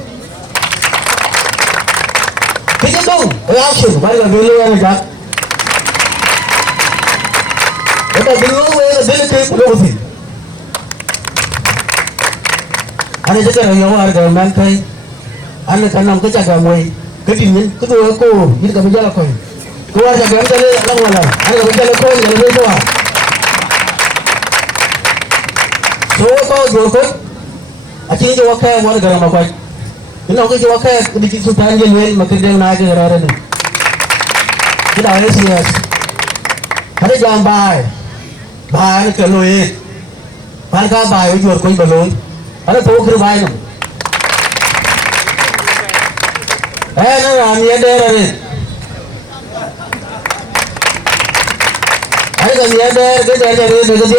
Cái gì đâu, cái áo sườn phải là video này chắc. Cái video này là cái của đâu gì? Anh ấy cái này nhiều ở gần mang thấy. Anh ấy khả năng cái chắc là mày cái gì nhỉ? Cái đồ cô, cái cái bây giờ là coi. Cô ăn cái cái này là ngon lắm. Anh ấy cái này coi là video à? Số có đồ tốt. À chỉ cho cái mua cái mà coi. Cái nào cái cho cái đi cái số tiền gì lên mà cái điều này cái ra đây. Cái đó là serious. Anh ấy làm bài. Bài nó cái lối. Bài cái bài với chuột coi balloon. Anh ấy phố cái bài nó. Nó làm gì đây rồi? Anh làm gì đây? Cái đây cái gì?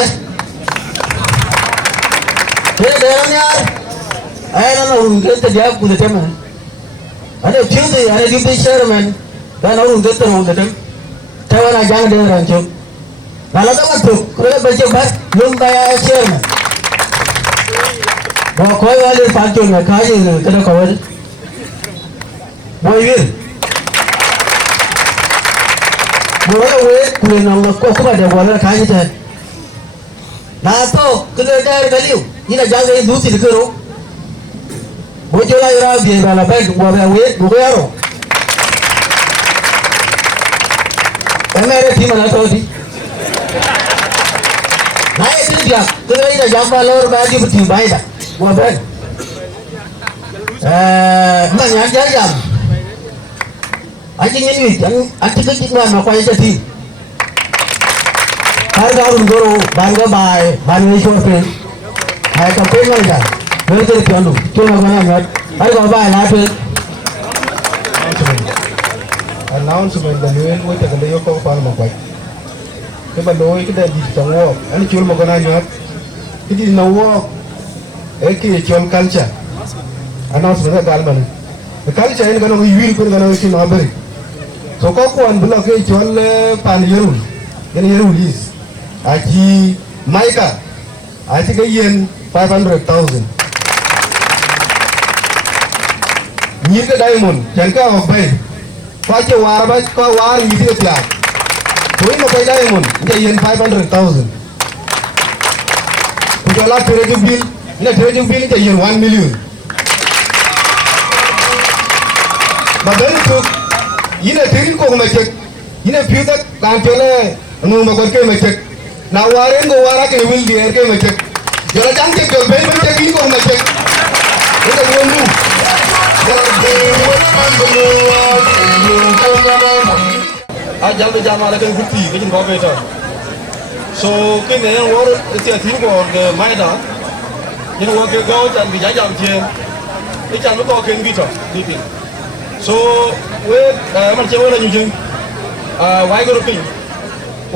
Cái đây nó nhá. Nó hùng cái gì á? Cũng được mà. Anh ấy thiếu gì? Anh ấy đi chơi rồi mà. Nó hùng cái gì hùng cái. Theo anh giang đây rồi chứ. Mà nó có thuộc. Cái bây giờ bắt lương tay chơi mà. Bỏ khói vào lên phản chuột là khá gì cái đó có gì? Boy viên. Bố là quê, quyền nào có không phải để bỏ ra khá như thế. Là to, cái này đây cái liu, như là giao cái đủ gì được rồi. Bố cho lại ra biển là phải bỏ ra quê, bố cái rồi. Em này thì mà là thôi đi. Này cái gì cái này là giao vào lor ba đi một tiếng bay đã, bố bên. Mà nhắn giá giảm. Anh chỉ nhìn gì, anh chỉ cái chuyện mà quay cho thì. Hai cái ông guru, ban cái bài, ban cái show phim, hai cái phim này cả, với cái chuyện luôn, chưa nào cái này, hai cái bài là phim. Announcement là người với cái điều có phải một cái. Cái bản đồ cái đây gì trong work, anh chưa một cái này nữa. Cái gì nào work, cái chuyện culture. Announcement là cái gì? Cái culture ini kalau review pun kalau isi naberi. So kau kuan bela ke jual pan yerul, jadi yerulis. Aji Maika, aji ke yen 500,000. Ni ke diamond, jangan kau bay. Kau je war bay, kau war ini dia tiap. Kau ni ke diamond, jadi yen 500,000. Kau jual treasure bill, ni treasure bill jadi yen 1 million. Mà đến được, ini tiếng của mày chết, ini phiêu tất làm cho này, người mà còn kêu mày chết, nào warin của wara cái will đi kêu mày chết, giờ là chẳng chết được bên bên chết của mày chết, cái này luôn luôn. Jangan berjamaah ada kan bukti, kan kau betul. So cái này nó war cái tiếng của mai đó, nhưng mà cái gấu chẳng bị giải giảm chưa, cái chẳng nó có cái gì thôi, đi tìm. So we mình chơi là nhiều chừng, vài cái pin,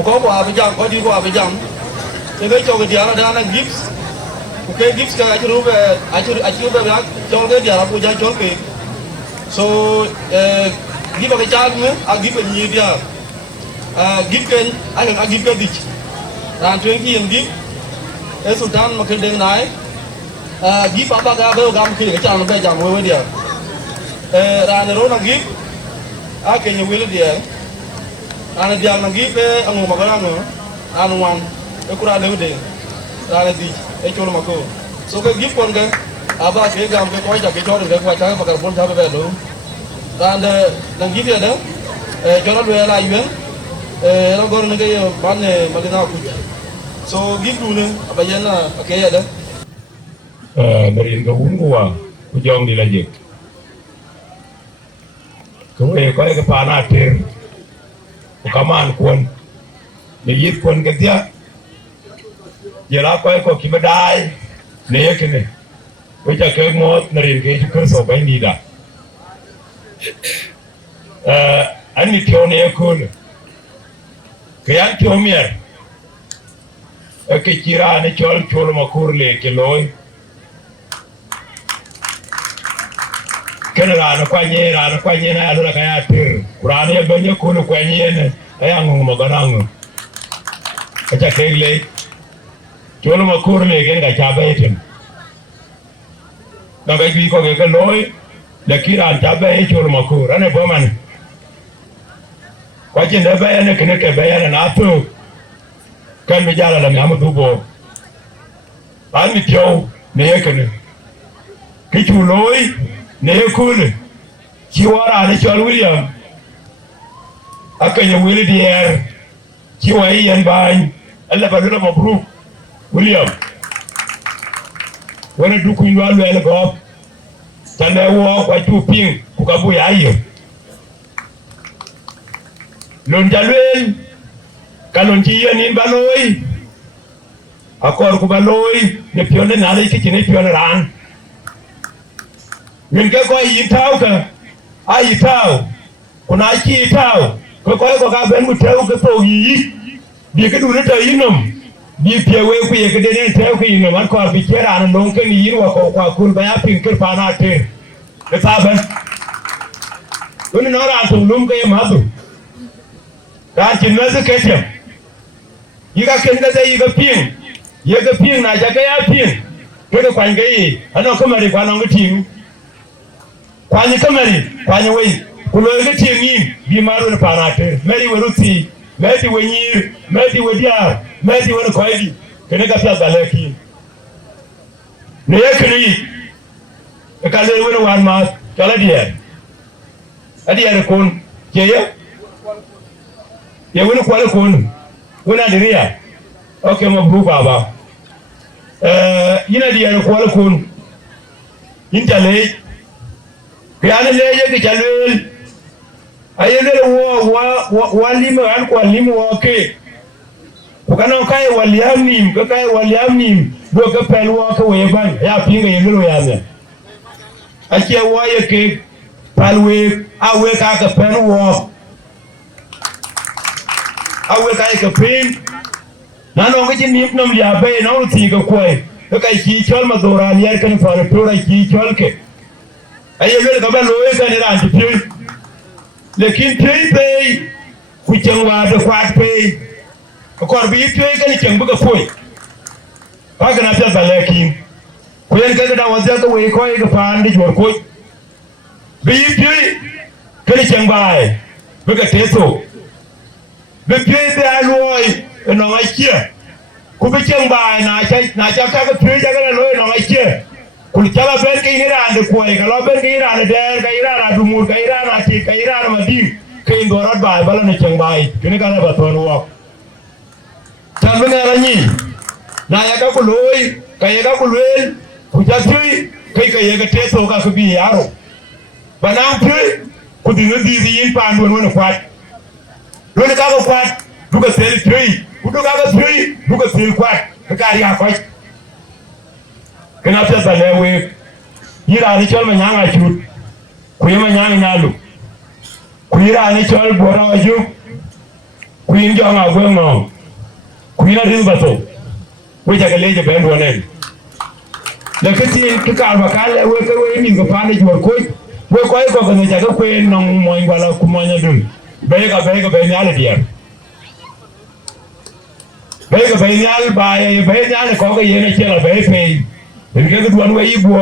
có quả bây giờ có đi quả bây giờ, cái cho cái dia là đang gips, cái gips cái ai chịu về cho cái dia là bây giờ cho cái, so gips cái trang nữa, gips cái gì dia, gips cái anh gips cái gì, làm chuyện gì gips, cái sultan mà cái đêm này, gips apa cái bây giờ cái trang nó bây giờ mới dia. Rana rona gip, ake ni wili dia. Rana dia nang gip angu magalang anu wan, ekura leude. Rana di, ekor mako. So ke gip kon ke, aba ke gam ke koi ja ke chor ke koi cha pakai pun chabe be lo. Rana nang gip dia dah, chora dua la yuen. Orang gor nang ke ban magina ku. So gip dulu, apa yang na pakai ada. Dari ke ungu kujong di lagi. Chúng tôi có cái phá nát tiền, cảm ơn quân, để giúp quân cái tiếc, giờ là có cái mà đai, này cái này, bây giờ cái mốt này cái cơ sở bánh mì đã, anh đi theo này con, cái anh theo miệt, cái chira này chol mà cur lệ cái lối. Kena rana kwa nye na alura kaya tir. Kurani ya banyo kunu kwa nye na. Aya ngungu maganangu. Acha kegle. cholo makur le gen ga chabe tim ga ga bi ko ga loy le kiran chabe cholo makur ane boman kwa jinde be ne kene ke be na to kan mi jala la ngamu dubo an mi tyo ne yekene ki chuloy ne yekule ki wara ne chol William akanya wili dier ki wa yan ban alla badura mabruk William wana duku ywalu el go tande wo kwa tu ping ku ka bu ya yo lon jalwel kalon ci yenin baloy akor ku baloy ne pione na le ki ne pione ran min ke ko yitaw ka ayitaw kuna ki taw ko ka ben mu taw ka to yi bi ke du ne taw yinom bi pie we ku ye ke de ne taw ka yinom an ko bi kera an non ke ni yirwa ko kwa kun ba ya pin kir pa na te ne ta ben don no ra to lum ke ma do ka kin na ze ke tem yi ka ken da yi ga pin ye ga pin na ja ga ya pin ke da kwan ga yi ana ko mari kwa no tin kwani kamari kwani wei kulo ga tin bi maro na panate meri weruti meri wenyir meri wedia meri wona koidi kene ga pya baleki ne yakri e ka le wona wan ma kala dia adia kon keye ye wona kwale kon wona diria okay mabru baba yina dia kwale kon intale kayane leje ki jalwel ayele wa limu an ko limu wake ukana kai waliamnim ka kai waliamnim do ka pel wa ka we ban ya pinga yelo ya me ake waye ke palwe awe ka pen wo awe ka pin nano ngi ni nam ya be na uti ka koy ka ki chol ma dora yar kan fa tora ki chol ke ayele ka ba loye ka ni ran ti lekin pay pay ku changwa da kwat pay ko bi pay ka ni changbu ka foi haka na ta balaki ku yan ka da wazia ka we ko ga fandi jor ko bi pay ka ni changba bi ka teso bi pay da loy no ngai ku bi changba na cha ka pay ja ka loy no ngai kul chala ben ke ira ande ko e galo ben ke ira ande der ka ira na dumur ka ira na ti ka ira na madi ke ndorot ba bala ne changbai kene kala ba ton wo tan ben ara ni na ya ka ko loy ka ya ka ko lel ku ja ti kai ka ya ka te to ka su bi yaro bana ti ku di di yin pa ndo wona kwat do ne ka ko kwat du ka sel ti ku do ka ka ti du ka sel kwat ka ri a kwat kena pesa lewe yira ni chol manyanga chut kuyema nyanga nyalu kuyira ni chol bora waju kuyinjo nga gwengo kuyina rimbato weja galeje bendo nen lakati kika bakale we ka we mi ngapane jor ko we ko ko ne jaga ko no moy wala ku monya dul be nyale dier be nyal baye be nyale ko ga yene chela be pe ke ga duan we ibo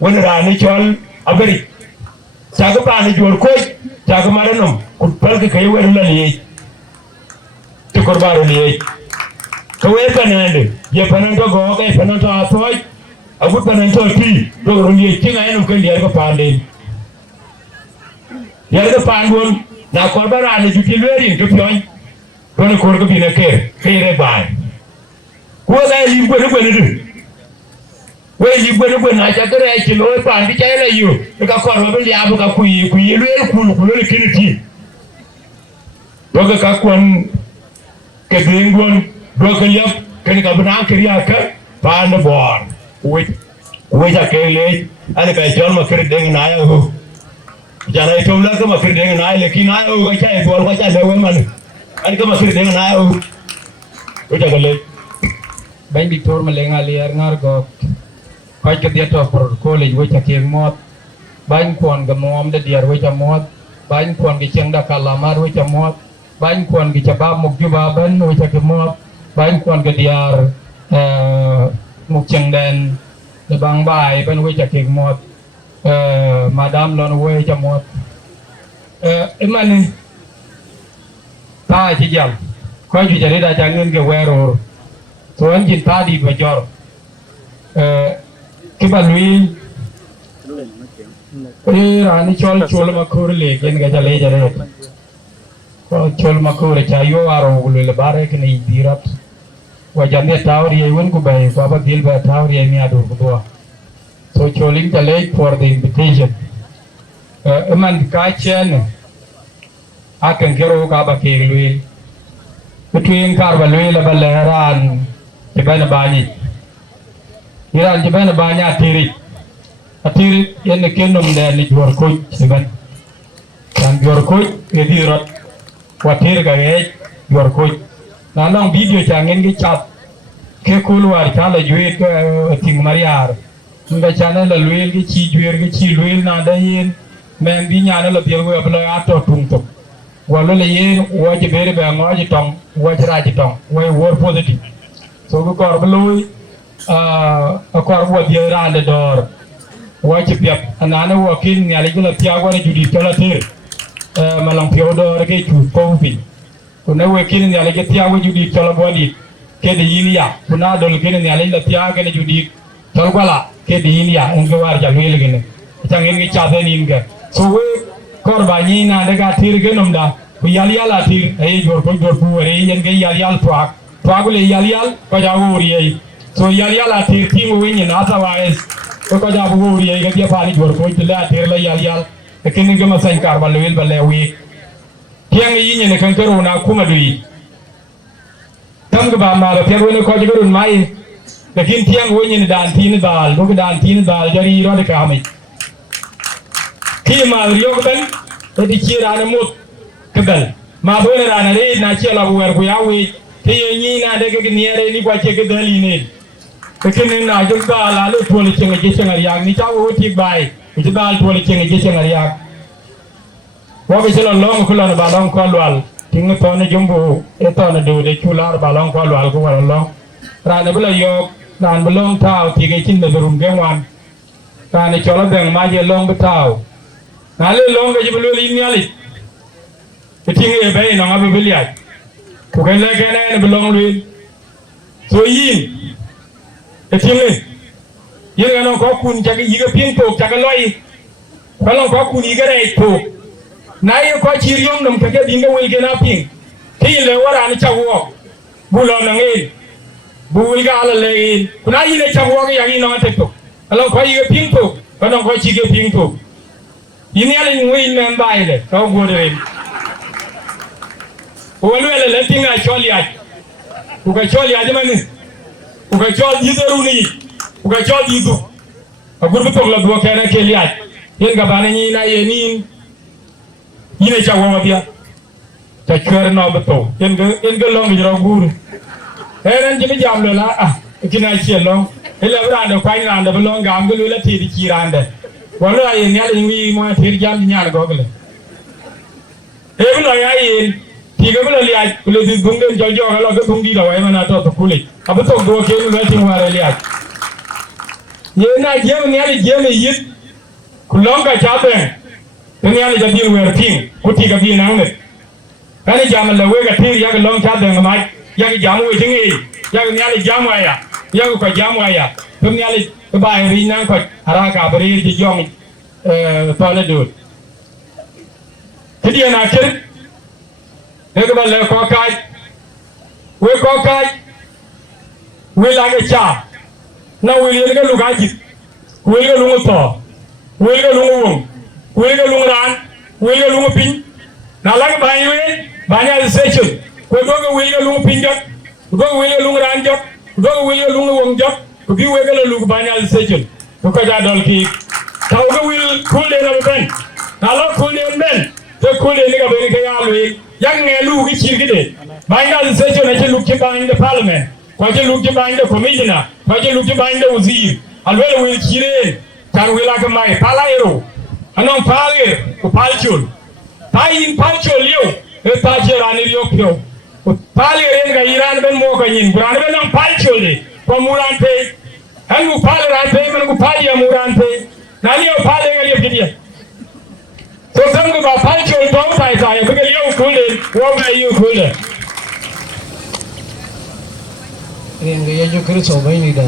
wona rani chol abari chaga pani jor ko chaga maranum ku pal ke kay wer la ni te korbaro ni ko we panande je panando go ga panando atoy abu panando ti do ro ni tinga eno ke ndiar ko pande yar ga pandon na korbara ni juti leri to pyon do ne korgo bi ne ke re bai ko ga limbo ne ko ne we yi gbe na ja gere ki lo pa ndi jale yu ka ko ro bi abu ka ku yi le ku le kiniti do ka kon ke dingon do ka yap ke ka bana kriya ka pa na bor we ja ke le an ka jol ma kir ding na ya ho jana to la ka ma kir ding na le ki na ho ka cha bor ka cha le we man an ka ma kir ding na ho we ja ka le bain diktor malenga liar ngar go kai ke dia to college we cha keng mot bain kon ga mom de diar we cha mot bain kon gi cheng da kalamar we cha mot bain kon gi cha ba muk ju ba ban we cha ke mot bain kon ga diar một chân đèn để bằng bài bên quay chặt kịch một madam lon quay cho một em anh ta chỉ jam coi chỉ jadi dah jangan ke wero tuan cinta di bajor kibalui rani chol makur le gen ga jale jare chol makur cha yo aro gulu le bare ke ni dirat wajane tawri even ku bai baba dil ba tawri mi adur ku so choling jale for the invitation eman ka chen akan kero ka ba ke lui between karbalui la baleran jebana bani iran jebana bani atiri yen kenum de ni jor ko seban kan jor ko edirat watir ga ge jor ko na long video changen gi chat ke kulwar chala juet ko ting mariar nga channel la luel gi chi juer gi chi luel na da yen men bi nyana la biel go abla ato tung tung wala le yen waji bere ba ngoji tong waji raji tong way wor positive so ko kor bloy a kor wo di rande dor waji piap anana wo kin ngali gula tiago ne judi tola ter malang pio dor ke chu ko fi ko ne wo kin ngali ke tiago judi tola bodi ke de yilia kuna dol kin ngali la tiago ne judi tol wala ke de yilia en go war ja wel gene tangen gi chabe nin ga so we korbanyi na daga tir genom da ku yal yala tir ay jor pu re yen ge yal twag le yal ko ja wuri ay so yal tir ti mu wini na ta waes ko ja wuri ay ge pa ni jor ko la tir la yal e kin ge ma san kar balwel balle wi tiang yi ne kan karo na kuma dui tam ga ba ma ra tiang woni ko ji gurun mai da kin tiang woni dan tin bal do dan tin bal jari ro de ka mai kima riok ben edi chira na mut kebel ma bone rana re na chela wer ku yawi ke yenyi na de ke niere ni kwa che ke dali ne ke kin na jog ba la lu tole chenga je chenga yak ni chawo ti bai ku ba tole chenga je chenga yak wa be chela long ku la ba long ko lwal tinga to ne jumbo e to na do de chula ba long ko lwal ku wa long rana bula yok ran bulong tao ti ke chin de rum ge wan rana chola beng ma je long betao nale longa jibulu linyali tinge be no ngabe biliat ko gele gene belong lu so yin tinge yin no ko kun jagi yiga pinto jaga loy balong ko kun yiga re to nayi ko chiriom dum ke dinga wel gena pin ti le wara ni chawo bulo na ngin bul ga ala le kuna yile chawo ga yagi no te to balong ko yiga pinto balong ko chige pinto ini ala ngui men baile ko gore wolu ele le tinga choli aj uga choli aj mani uga choli yidoruni uga choli yidu agurbu to la do kene ke liaj yen ga bana ni na yenin yine chawo bia ta chwer no beto yen ga long jiro guru eren jimi jamlo la kina chelo ele brando kwa ni anda belong gam gulu la ti di kirande wala yen ya ni mo tir jam nyaar gogle e bulo ya yen ti ga bulo liaj bulo di gungen jojo ga ga bungi la way mana to kuli abu to do ke ni lati wara liaj yen na jem ni ali jem yit kulonga chabe ni ali jadi wer ting kuti ga bi nang ne kani jam la we ga tir ya ga long chabe ga mai ya ga jam we tingi ya ga ni ali jam wa ya ko jam wa ya ni ali ba ri nang ko haraka bari di jong tole do kidi na kir e ko le ko kai we la ga cha na we le ga lu ga ji we ga lu to we ga lu won we ga lu ran we ga lu pin na la ga ba we ba nya session ko do ga we ga lu pin jot do we ga lu ran jot do we ga lu won jot ko bi we ga lu ba nya session ko ka ja dol ki taw ga wil kulde na ben na lo kulde ben te kulde ni ga be ga ya lu yang ne lu gi chir gi de ba nya session na che lu ki ba in the parliament kwa je lu ki ba in the commissioner kwa je lu ki ba in the wazir alwele wil kire kan wila ka mai palairo anon palir ko palchul tayin palchul yo e tajera ni yo pyo ko palir en ga iran ben mo ga yin buran ben non palchul de kwa muran pe hangu pale ran pe man ku pali ya muran pe nani o pale ngali kidia so sangu ba pal chol dom sai sai ko liu kule wo ba yu kule riêng cái cho cái số mấy này đó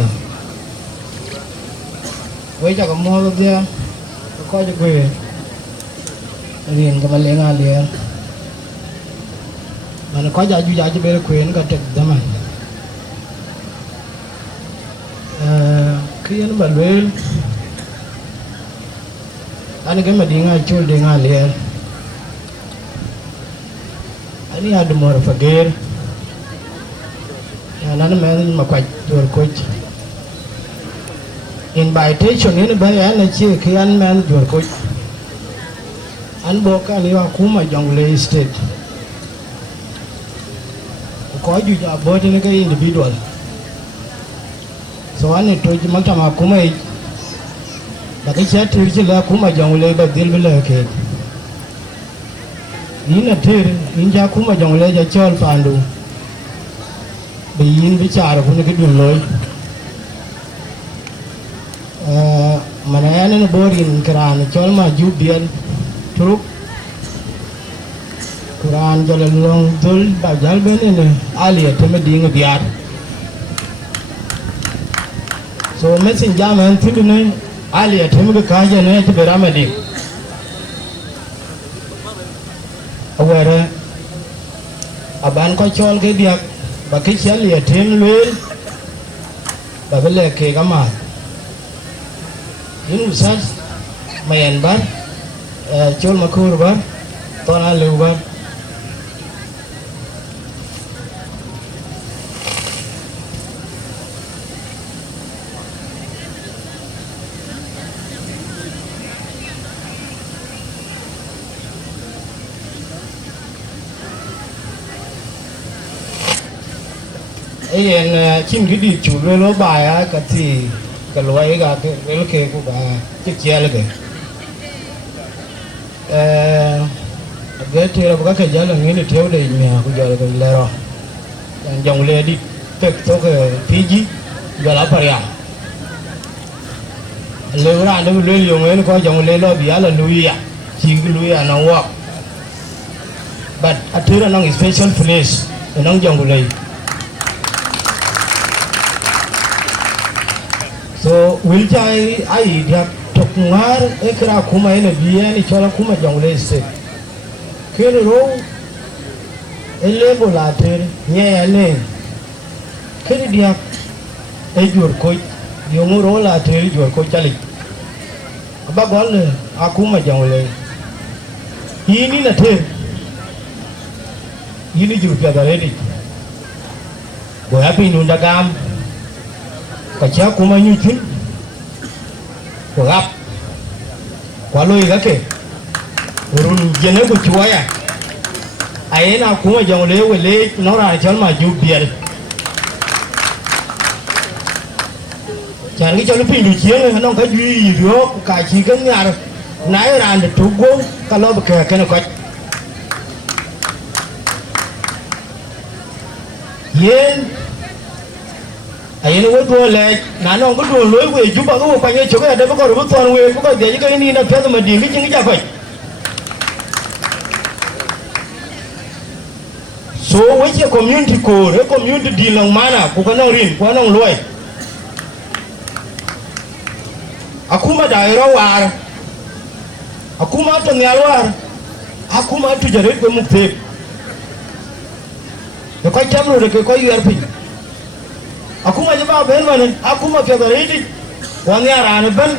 với cho cái mua cái kia coi cho quê riêng cái mà lấy ngang liền mà nó có giá du giá cho bé quê nó có trực đó mà khi nó bận lên anh cái mà đi ngang chui đi ngang liền anh ấy ada mau fakir nana men makwaj dur coach invitation ni ba ya na chi ki an men dur coach an bo ka ni wa kuma Jonglei state ko ju ja bo ni ka individual so an to ji mata ma kuma da ka cha tir ji la kuma Jonglei ba dil bila ke ni na tir in ja kuma Jonglei ja chol pandu yin bicara pun ke dulu mana yana borin kerana col maju biar truk Quran jalan long dul bajal bene ali teme ding biar so mesin jaman tidu ne ali teme ke kaja ne te beramadi awara aban ko col ke dia bà cái xe lìa thiên luyện bà phải lệ kề cả mặt những sát mày ăn bát chôn mà khô bát toàn ăn liều bát ấy chim cái đi chủ lối bài á cái thì cái lối ấy cái lối kia của bà chiếc xeเลยcái thì là các cái giá là những cái thiếu để nhà của giờ là cái lẻ rồi dòng lẻ đi tất số cái phí gì giờ là phải à lối ra nó lối dùng ấy nó có dòng lẻ lo bia là lối à chỉ cái lối à nó work but at thứ là nó special place nó dòng lẻ so wilchai ai dia tokungar ekra kuma ene bieni chola kuma Jonglei state kene ro elebo later nye ane kene dia ejur ko yongoro later jur ko chali ba gol akuma Jonglei ini na the ini jur pia daredi go happy nunda gam kacha kuma nyutin ko gap kwa loi gake urun jene ko chuaya ayena kuma Jonglei wele no ra chal ma ju bier chan gi chal pin du chieng no ka ju ro ka chi kan nyar nai ran de tu go ka lo ke ke no ka yen ayene wo do le na no ko do loi we ju ba ko pa nye choga da ko ro ton we ko de ga ni na phe ma di mi chin ja pai so we che community ko re community di lang mana ko ka no rin ko no loi akuma da ro war akuma to nyal war akuma tu jare ko mukte ko chamro de ko yer pin akuma jaba ben man akuma ke garidi wani yara ne ban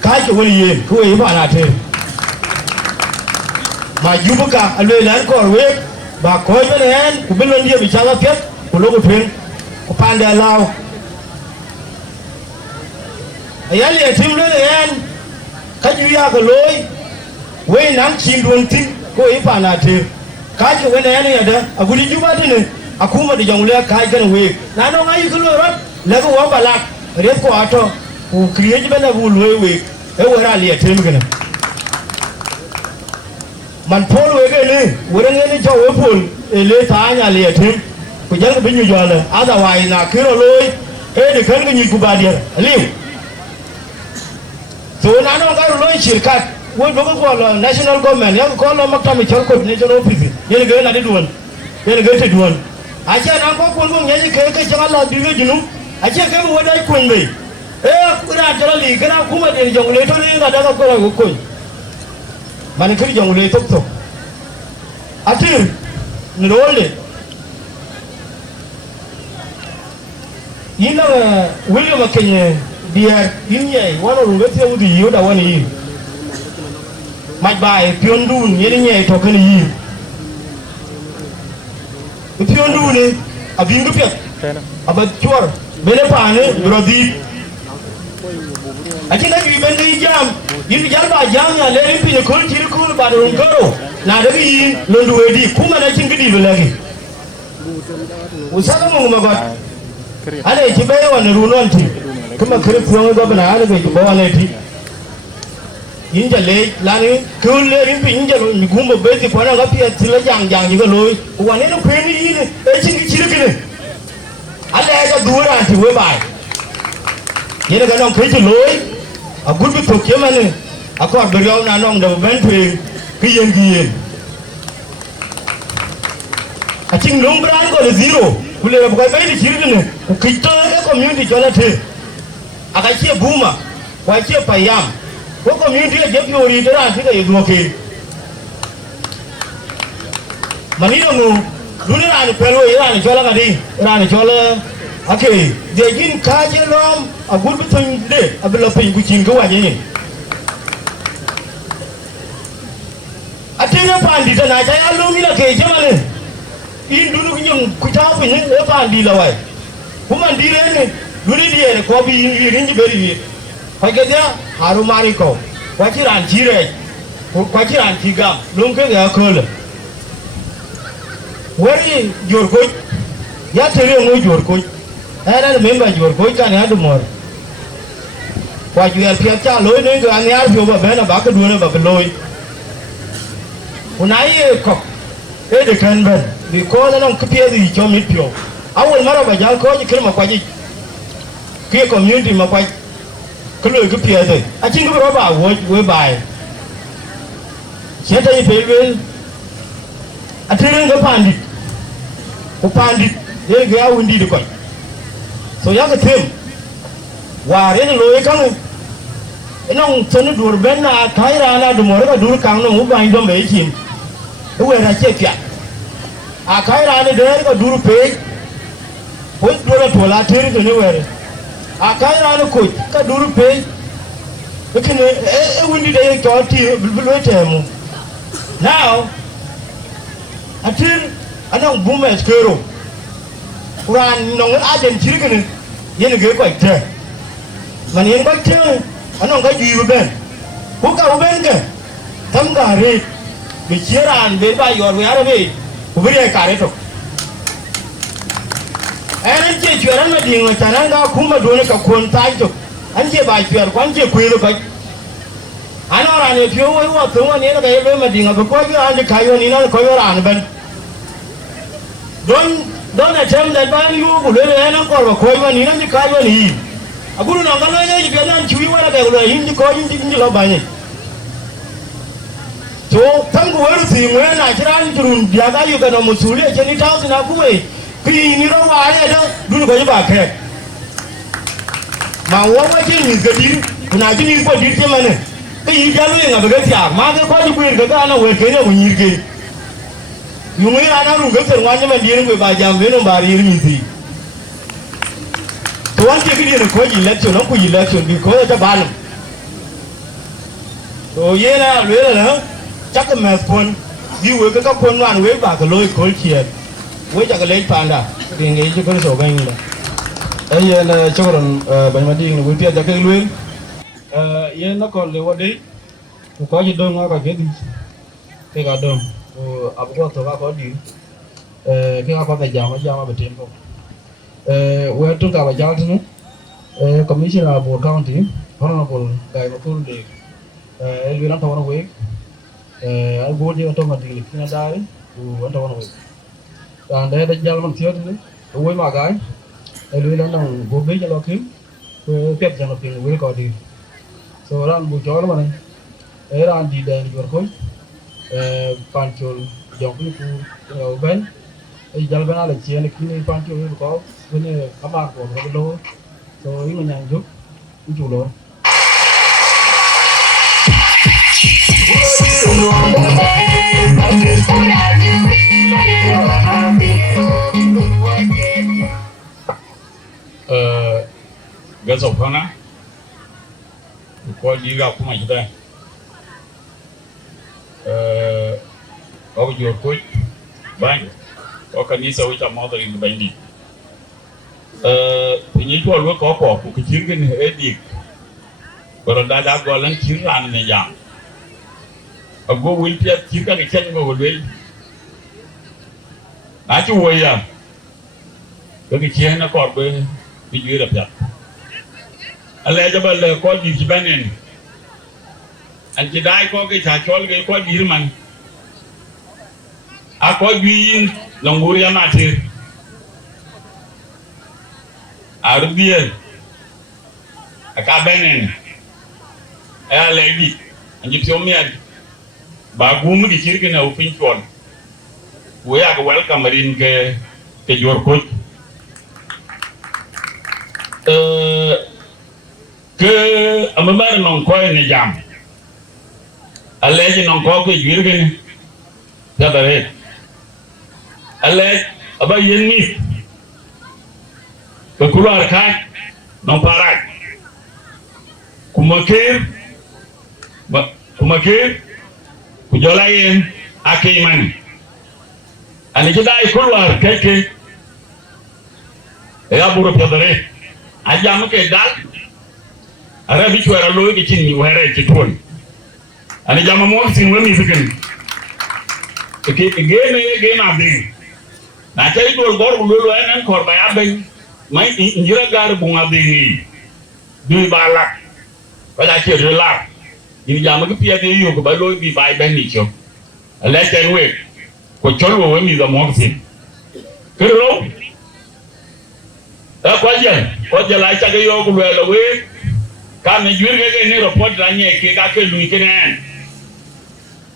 ka ke wani ye ko yi ba na te ma jubuka alwe lan ko we ba ko ben hen ku bin ndiye bi chala pet ku logo pen ku pande law ayali ya tim le hen ka ju ya ga loy we nan chin don tin ko yi ba na te ka ke wani hen ya da agudi juba tin akuma di Jonglei kai gan we na no ngai ku lo rot le ko wa balak re ko ato ku create bena bu lo we e wera li etem gana man pol we ge ni wera ni jo we pol e le ta nya li etem ku jal ko binyu jole otherwise na kiro loy de kan ga ni ku ba dia liu so na no ga lo shirkat wo do ko national government ya ko lo makta mi chol ko national office ye ga na de duwan ye ga te duwan a ce na ko kun gun yaji kai kai jama la diwe jinu a ce kai mu wadai kun mai kuna jarali kana kuma de jongule to ne ga daga ko ko man kiri jongule to atir ni role yina William Kenye dia inye wana rungati udi yoda wani yi majbai piondun yeni nye to kan yi piondun ne abingu pet abachwar bele pane brodi achi na bi bendi jam yin jam ba jam ya le rin pin ko chir ko ba do ngoro na da bi londu wedi kuma na cin gidi lagi usaka mu magot ale ti be wona runon ti kuma kire fuwa ga bana ale be ba wala ti inja le lani kulle rin pin inja mi gumbo be ti pona ga pi ti la jang jang ga loy wane no peni yi ne e cin gi chir kine ale ga dura ti we bai yene ga non kai ti loy a gurbi to ke mane akor be yaw na non da ben pe ki yen a cin non bran ko zero kulle ba kai di chir kine ku kito e community jola te aka ce buma wa ce payam ko community je fiori da ran tiga yugo ke manino mu duni ran pelo ran jola ga di ran jola ake de gin kaje lom a gurbi tun de abla pin ku cin ga waje ne atene pandi da na ja ya lumi la ke jamane in dunu nyum ku ta fu ne e pandi la wai kuma ndire ne duni die ko bi rinji beri ko ga dia haru mari ko wakiran jire wakiran tiga lunke ga kole wari jorko ya tere ngo jorko era member jorko kan ya dumor wa juel pia cha loy ne ga ne ar ba bena ba ka duone ba loy unai ko e de kan ben bi ko na non kpie di chomi pio awol mara ba jal ko ji kirma kwaji ki community ma kwaji kilo cái phía rồi, anh chính có bảo với bài, sẽ thấy về anh thấy cái pandit, để cái áo đi được coi, so giá cái thêm, và cái lối cái này, nó chân đuổi bên là thái ra là đuổi cái đuổi càng nó muốn bay đâm về chim, đuổi là chết kẹt, thái ra này đấy cái đuổi pe, hồi đuổi là thua là thế cái này vậy. Akai rano coach ka duru pe ekene e windi de ko ti lo temu now atin anong bume skero ran nong aden chirikene yen ge ko te man yen ko te anong ka ji ben ko ka ben ke tam ga re bi chiran be ba yor we ara be ko bi ka re to an ce cuyaran madina tanan ga kuma dole ka konta to an ce ba cuyar kwan ce kuyi kai ana rane fiyo wai wa tun wani ne ga yabe madina ba ko ga an kayo ni na ko yora an ban don a tem da ban yu bu le ne ko ba ko wani ne kayo ni a guru na ngalo ne ji nan cuyi wala ga lo yin ko yin lo ba ne to tangu wani si mu na kiran turun ya ga yu ga no musuli ce ni ta su na kuwe khi ni đâu vào đây đâu đúng có những bà kẹt mà uống cái gì cái gì nào chứ đi qua đi thế mà này cái gì cho nó là cái gì mà cái có những quyền cái nó về cái nó cũng như cái dùng mấy anh nó dùng cái phần ngoan nhưng mà đi nó về bà giam với nó bà đi như gì tôi ăn cái gì nó có gì lệch nó có gì lệch bị có cho bạn rồi vậy là lưỡi là nó chắc cái mẹ phun đi với cái các phun ngoan với bà cái lôi khối chiết với chắc cái lấy panda thì nghĩ cho con sổ banh là ấy là cho con bánh mà đi với tiền cho cái luyện ấy nó còn liệu đấy có gì đâu nó cả cái gì cái cả đâu áp qua thua có gì cái áp phải giảm mà bật tiền không với chúng ta phải giảm thế nữa commissioner board county honorable guy mà cũng được luyện ăn thua nó với ai board gì ăn thua mà đi khi nào đấy ăn thua nó với dan da jalan man tiyo ni we ma gay lui là nong vô bế cho lo kiếm tiếp cho nó tiền với có đi so ran bu cho nó này ran đi đèn vừa khối panchol dòng cái khu bên jal bana la chi ne kini panchol có bên các bạn của cái lô so ý mà nhàng giúp chủ lô gazo kana ko diga kuma gida au jor ko bang ko kanisa wita mother in bandi ni to lo ko ku kirgin edik baro da go lan kirran ne jam ago wil pia kirka ke chen go wel na chu waya ko ke chen na ko be bi jira pia ale jabal ko di banen an ji dai ko ke cha chol ke ko di man a ko bi longuria matir arbien aka banen ale di an ji pio miad ba gum di kirke na upin chol we ya welcome rin ke jor ko ke amamar non ko ne jam alleji non ko jirge ni dabare alle aba yenni ko kular kan non parak kumakir ku jolayen akeyman ani jidai kular keke ya buru pedare ajam ke dal ara bi chwara lo ke chin were ke ton ani jama mo sin wami fikin ke ge na bin na tay dol gor bu lo en kor ba abin mai njira gar bu ngabini du balak wala ke rela ni jama ke pia de yo ko ba lo bi bai ben ni cho ala chen we ko chol wo mi da mo sin ke ro ko jala cha ke yo ko lo we kame jwirge ke ni report la nye ke ka ke lui ke nen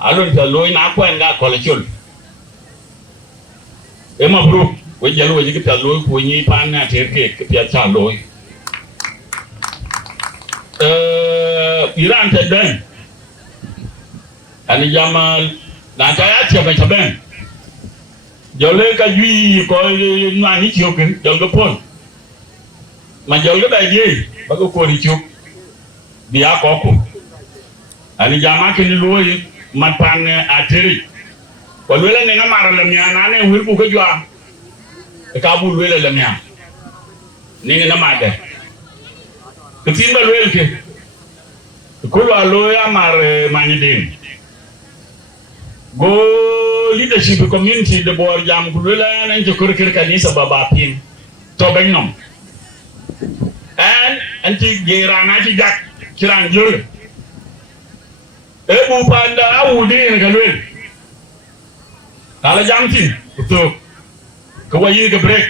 alon ta loy na ko nga collection e ma bro we jalu we ke ta loy ko ni pan na ter ke pia cha loy iran ta den ani jamal na ta ya che ba ben jole ka jwi ko na ni chiokin jol go pon ma jol go ba ye ba ko ni chok dia koko ani jama ke ni loyi matan ateri walwela ne ngamara la miana ne wirbu ko jwa e ka bu wela la miana ni na made kitin ba lwel ke ko lo loya mar manidin go leadership community de bor jam ko wela nan to kurkir kanisa baba pin to bagnom and anti gerana ti jak kiran jor e bu panda awudi ngalwel ala jamtin to ko wayi ga break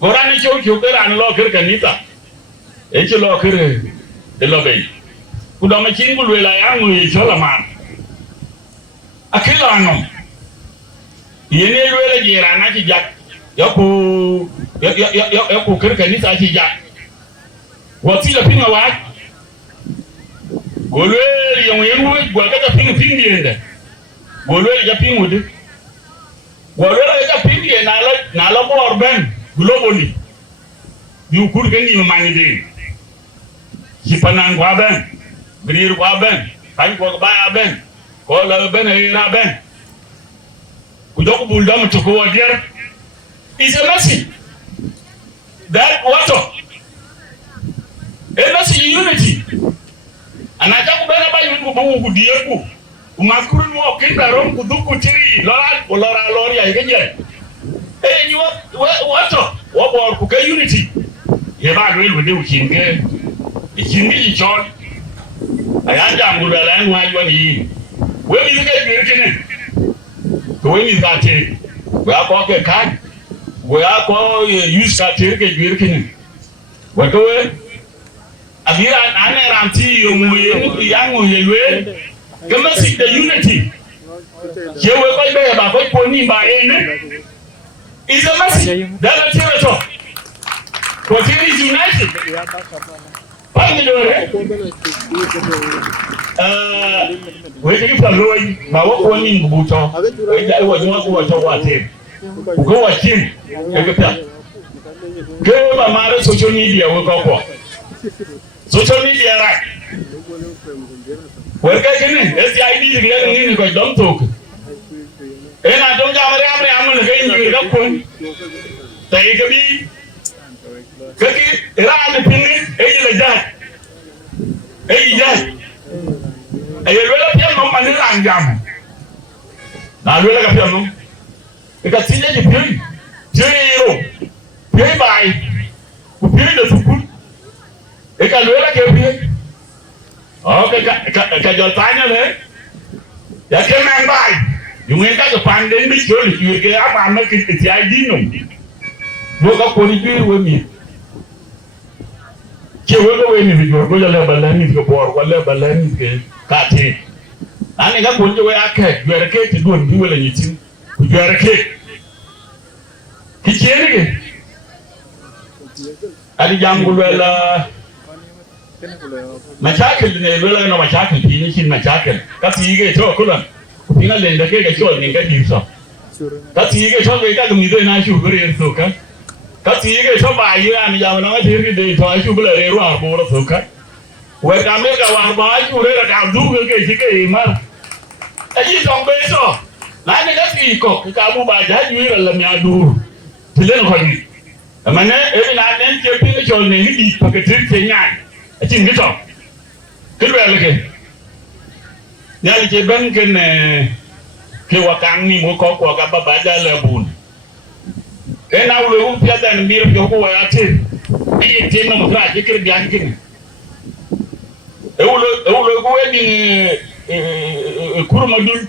gorani chow ran lo kir kanita e ci lo kir de lo bay ku do ma cin gul wela ya ngi chola man akila ngom yene wela jirana ci jak yaku kir kanita ci jak watila pinga wa golwel yang yengu gwa ka pingi ende golwel ja pingu de golwel ja pingi na la bor ben globally yu kur ke ni mani de hipanan gwa ben grir gwa ben tan ko ba ben ko la ben ira ben ku joko buldam to ko wadier is a mercy that what mercy unity anaja kubena ba yungu bu ku dieku umaskuru mo kinda rom ku duku tiri lora lori ya geje ni wato wo bor ku ke unity ye ba do ilwe de ukinge ikindi chon ayanja ngula la nwa yo ni we mi ke gbe kene to we mi ka te we akọ ke ka Goya ko use ka tir ke jwir kini. Wato we abira ane ramti yo moye yango yelwe. Kama si the unity. Je we ko be ba ko poni ba ene. Is a message. That a territory. What is united? Pani dore. We take it alone. Ba wo ko ni buto. We dai wo nwa ko to wa te. Go wa kin. E ka. Ke ba mare social media we ko. Social media right. We ka kin SID le ni ko dom tok. Ena dom jamare amre amne ke ni ga ko. Tai ka bi. Kaki ran pinni e le jat. E jat. E wela pia no mani ran jam. Na wela ka pia no. E ka tinye di pia. Jere yo. Pia bai. Ku pia de suku. E ka wela ke pia. Okay ka jol tanya le. Ya ke man bai. Yung ka ka pande mi jol ki ke apa ma ki ti ai di no. Bo ka ko ni bi we mi. Ke wego we ni bijo go jale balani ko bor wala balani ke kati ani ga kunje we ake gwere ke ti don bi wala nyiti ku gwere ke ki cheni ke ali jangul wala machakil ne wala no machakil ti ni shin machakil kasi ge to kulan ku pinga le ndake ga chol ni ga dimso kasi ge to ga mi do na shu gure so ka kasi yige so ba yi ani ya na ti ri de to asu bula re ru arbo ro soka we ka me ka wa ba asu re ka du ke ji ke ma aji tong be so na ni ga ti ko ka mu ba ja ju ri la mi adu ti len ko ni amane e na nen ke pi ni chol ne ni di pa ke ti ke nya aji ni to ke le ke ya li ke ben ke ne ke wa kang ni mo ko ka ba ja le bun. Ena ulo pia dan mir ko wa ate e te no mtra ke kir bian kin e ulo ko wedi kurma dul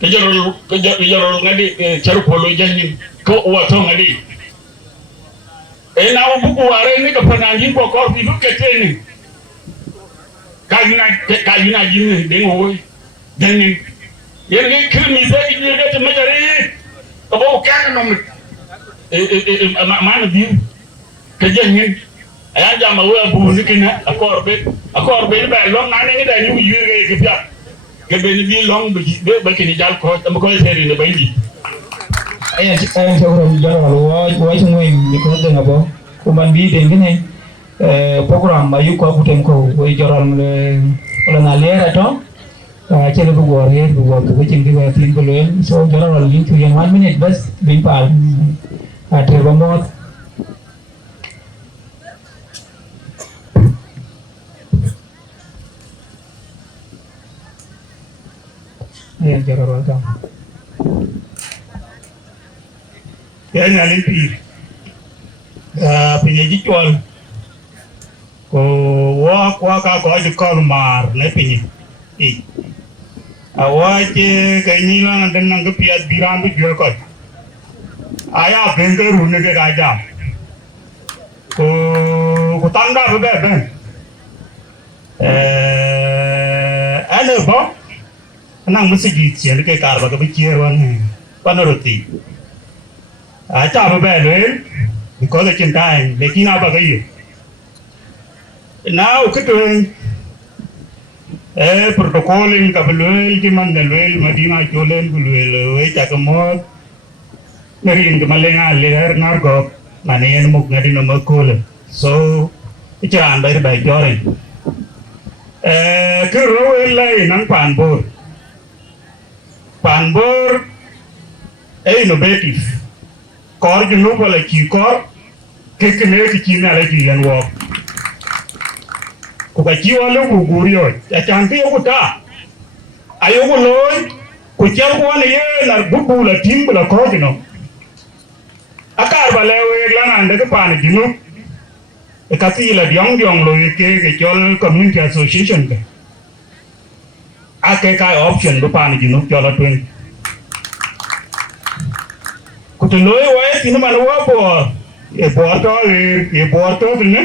ke jorol ngadi charu polo janni ko wa to ngadi ena u buku ware ni ko panangi ko ko fi duke teni ka yuna jinni de ngoy janni yeli kirmi sai ni ga te majari abo kan no mana biu ke jengin aya jama wa bu nikina akorbe ba long na ne da ñu yure ke pia ke be ni bi long be ke ni jal ko am ko seri ne baydi aya so ro jaro wa ngwe ni ko de ngabo ko man bi de ngene program ma yu ko putem ko we joron le na lera to ci la bu gore bu ko ci ngi wa tin ko len so jaro li ci yang 1 minute bas bi pa Terima kasih. Ya, jangan lupa. Ya, nyalin pi. Pinjai jual. Ko wa ka ko aja kormar le pinjai. Awak kayaknya lah nanti nangkep pias biram tu jual kau. Ayah bengkel rumah ke kaca, ko tanda berapa? Ada apa? Nang mesti dijual ke karba ke berkiaran, panoroti. Aja berapa? Because cinta, lekin apa kaya? Now kita protokol ini kabel cuman dalil Madinah jualan bulul, cakemot. Ngari ng malenga leher nargo manen muk ngadi no makul so ijan bay bay jore ke ro lai nang panbor innovative kor ju no bala ki kor ke ne ki na la ki lan wo ko ka ji wa lo gurio ya chan ti ko ta ayo ko loy ko jar ko ne ye na gubu la timbla ko no akar balewe lana ande ke pan dinu e kasi la diong lo ke chol community association ke ake ka option do pan dinu chol twin ku to lối way thì nó mà nó bỏ e bỏ to thì nhé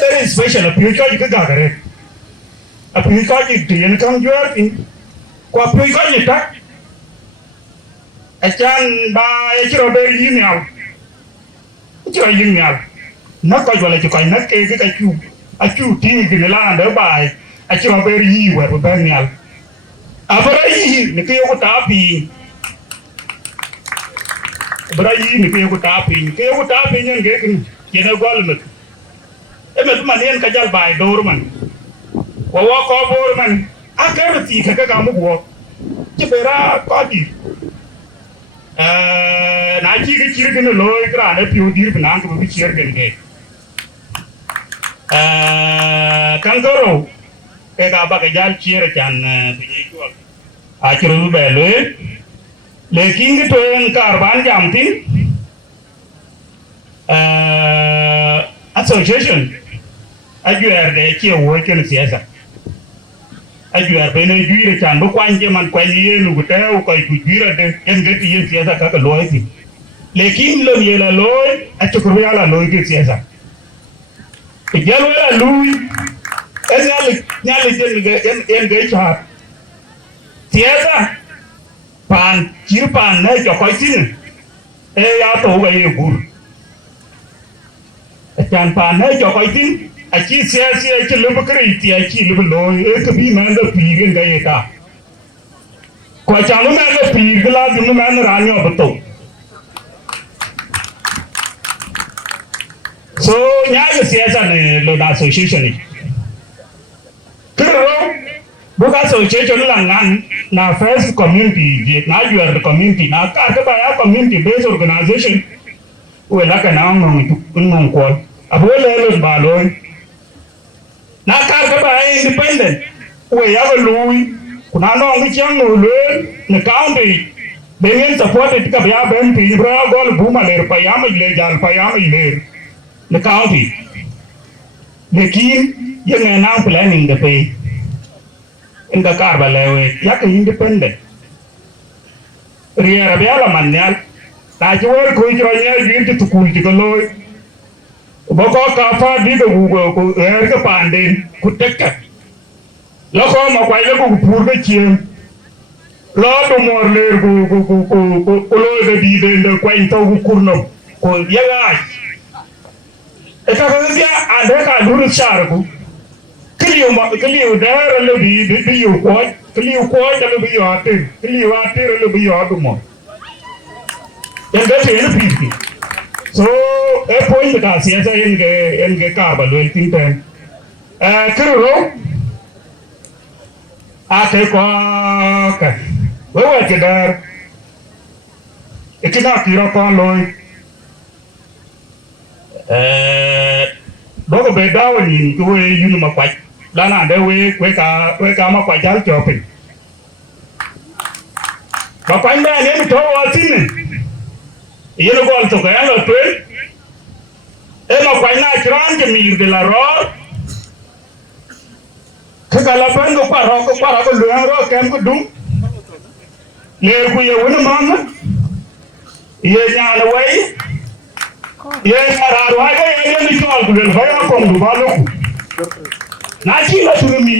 very special a pure cái gagare a pure cái thì nó không dễ thì qua pure cái gì ta chan ba chiro be email chiro email nó coi là chụp nó cái chu tin cái là đỡ bài chiro be yi wa be email abarai ni ke ko tapi abarai ni ke ko tapi nyen ge ke na gol mek e me man yen ka jal bai dor man wa ko bor man a ka ti ka mu wo ti bera ko di na chi ke no loy kra na piu dir bna ko bi chier ge kan goro ke ga ba ka jal chier chan bi ko a chiru be le lekin ke to en karban jam tin association ajuer de che wo ke siasa ajuer be ne juire chan bu kwanje man kwanye lu te ko ku juire de en ge ti siasa ka ka loy ti lekin lo ye la loy a chukuru ya la loy ke siasa e jalo la lui en nyali en ge cha siasa pan kirpan na cho coi tin e ya to ga ye gur chan pan na cho coi tin a chi siasa chi lu bakri ti a chi lu lo e ka bi man da pi gen ga ye ta ko chan lu man da pi gla du man ra nyo bato so nya ye siasa ne lo da association ni buka association langan na first community na your community na ka ba ya community based organization we la ka na ngong ko abo le lo ba lo na ka ba independent we ya lui kuna no ngi chang no le na county ben supported ka ya ben pi bra gol buma le pa ya le jal pa ya le na county lekin yang na planning the pay in the car balewe yak independent riera biala manyal ta jor ko jro nya binti tukul ti loy boko ka fa di do ko er ka pande ku tekka lo ko ma kwa le ku pur ga chiem lo do mor le ku lo de di de kwa into ku kurno ko yaga e ka ga dia ande ka duru char ku kiliu dara le bi yu ko da le bi yo ate kiliu ate le bi yo adumo en da te ne piti so e point da siasa en ge ka ba lo tin kiro a te ko ka we ke dar e kina kiro ko lo dogo be dawo ni ko we yunu ma kwaj lana de we ka ma kwaj cho pin ba kwaj da ne to wa tin yelo gol to ka lo to e ma kwaj na kran ke mir de la ro ka la pan go pa ro lu ro kem ko dum le ku ye wona ma ye nya la wai ye araru ha ye ni tol ku le fa ya ko ndu ba lo na chi la tu mi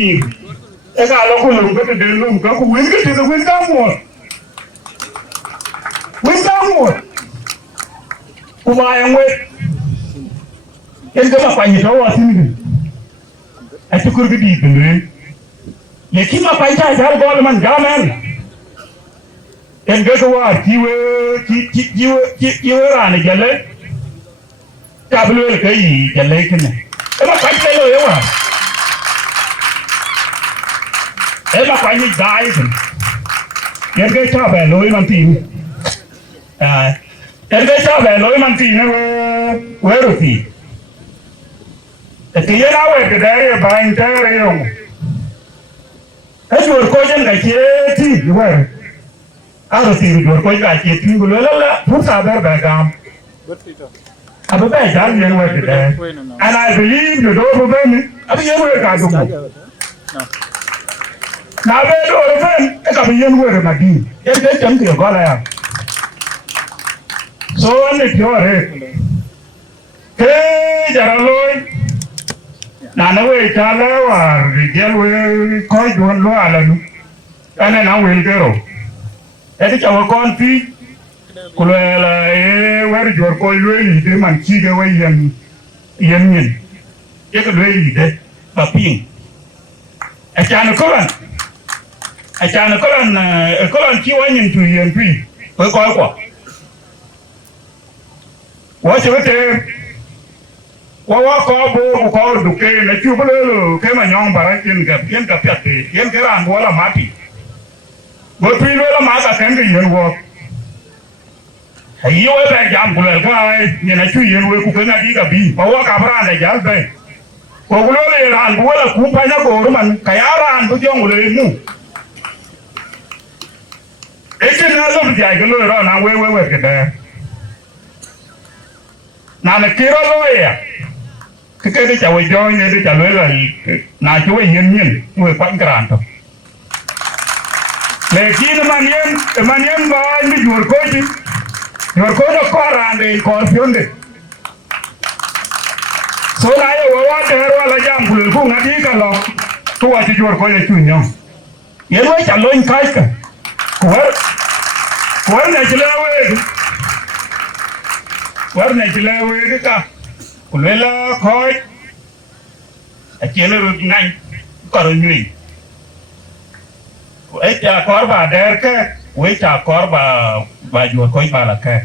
e ga lo ku lu ko de lu ka ku win ke de win da mo ku ma yang we en ga pa ni to wa tin ni a tu kur gi di ne le ki ma pa ta dar go man ga men en ga ko wa ki we ra ne gele kablu el kai jalle kene ema kai lo yawa ema kai ni dai kun yer ga ta ba lo man tin yer ga ta ba lo man tin we ro ti e ti era we de dai ba intere yo e jor ko jen ga che ti we a ro ti jor ko ga che ti lo la pu sa ba ba gam and I believe you don't obey me. I be able to do it. Now, they don't obey. I can be able to do it. If they come to your God, so anh ấy thiếu rồi thế giờ rồi na nó về cha lẽ và giờ về coi chuẩn lo à lần anh ấy nói về cái rồi cái cháu con phi cô là về rồi coi về gì thế mà chỉ cái về yên yên nhìn cái về gì đấy và pin anh cha nó có lần chỉ về nhìn tùy yên phi với coi quả quá chứ thế quá có bố có đủ cái là chưa bao giờ cái mà nhong bảo cái gặp chặt thì cái làm bố là mát thì bố phi là mát cả cái gì nữa hiyo wewe jambo la kai ni na chui wewe kupenda diga bi bawa kabra na jalbe ko gulole ran wala kupanya ko man kayaran bu jongule mu eke na lo bi ai galo ro na wewe ke da na na kiro lo ya cái cháu cho nên cái cháu nói là na chú ấy hiền người quan trọng thôi lệ khi mà niên mà anh bị đuổi nó có ra để có phiền đấy số này ở ngoài trời là giang bùn phun ngắt đi cả lọ tôi chỉ đuổi coi là chuyện nhau yên với cháu lên cái của này chỉ là về cái cả của lấy là khói chỉ là ngay có rồi nhỉ ấy chả có bà đẻ cái ấy chả có bà chuột coi bà là cái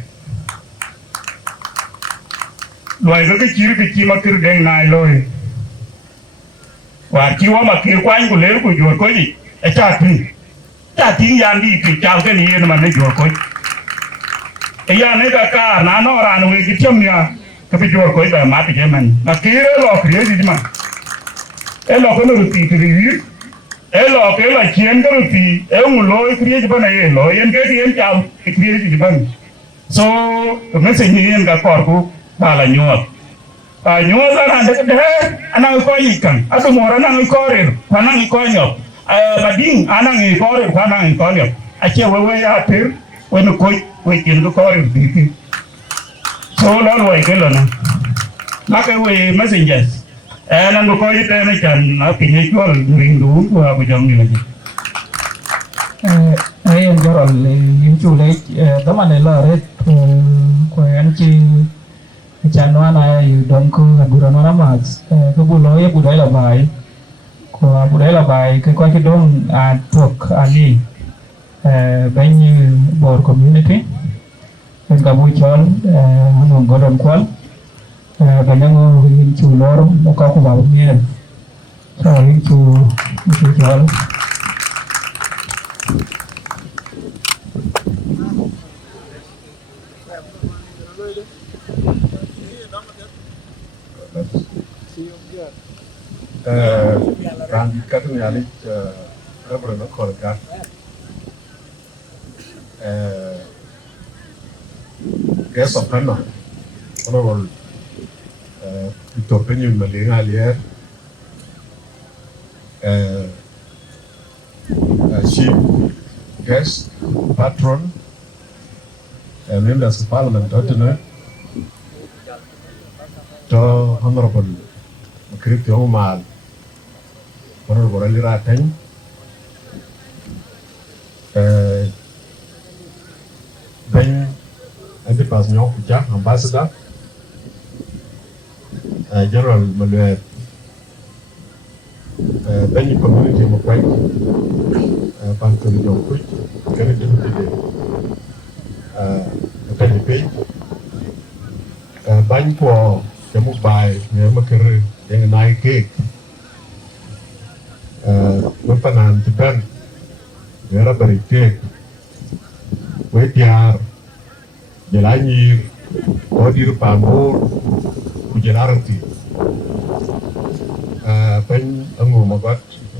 loài cái chi mà cứ đen này rồi và chi mà kia quanh của lấy của chuột coi gì ấy chả tiếng gian đi thì chào cái này mà lấy chuột coi ấy gian này cả nó ra nó cái chấm nha cái chuột coi bà mát thì mình mà kia lo kia gì mà ấy lo cái nó được thì lo cái là chiến cái thì ông lôi kia cho bên này lôi em cái thì em chào cái kia thì bên so nó sẽ như em cả cỏ của bà là nhua ra là đấy anh ấy coi gì cần anh tôi muốn anh ấy coi rồi anh ấy coi nhở bà điên anh ấy coi rồi anh ấy coi nhở anh chưa về à thế quên nó coi tiền nó coi rồi thì so nó lôi cái lần này cái về messenger nên nó coi cái này chẳng nó kinh nghiệm cho mình đủ của bây giờ mình là gì em cho rồi những chủ đấy tấm ảnh này là đấy của anh chị chàng nó này đông cứ bù nó lắm mà cái bù lối bù đấy là bài của bù đấy là bài cái coi cái đông thuộc đi bên như board community bên cả buổi chọn hồng có đồng quán và những chủ lor nó có của bảo nhiên rồi những chủ chọn ran các nhà đi rất là nó khỏi cả cái sọc khăn nào nó còn Victor Peñón mà liền ai liền chief guest patron members of parliament đó cho honorable Makiriti Omar honorable Ali Rateng Ben Antipas Nyok Jack ambassador General Manuel Ben community Mokwai Pankali Nyok Kari Jumtide Kali Pei Bany po Jamuk Bai Nga Makir Yang Nai Cake Mapanan Japan Nga Bari Cake Wetiar Jalanyi Kodir Pamur Kujalarati Bany Angu Magat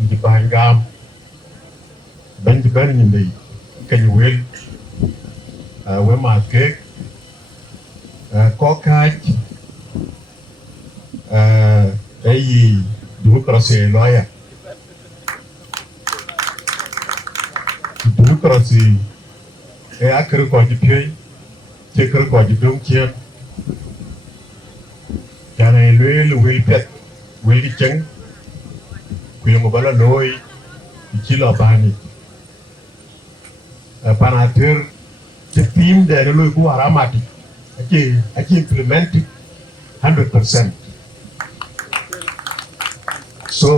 Di Bahangam Bany Japan Nyindi Kanyuwil Wema Cake có cái gì đủ cờ xì nói à đủ cờ xì cái ác cứ coi cái phía chế cơ quả gì đông chia cái này lưỡi pet lưỡi đi chăng quyền một bao lôi chỉ là bani panater cái team để lôi của aramati achi implement 100%. So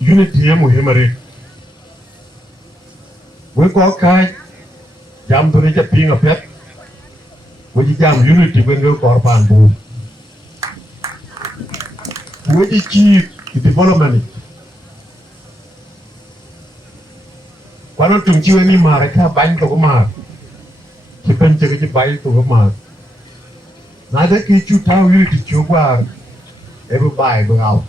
unity ya muhimu với có cái jam tu ni jadi ngapet, với jam unity với người korban bu, với chi development. Kalau tunggu ni mereka banyak tu kemar, kita cakap baik tu kemar. Nada kita tahu unity juga, everybody berau.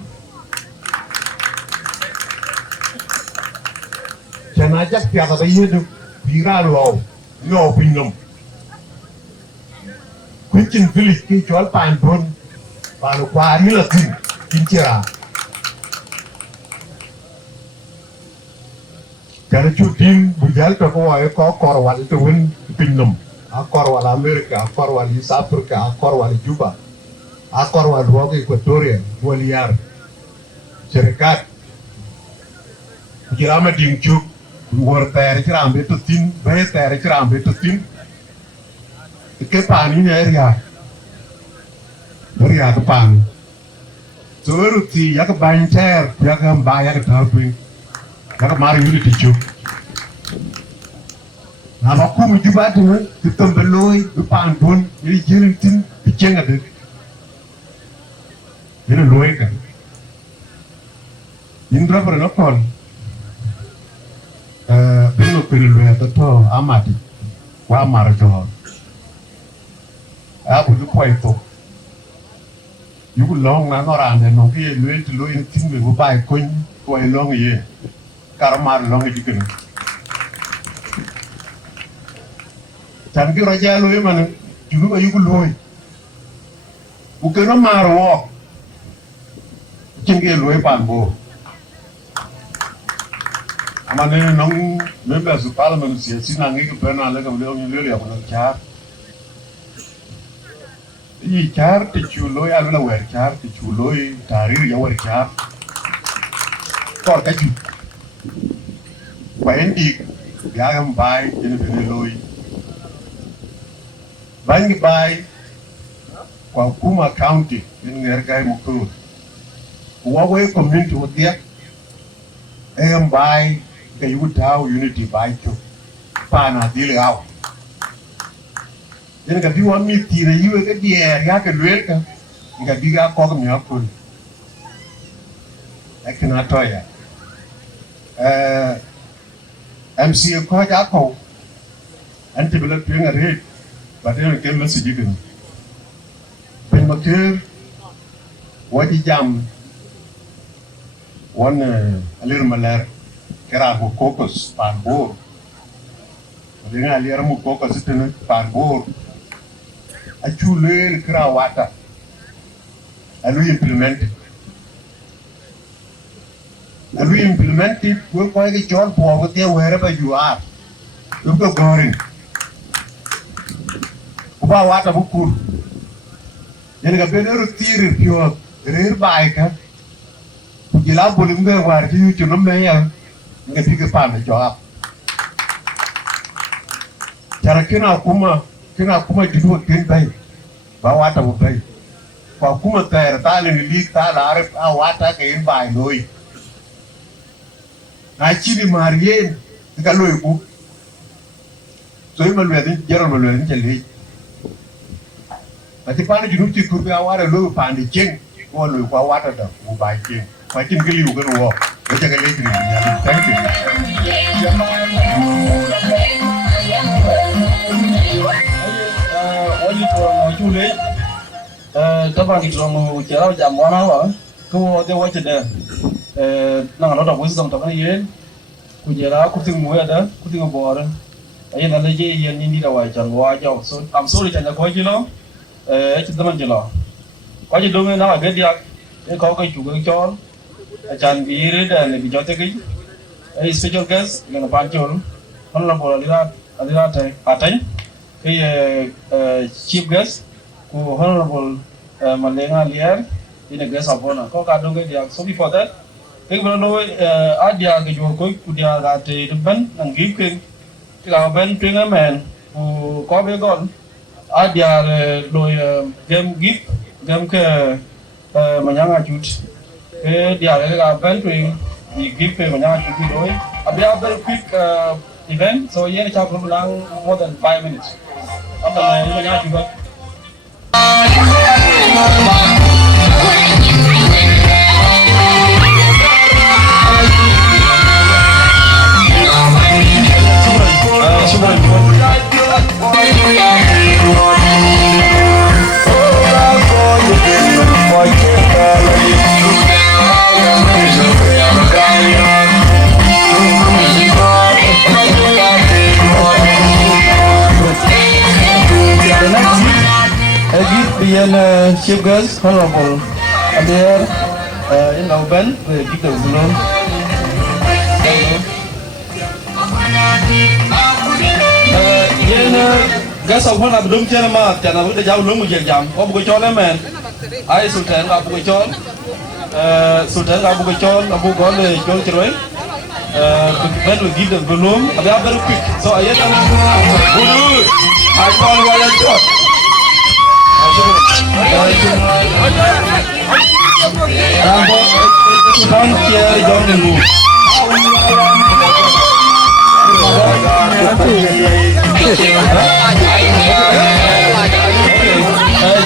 Jangan ajak tiada dia tu viral wow, no pinjam. Kucing village ke jual pan pun, pan kuah ni lah kincira. Kalau cuti berjalan ke kuah ko korwal tu pun pinjam. Korwal Amerika, korwal South Africa, korwal Juba, korwal luar Equatoria, dua liar. Syarikat. Kira mah dingcuk. War tayar kiram betul tin, bayar tayar kiram betul tin. Ke pani ni area ke pan. So ruti ya ke bancer, ya ke bayar ke tarping, ya ke mari uli tijuk. Nama aku mencuba tu, kita beloi, depan pun, jadi jenis tin, piceng ada. Jadi loi kan. Indra pernah kon. Pelu tu amati, wa marjo. Aku tu kuai tu. Ibu long na orang ni nongki luai tin lebu baik kuai long ye, karmar long itu kan. Jangan kira raja luai mana, juga ibu luai. Bukan marwok, cengkeh luai panggo. Mana nong member parlimen sih nangi ke pernah lagi beliau ni apa nak car? Ini car diculoi alu lah wer car diculoi tarir ya wer car. Kor kaju. Bayan di dia kan bay jadi peneloi. Bangi bay kwa Kuma County ini ngergai mukul. Kuawe community dia bay ke ibu tahu unity baik tu, pana dilau. Jadi kalau dia ambil tira ibu ke dia, dia ke luar ke, dia dia kau ke miapun. Ekna tu ya. MC kau jadi kau, anti belak piang ada, pada yang kemana sih juga. Penmaker, wajib jam, wan alir malar. Kera mu kokos panbor. Dengan aliar mu kokos itu ni panbor. Acule kera wata. Alu implemented. Gua kau ini jual buah dia wherever you are. Lu kau goreng. Ubah wata bukur. Jadi kalau tiru pure, real baik kan. Gila boleh enggak warji cuma meyang. Nggak pikir pan jawab. Cara kena kuma judul kentai, bawa tahu bayi. Kalau kuma ter tali ni tak larut awat tak kain bayi loi. Naci di Marien, tidak loi ku. So ini maluatin jalan maluatin celi. Nanti pan judul cikur be awat loi pan di ceng, gua loi ku awat ada, ku bayi ceng. Macam geli bukan wah. Kita kali ini, thank you. Wajib orang cule, tapi di dalam cara jam mana lah, kau dia wajib deh. Nang ada buat sesuatu apa ni? Kau jela, kau tengok ada, kau tengok buat. Ayah nak lagi yang ini dah wajib, wajib. So, I'm sorry cakap kau jela, kita mana jela. Wajib dong nak agak dia, kau kau juga kau. Acan biru dan lebih jauh lagi. Special guest dengan pancul, mana bola lihat, atai. cái chief guest của Honorable Malenga Lier in a guest of honor. Có cả đông cái điều. So before that, cái bên đôi idea cái chỗ cuối của dia là thì được bên đăng ký cái là bên truyền âm men có biết con idea đôi game gift game cái mà nhang chút cái dia là bên truyền thì gift cái mà nhang chút đôi. A very quick event, so yeah, it's probably long more than 5 minutes. After that, you can go. Again, chief guest, Honorable Amir in our band, the big balloon. Guest of honor belum cina mah, cina kita jauh belum mungkin jam. Kau bukan con men, ai Sultan kau bukan con, Sultan kau bukan con, kau bukan le con cerai. Band will give the balloon, ada very quick. So ayat yang balloon, I call wala con. Rambut Sultan kia jom nunggu.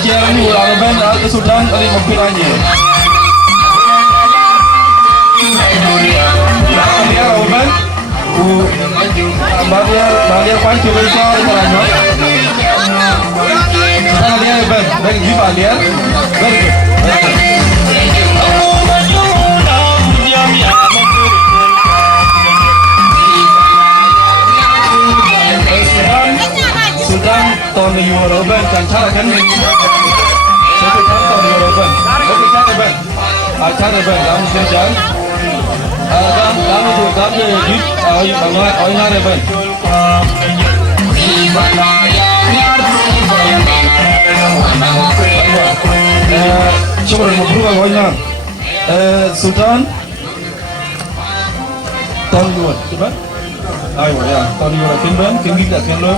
Kia nunggu Araban atau Sultan kali mobil aja. Kami Araban, bagian pancu besar caranya. Dia very good, dia very good. Sultan tahun Euroban kan cara kan ni. Sultan tahun Euroban. Okey cara ban. Cara ban dalam kerjaan. Dalam itu kami di orang ban. Syukur berubah banyak. Sultan tahun Euro, cuba. Ayo ya, tahun Euro timban, tinggi tak kan lo?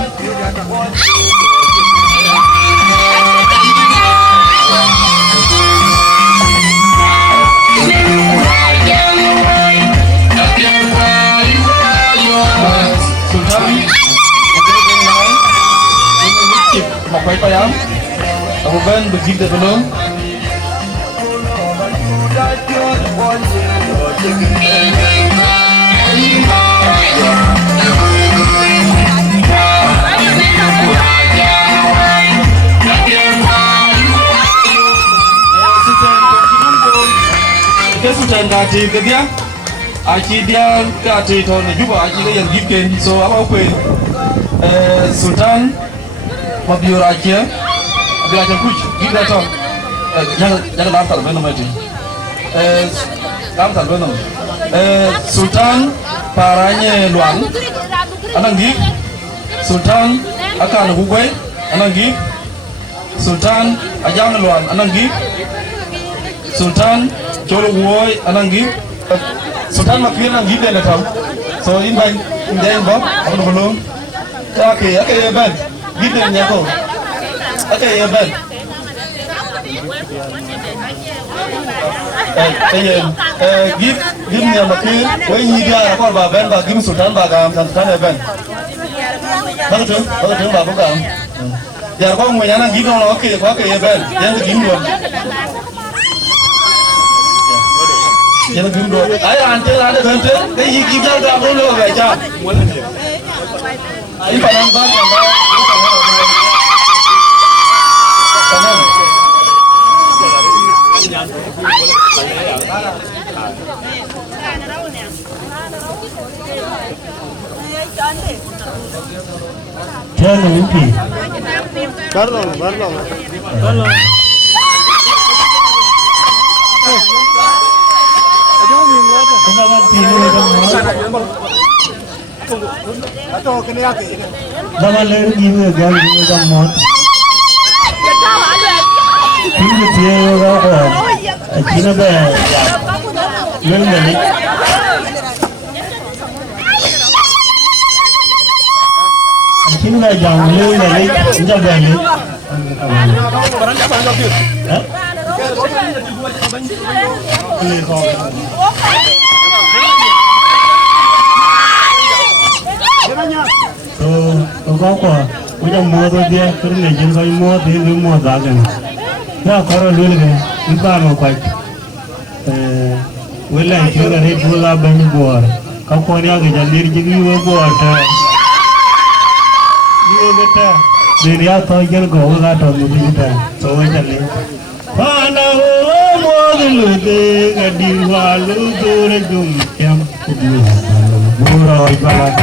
Sultan, mau kau payah? Abu Ben begitu belum? Cái Sultan kati ke dia, aci dia kati tahun juga aci dia yang gipken, so apa pun Sultan mabiur aci, bila aci kuch, kita tahu, jangan lantar benar macam lantar benar. Sultan paranya luang, anak gip, Sultan akan hugoi, anak gip, Sultan ajang luang, anak gip, Sultan Cholo woi anangi Sultan makin anangi dia tahu. So in bang dia bob apa belum? Okay ban. Gitu nya tu. Okay ban. Gip nya makin wei ni dia apa ba ban ba gim Sultan ba gam Sultan ban. Betul ba bukan. Dia kau mau yang anangi dong okay ban. Yang gim dong. Jangan gembor. Ayo antel ada antel. Ini kita dah boleh baca. Ini paling banyak. Jangan mimpi. Barlong. Zaman lain gini gan gini gan mot. Ini dia orang Cina ber, lain ni. Cina jauh lain ni, Cina ber ni. So kau macam muat dia, kerana jenis kau muat dia muat lagi. Ya kalau dulu ni, ikan apa? Wala juga ni pula banyak buat. Kau ni agak jadi jadi buat. Dia betul. Dia tahu je kau agak tahu mesti kita. So macam ni. Mana muat lu deh, kadi walu dulu jum yang kudu. Murah ibarat.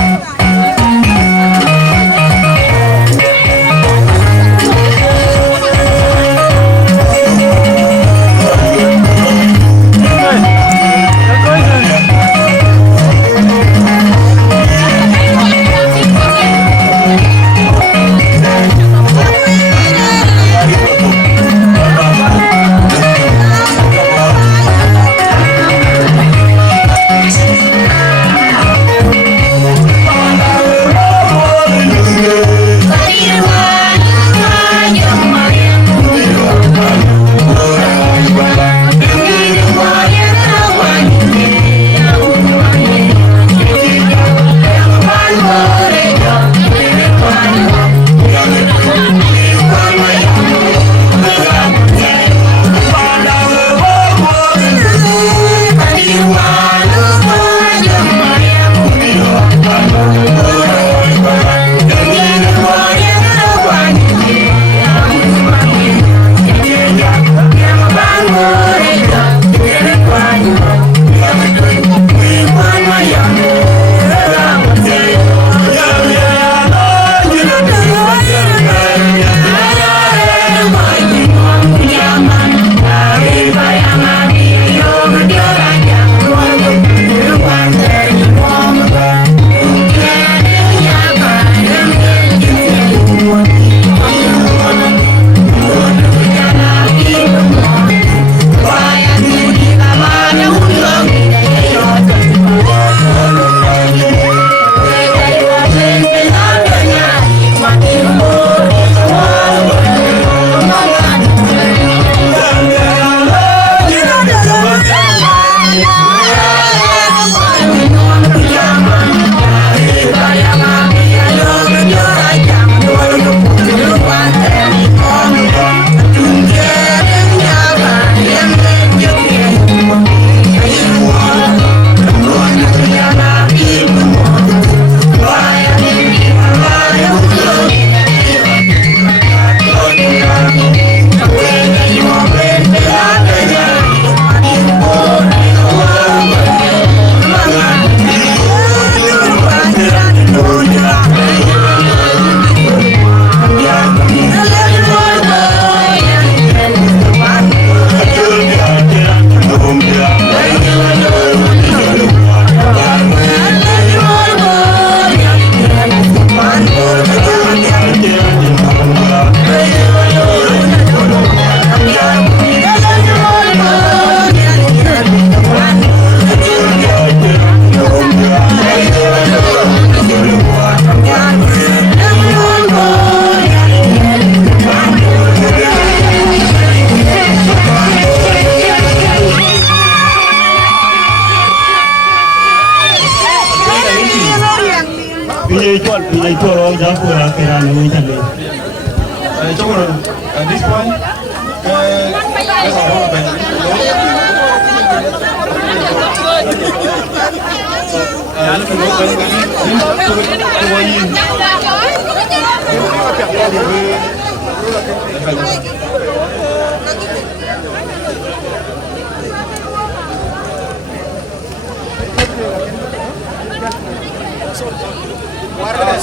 At this point,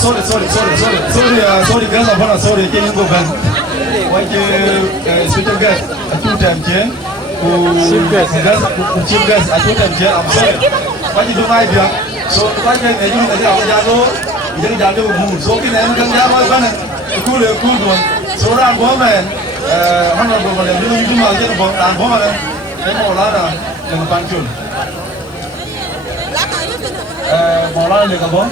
sorry, guys, I'm sorry, can you go back? Why you special guest, a two-time chair, chief guest, a two-time chair, I'm sorry. Why you do my job? so quay về để chúng ta sẽ học nhà số những nhà cho một số cái này nó cần giá bao nhiêu khu lượng khu rồi số đàn bố về hắn là bố về những chúng mà trên bố đàn bố về cái mỏ lá là đừng pan chun mỏ lá là cái bố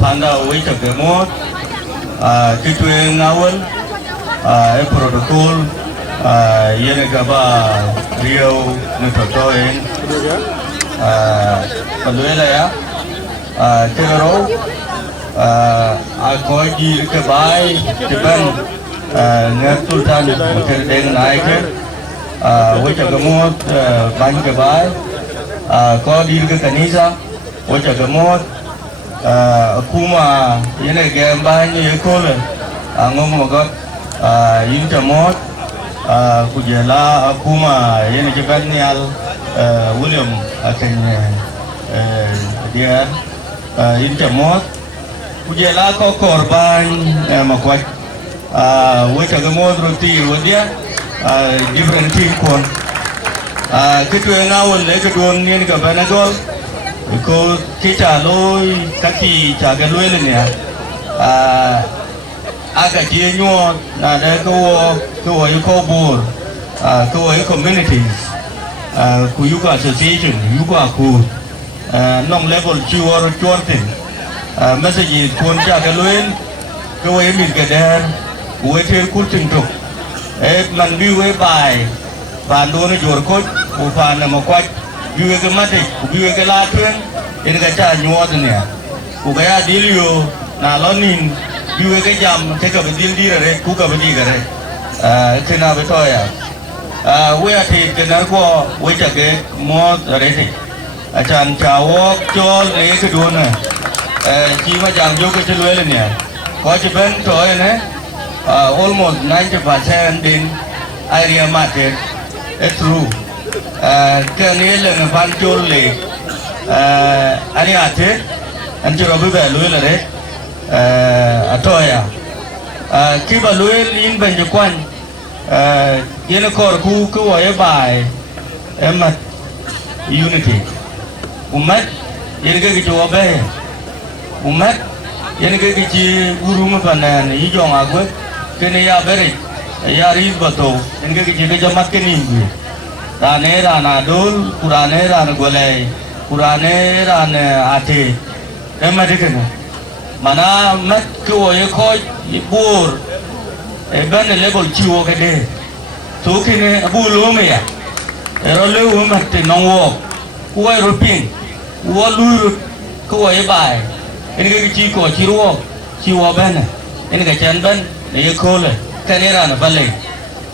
panda wei chak demot kitwe ngawel e protocol yene gaba rio ne totoen paluela ya kero a koji ke bai tiban ngat sultan ke deng nai ke wei chak demot ban ke bai có đi ke kanisa wei chak demot kuma yene game banyak ekole angom magot intermod kujela kuma yene jebanial William akan dia intermod kujela ko korban makwat wacha gamod roti wadia different team kon kitu ngawon le kedon ni ka banagol because kita loi kaki jaga loi le ni aga je nyo na da ko yuko bor ko communities ku yuko association yuko ku nong level chuor chuorten message kon jaga loi ko min ke der ku te ku ting tok man bi we bai ban do ne jor ko ku fa na ma kwat biwe ke mate biwe ke latwen en ga cha nyuot ne ku ga ya dilio na lonin biwe ke jam ke ka dil dire ku ka bi gare kena be to ya we ati ke nar ko we cha ke mo re ti achan cha wo chol re ke do na chi ma jam jo ke lwe le ne ko chi ben to ne almost 90% din area market it's true cái này là người văn chôn lệ anh ấy thế anh chưa biết về lối là đấy thôi khi mà lối in bên cho quanh cái nó có khu cứ gọi bài em mà unity umat ini cái chỗ bé umat ini cái chi guru mà phần này ý chọn à quên cái này ya bé ya ri bato ini cái chi cái jamat cái niệm rane rana dul purane rana golai purane rana ate emma dikena mana mat ko ye ko bur e ban level chiwo ke de to kine abu lo me ya ero le wo mat te non wo ko ro pin wo lu ko ye bai en ke chi ko chi ro chi wo ban en ke chan ban ne ko le kane rana balai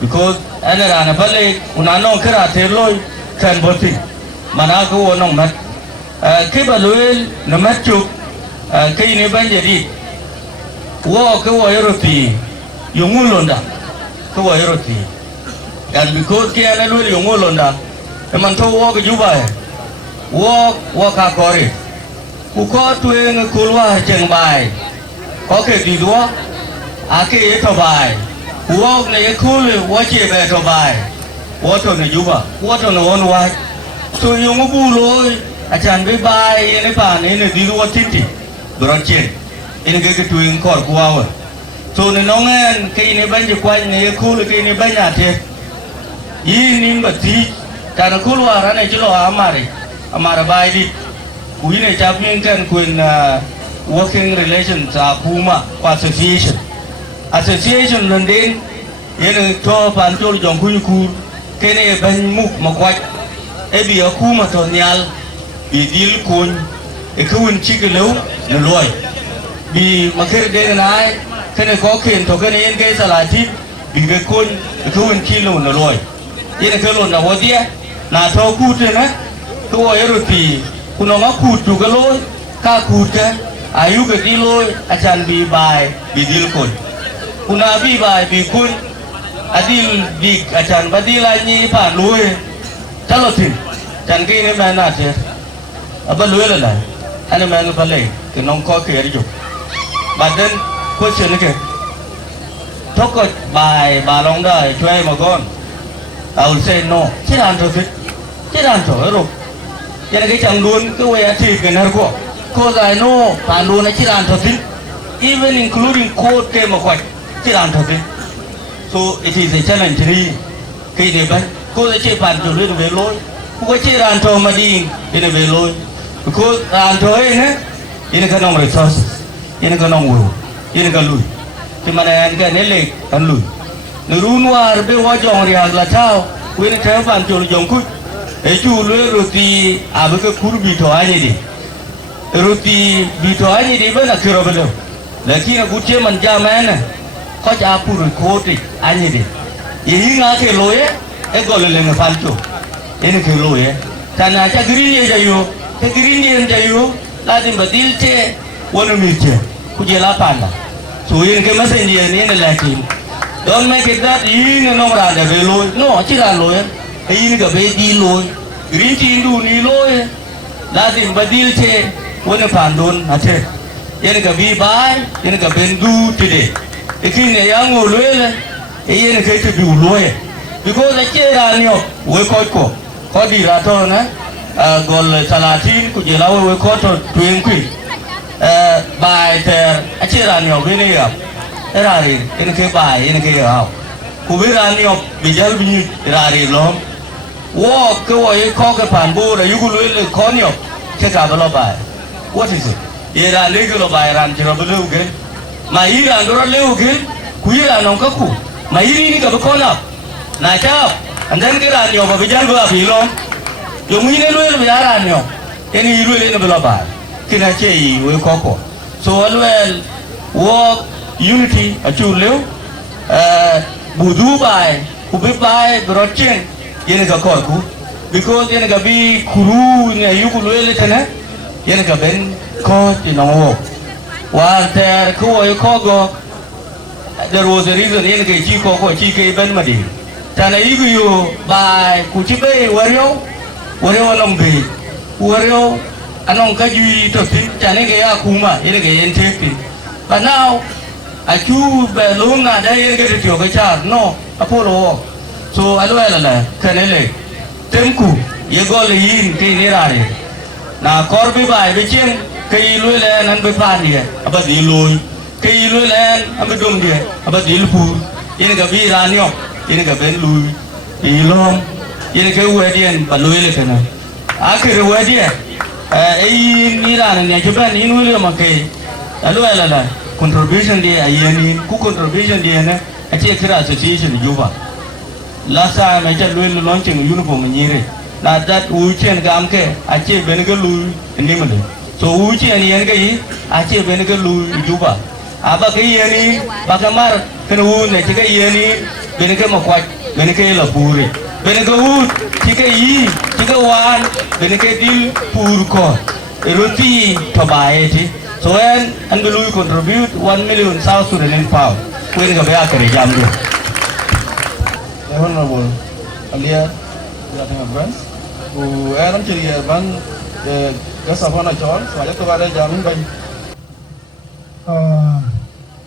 because ana rana balle una non kara terloi kan boti mana ko wonong mat ke baloi na matchu ke ni ban jadi wo ko wo yoroti yungulonda ko wo yoroti and because ke ana lu yungulonda e man to wo ko juba wo ka kore ku ko tuen kulwa cheng bai có ke di do ake e to bai Walk na yakule wache be to bai wato na juba wato na won wa so yung bulo achan be bai ne pa ne ne di ro titi bronche ene ke tuing kor kuawa so ne nongen ke ne banje kwa ne yakule ke ne banya te yi nim bati kana kulwa rana jilo amara bai di ku ne chapin kan kuin working relations sa kuma association London yene to pan to jong ku kene ban muk makwaj e bi akuma to nyal bi dil kun e kun chikelo no loy bi makere de nai kene ko ken to kene yen ge salati bi ge kun e kun kilo no loy yene kelo na wodia na to ku te na to yeroti kuno ma ku tu ga loy ka ku te ayu ge di loy achan bi bai bi dil kun kuna bi bai bi kun adil dik achan badila ni pa lui talotin chan ki ne mana te aba lui la ana man pa le ke non ko ke ri jo baden question ke thoko bài bà long đời chơi mà con I will say no chết ăn thôi chết ăn thôi rồi cho nên cái chồng luôn cái way thì cái nào của cause I know phản luôn chết ăn thôi even including code cái mà quay chết ăn thôi so it is a challenge to me cái này vậy cô sẽ chơi phản chủ lên về lối cô có chơi ăn thôi mà đi để về lối cô ăn thôi nhé ini kan nomor resource ini kan nomor ini kan lui thì mà này anh cái này lệ anh lui nếu nuar be wajong riang la chao ini theo phản chủ jong ku chú lối roti à với cái curu bị thoái như đi roti bị thoái như đi vẫn là kêu rồi đâu là khi nó cú chơi mình ra mẹ nè có cha puru khô đi anh như đi ini ngã cái lối ấy gọi là người phản chủ ini cái lối ấy cho nên cha green như vậy yo cái green như vậy yo lazim badil che wani mirche kuje la panda so yin ke messenger ni ne lati don't make it that yin no ra de be loy no chi ra loy yin ga be di loy green ti ndu ni loy lazim badil che wani pandon ate yin ga bi bai yin ga ben du today ikin ne yang o loy le yin ke ti du loy because che ra ni o we ko di ra to na gol salatin kuje la we ko to tuen qui bài ter achi ra ni o be ni ya era ri en ke bài en ke ya ku be ra ni o bi jal bi ni ra ri lo wo ke wo ye ko ke pan bu ra yu ku le ko ni o ke ka ba lo bài what is it ye ra le ke lo bài ran jiro bu lu ke ma yi ra ro le ke ku yi ra no ka ku ma yi ni ka ba ko na cha and then ke ra ni o ba bi jal ba bi lo yo mui ne luel be ara nyo eni luel ne bela ba kina chei we koko so luel wo unity a chu leu budu bai ku be bai brochen yene ga ko ku because yene ga bi kuru ne yu ku luel tene yene ga ben ko ti no wo wa ter ku we koko there was a reason yene ga chi ko chi ke ben ma di tana yu bai ku chi be wario wario lombe wario anong kajui to tin chane ke akuma ire ke ente but now achu be lunga da ire ke tio ke cha no apolo so alwela la kanele temku ye gol yin ke ni rare na korbi bai be chen ke lu le nan be pa ni abadi loy ke lu le am dum die abadi lu ire ke bi ranio ire ke ben lu ilom yin ke wedien baloi le kana akhir wedien ni ran ne joban ni wule makai alwala la contribution dia ayani ku contribution dia ne ache kira association juba last time I just launching uniform nyire na that uchen gam ke ache ben ga lu ni male so uchen yen ga ache ben ga lu juba aba ke yeni bagamar kana u ne ke yeni ben ga makwat ben ke la puri ben ga u ke yi ke wan ben ke dil pur ko roti tobaeti so when and will contribute 1 million South Sudanese pound when ga ba kare jamdu Honorable Alia Yatang Advance who eran ciri ban gasapana chon soalnya tu ada jamin ban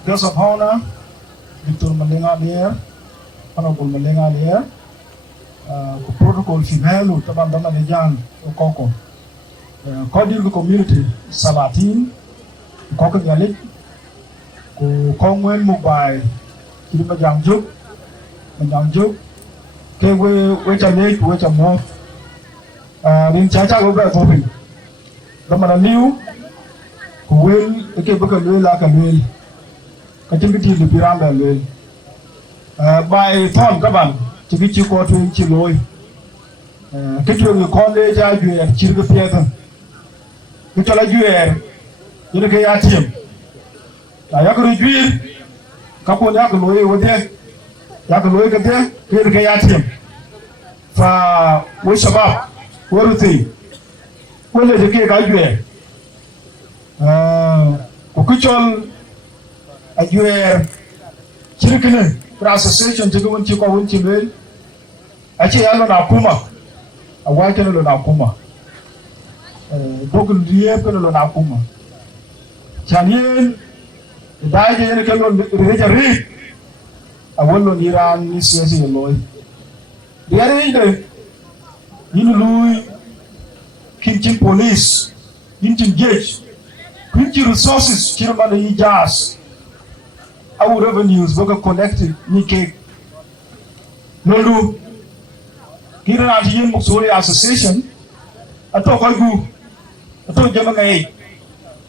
gasapana Victor Malenga dia Honorable Malenga dia ku protocol final taban dama de jan koko cordial community Sabatin koko yalik ku kongwen mobile kini majang juk ke we chane we chamo rin cha cha go ba ko pin dama na liu ku wel ke ba ka le la ka le ka tin ki li piram ba le bai thon ka ban ci bi ci ko tu ci loy ke tu ni ko le ja ju er ci ga pieta ku ta la ju er ni ke ya tim ya ko ju ka ko ya ko loy wo de ya ko loy ka de ke ya tim fa wo shabab wo ruti ko le ke ga ju er ku chol a ju er ci ke association to go into ko wonti bel ache yalo na kuma awaje lo na kuma dogun diye ko lo na kuma chanien daje ne ko reja ri awolo ni ran ni siasi loy diare inde yin lui kin police yin gauge kin resources kirman yi jazz our revenues boga connected ni ke lolu kira yin muksori association ato ko gu ato jama ngai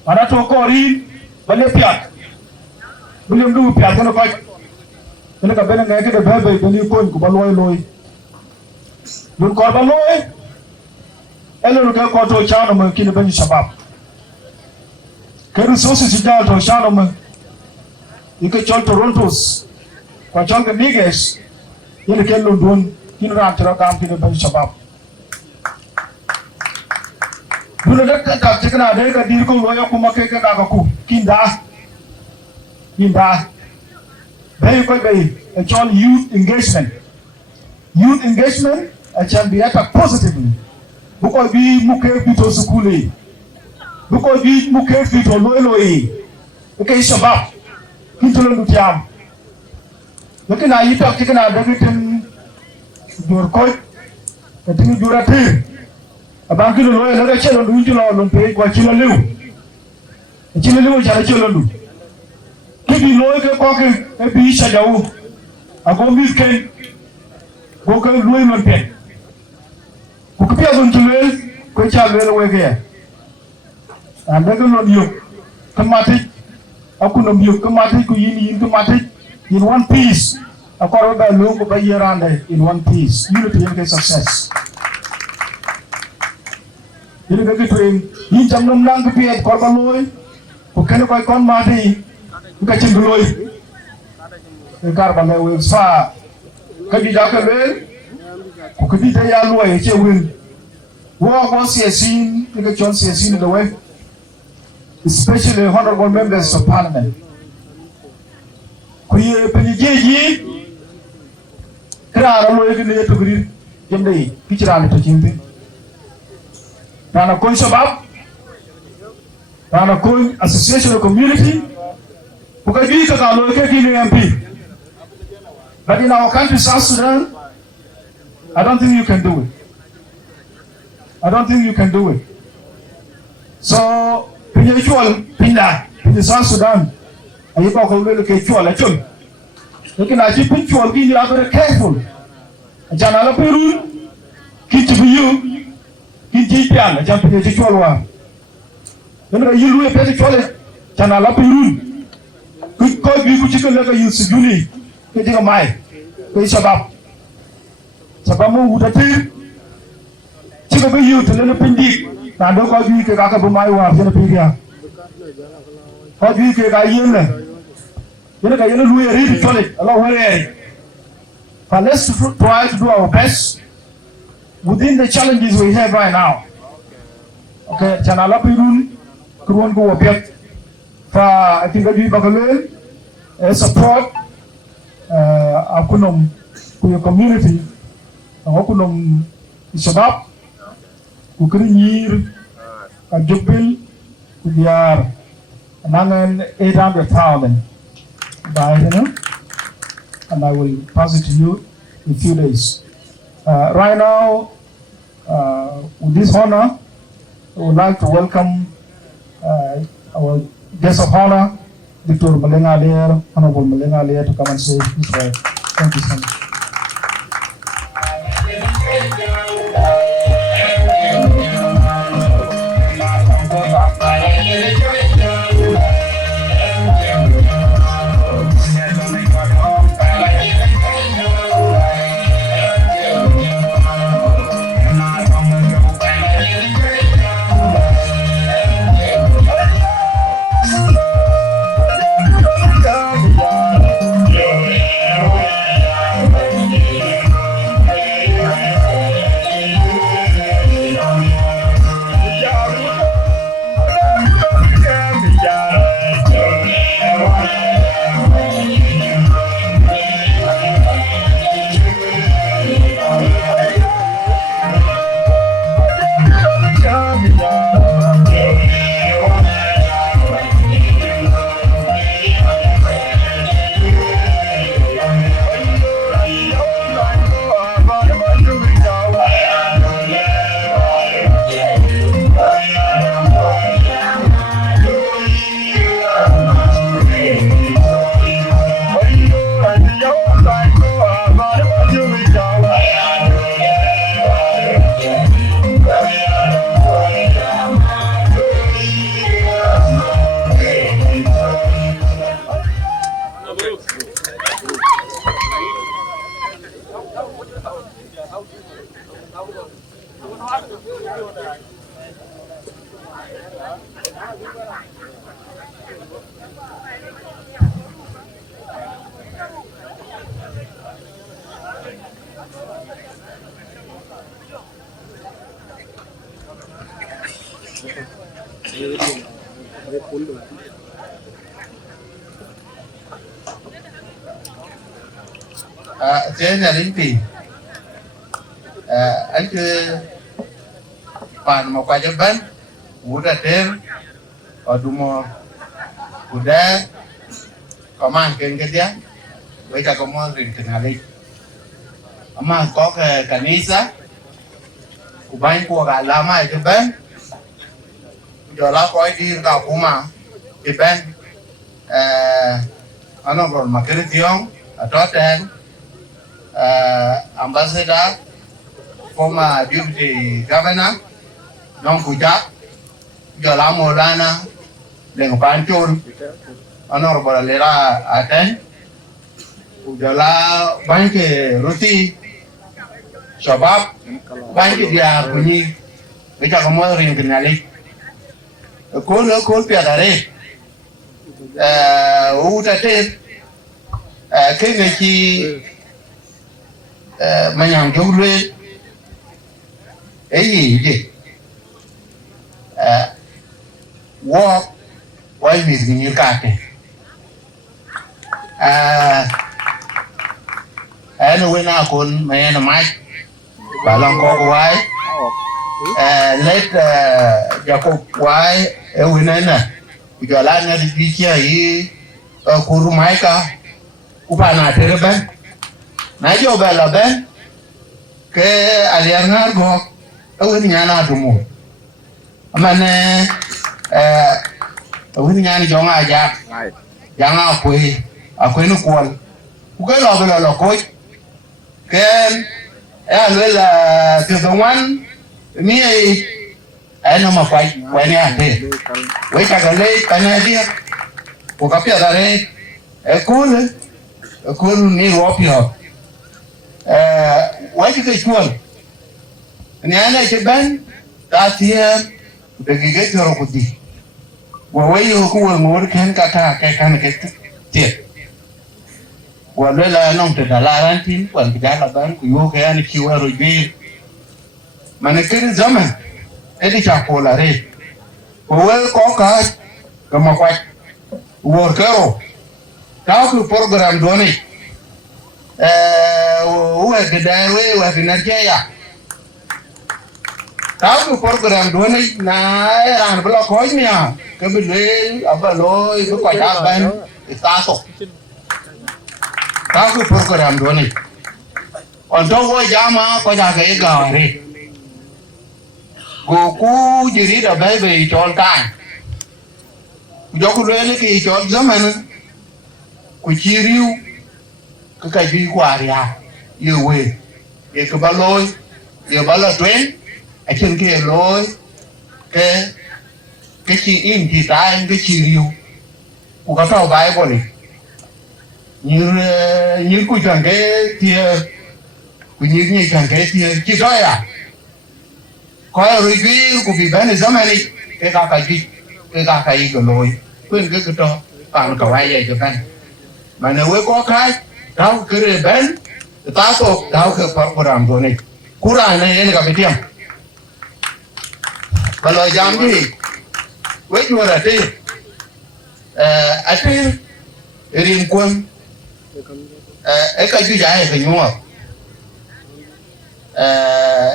ana to ko ri bale piat bule ndu piat no ko ene ka bene ngai ke de bebe bani ko ko baloy loy dun ko baloy ene no ko to chano mo kini bani shabab ke resources ja to chano mo ike chon Torontos kwa chon ke Niges yele ke London kini ran tra kam kini bani shabab dun da ka tikna de ka dir ko loyo kuma ke ka ku kinda very quickly a chon youth engagement can be attacked positively because we muke bito sukuli because we muke bito loyi okay shabab kitolo lutiam lakini ayita kikana dagitin dorkoy katini durati abangi loyi laga chelo ndu lo lompe kwa chilo lew jara chelo ndu kibi loyi ke koke e bi shajawu ago misken ko ke loyi lompe ko pia don tulel ko chalwel wege andaga non yo kamati akuno biyo kamati ko yin kamati in one piece akoro ba lungu ba yerande in one piece unity and success ini bagi train yin jamnum nang ko piet ko baloy ko kene ko kon mati ka cindloy e karba le we fa ka di jakalel ko di ta ya loy che win wo siesin ke chon siesin the way especially honorable members of parliament kuye penyeji kra loy ke ne to gri jende kichra to chimbe Rana Koi Shabab, Rana Koi Association of Community, because we can locate in MP. But in our country, South Sudan, I don't think you can do it. So, in South Sudan, and you can locate you all at you. You can actually put you all in very careful. Janala Peru, Kitty Kinjian, jumping the Cholwa. Then you will pay the toilet, Chanala Pirun. Could call you chicken like a use Juni, getting a mile. Pay Shabab. Sabamu would appear. Chicken you to let a pindi. Now don't call you Kakabumai or Zenapidia. How do you get a yen? You know, we read the toilet, along where. But let's try to do our best within the challenges we have right now. Okay, Chanala Pirun, Kurwan go object for I think that we bakalel support akunum to your community, akunum Shabab, Ukrinyir, Jubil, Kudiar, Nangan 800,000 by and I will pass it to you in a few days. Right now, with this honor, I would like to welcome our guest of honor, Dr. Malenga Alier, Honorable Malenga Alier, to come and say his word. Thank you so much. Thế là đến tìm anh cứ bàn một quay cho bên uống ra thêm ở đúng udah có mang cái dia bây giờ có mang rìn cái nào đi mà có cái kanisa kubain ku agak lama itu ben jual koi di Kakuma di ben ano bro makiri tiong atau ten ambassador former deputy governor Nong Kujat jual Maulana dengan pancur ano bro lera aten jual banyak roti sebab banyak dia bunyi kita kamu ring kenali kul piadare utate kene ki manyang jule ji walk wai mi ni kate ano wena kon mayana mai balong ko wai let Jacob wai winena ujalanya dikia yi kurumaika upana terben na jo bela ben ke aliangar go wini nyana dumu amane wini nyani jonga aja janga akoi no kwal ukelo bela ko ken la tezwan ni ana mafai wani ate weka gale kanadia ukapia dare ekul ni ropio waki ke chuan ni ana cheban tatia begige toro kudi wawe ko ngor kan kata kan ke tie wala nong te dalaran tin kwan bidala ban ku yo ke ani kiwa robi manekere zaman edi chakola re wel ko ka kama kwa workero ta ku program doni uwe gedawe wa financia ta ku program doni na ran blo ko nya ke bile abaloy ko ka ban itaso ta ku program doni onto wo jama ko ja ke gare ku jiri da baby chol tan joku lele ki chol zaman ku chiriu ka kai bi kwaria yewe e ka baloy ye bala twen a chen ke loy ke chi in ti tai ke chiriu ku ka tao bai bo ni như ku chang ke tie ku như chang ke tie chi so ya coi rồi cái của bị bán giống này cái cả cái lôi quên cái đó bằng cầu ai vậy cho anh mà nếu có cái đâu cái bán ta tổ đâu cái program rồi này cura này gặp tiêm và lời giam gì với chùa là đi ở trên riêng quân ở cái gì vậy phải nhung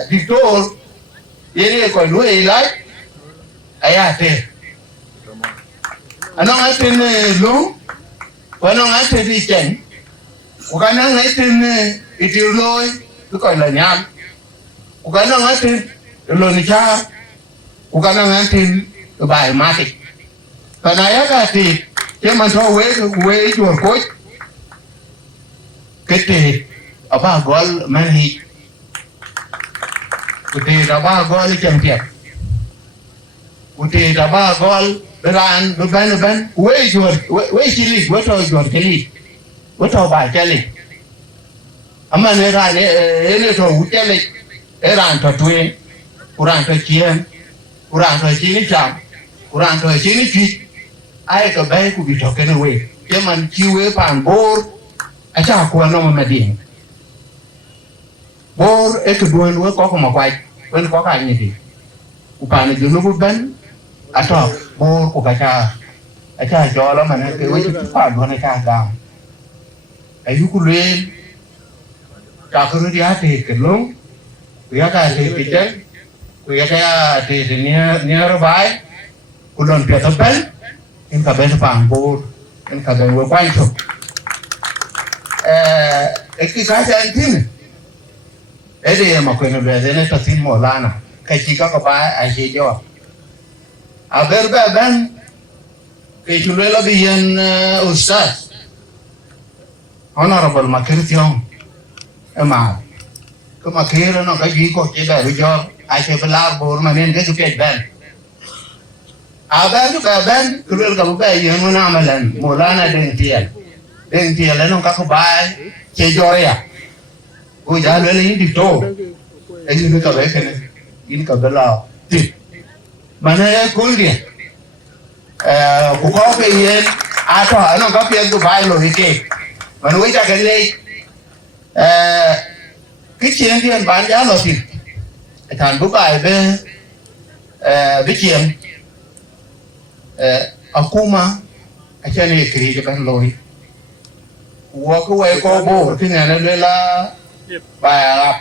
đi tour yeye ko lu ilai ayate anong atin lu anong atin di chen ukanang atin itiloi ko la nyam ukanang atin lo ni cha ukanang atin bai mati panaya ka ti ke man tho we jor ko kete apa gol man hi Uti daba gol champion. Uti daba gol beran beban we chili we to jor keli we to ba keli ama ne ra ne to utele era to twe kuran to chien kuran to chini cham kuran to chini chi ai to bai ku bi to ke we ke man chiwe pan bor a cha ko no ma din bor e to duan we ko ma kwai wen ko ka ni di ku pan ju no bu ban a to bor ku ka cha jo lo ma ne ke we chi pa do na cha ga ai ku le ta ko ri a te ke long ku ya ka te ke chen ku ya ka te ni ro bai ku don pe to ban in ka ben pan bor in ka ben we kwai to ki ka cha tin ede ma ko no be ne ta tin mo lana ka chi ka ba a je jo a ber ba ben ke chu le la bien ustaz honorable Makirtion ma ko ma kira no ka ji ko che ba jo a che bla bor ma men ke chu pe ben a ba ben ku le ka ba ye no na malan mo lana den tiel no ka ko ba che jo ya cô giáo lên lấy đi tô, ấy như cái bé này, cái cái bé là đi, mà nó cuốn đi, cô có cái gì, thôi nó có tiền của bài rồi kì, mà nuôi ra cái này, cái chuyện tiền bán giá là tiền, thằng bố bài về, về chuyện, aku mà, aja nih kiri kan lori, aku có bố, cái này nó là bà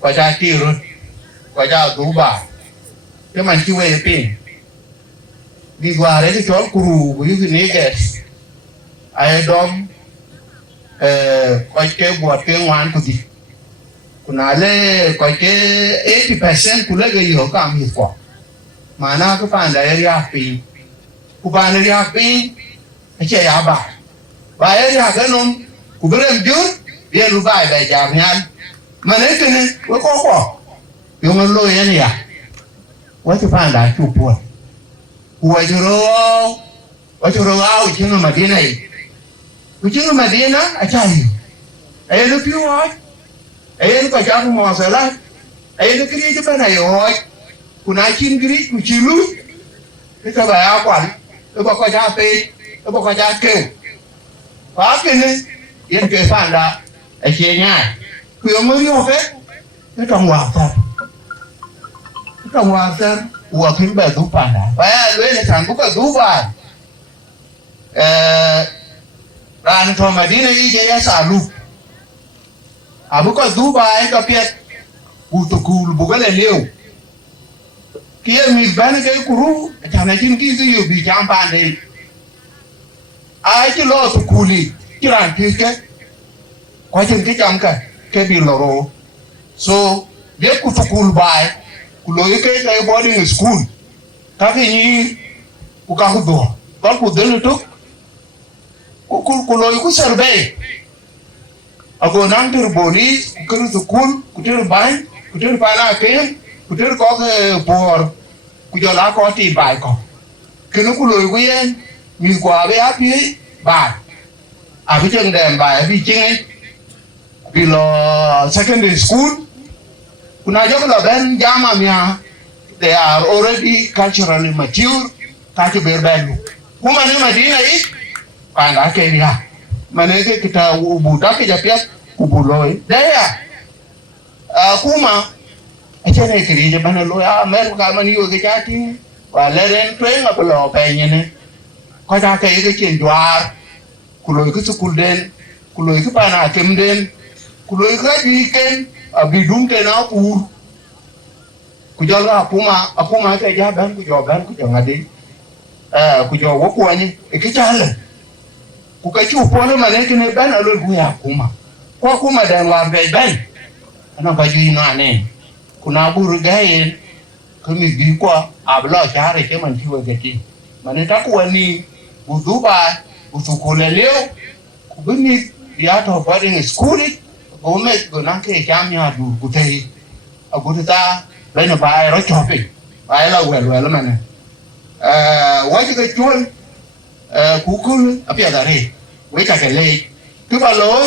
quả cha tiêu rồi quả cha tú bà cái mình chưa về pin đi qua đấy cái chó cù của cái này kìa ai đom coi cái bọt cái ngoan của gì của nó lấy coi cái 80% của lấy cái gì họ làm gì quả mà nó cái phần đấy ra pin của phần đấy ra pin cái chơi à bà ấy ra cái nôm của cái em dứt dia lupa baca jangan mana itu ni kau yang lo ni ya kau tu pandai cukup kau curu au cina Madinah cina Madinah acai ayah lu piawai ayah lu baca masalah ayah lu kiri tu pandai oi kunacin kiri kucilu kita bayar kuan kita baca apa kita baca apa ni yang ke pandai ai chia nha, quyền mới vô cái trong hòa thật, hòa khiến bè tú bàn à, phải lấy cái thằng cũng có tú bàn, ran thôi mà đi này cái xả lục, bữa có tú bàn cái biết, bữa cái liều, kia mình bán cái curu, thằng này chính cái gì bị chạm bàn đi, ai chỉ lo tu culi, chỉ làm cái quá trình cái chăm cái bị lỗ so biết cụ phục cụ bài cụ lối cái boarding school các cái như cụ cao cụ đùa con cụ đến lúc cụ lối cụ survey aku nang tur boli cụ school cụ tur bài cụ tur pana cái cụ tur có cái board cụ cho lá có thì bài có cái nó cụ lối cái yên như quả với áp ấy bài phía trên đèn bài phía trên below secondary school kuna joglo ben jama mia they are already culturally mature kaki berbelu kuma ni Madina hii panda Kenya manake kita ubuda ke japiat kubuloi daya kuma achane kiri bana lo ya mer ka mani yo ke chati wa leren twen ngaplo pe nyene ko ta ke chen dwar kuloi ku sukul den kuloi ku pana kem den kuloi ka weekend bidung ke na pur kujola apuma ke jaban ku ngadi ku jo wokwani ikichala ku ka chu pole mane ke ne ban alo ku ya kuma dan wa be ban ana ba ji na ne kuna buru gayen kami bi kwa abla chare ke man tiwa gati mane ta ku wani uzuba usukule leo kubini ya to boarding school gome gona ke jamia du kutai aguta bena bai ro chopi bai la wel mane waji ke chul kukul apia dare we ka le ku ba lo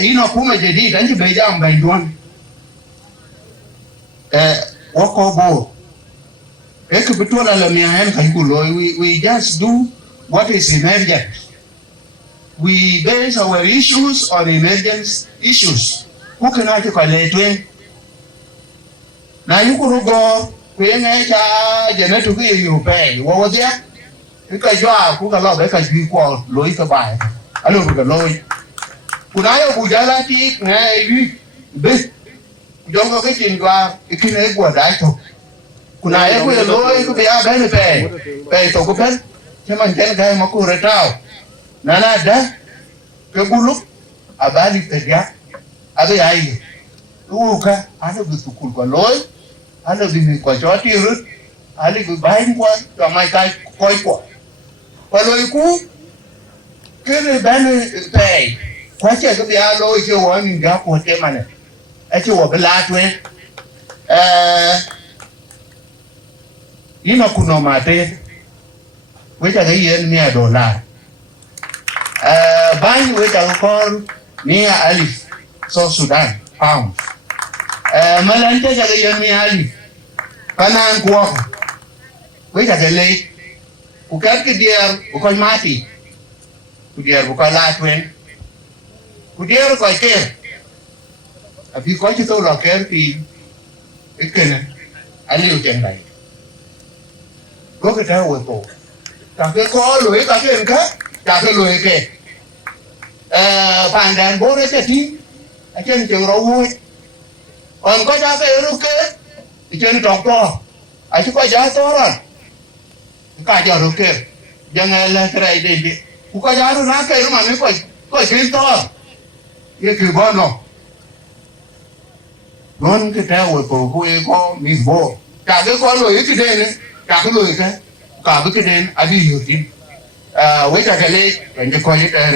ino kuma jadi dan ji bai jam bai don wako bo ek bitola la mi hen kan kulo we just do what is emergent. We base our issues on emergent issues. Who can I take a late? Now you could go, we ain't genetic you pay. What was that? Because you are cook a lot because we call Loika by. I don't know the Loy. Could I have Bujala tea? Nay, this don't go getting go, you can go die to. Could I have a Loy to be a benefit? Pay to go pen? Chairman can guy Makura Tau. Nana da ke bulu abali teja abi ai uka ana bitukul ko loy ana bi ko joti rut ali bi bain ko to mai kai koi ko loy ku kene bane pay ko che ko ya loy che wo ni ga ko te mane e che wo bla twe ina kuno mate wecha ga yen $100 buying which I call near Alif, South Sudan, pounds. Malante Jagayan Ali, Panan Kwok, which are the late, who can't get there, who call Marty, who dear who call Latwin, who dear who care. If you got it all, I can't be, it can, I live in life. Go get out with all. Take call, wait, I can't cut. Cái lùi kì phản đàn bố đấy chứ tí ở trên trường rau vui còn có giá cái rau kê thì trên trồng to ở chứ có giá to rồi cả giờ rau kê dân là cái này đi cũng có giá nó kê nó mà mới có chuyện to cái kiểu bao nó non cái theo của cô có mi bố cả cái con lùi cái đen này cả cái lùi cả cái đen ở đi nhiều tí. Wait a minute, and you call it a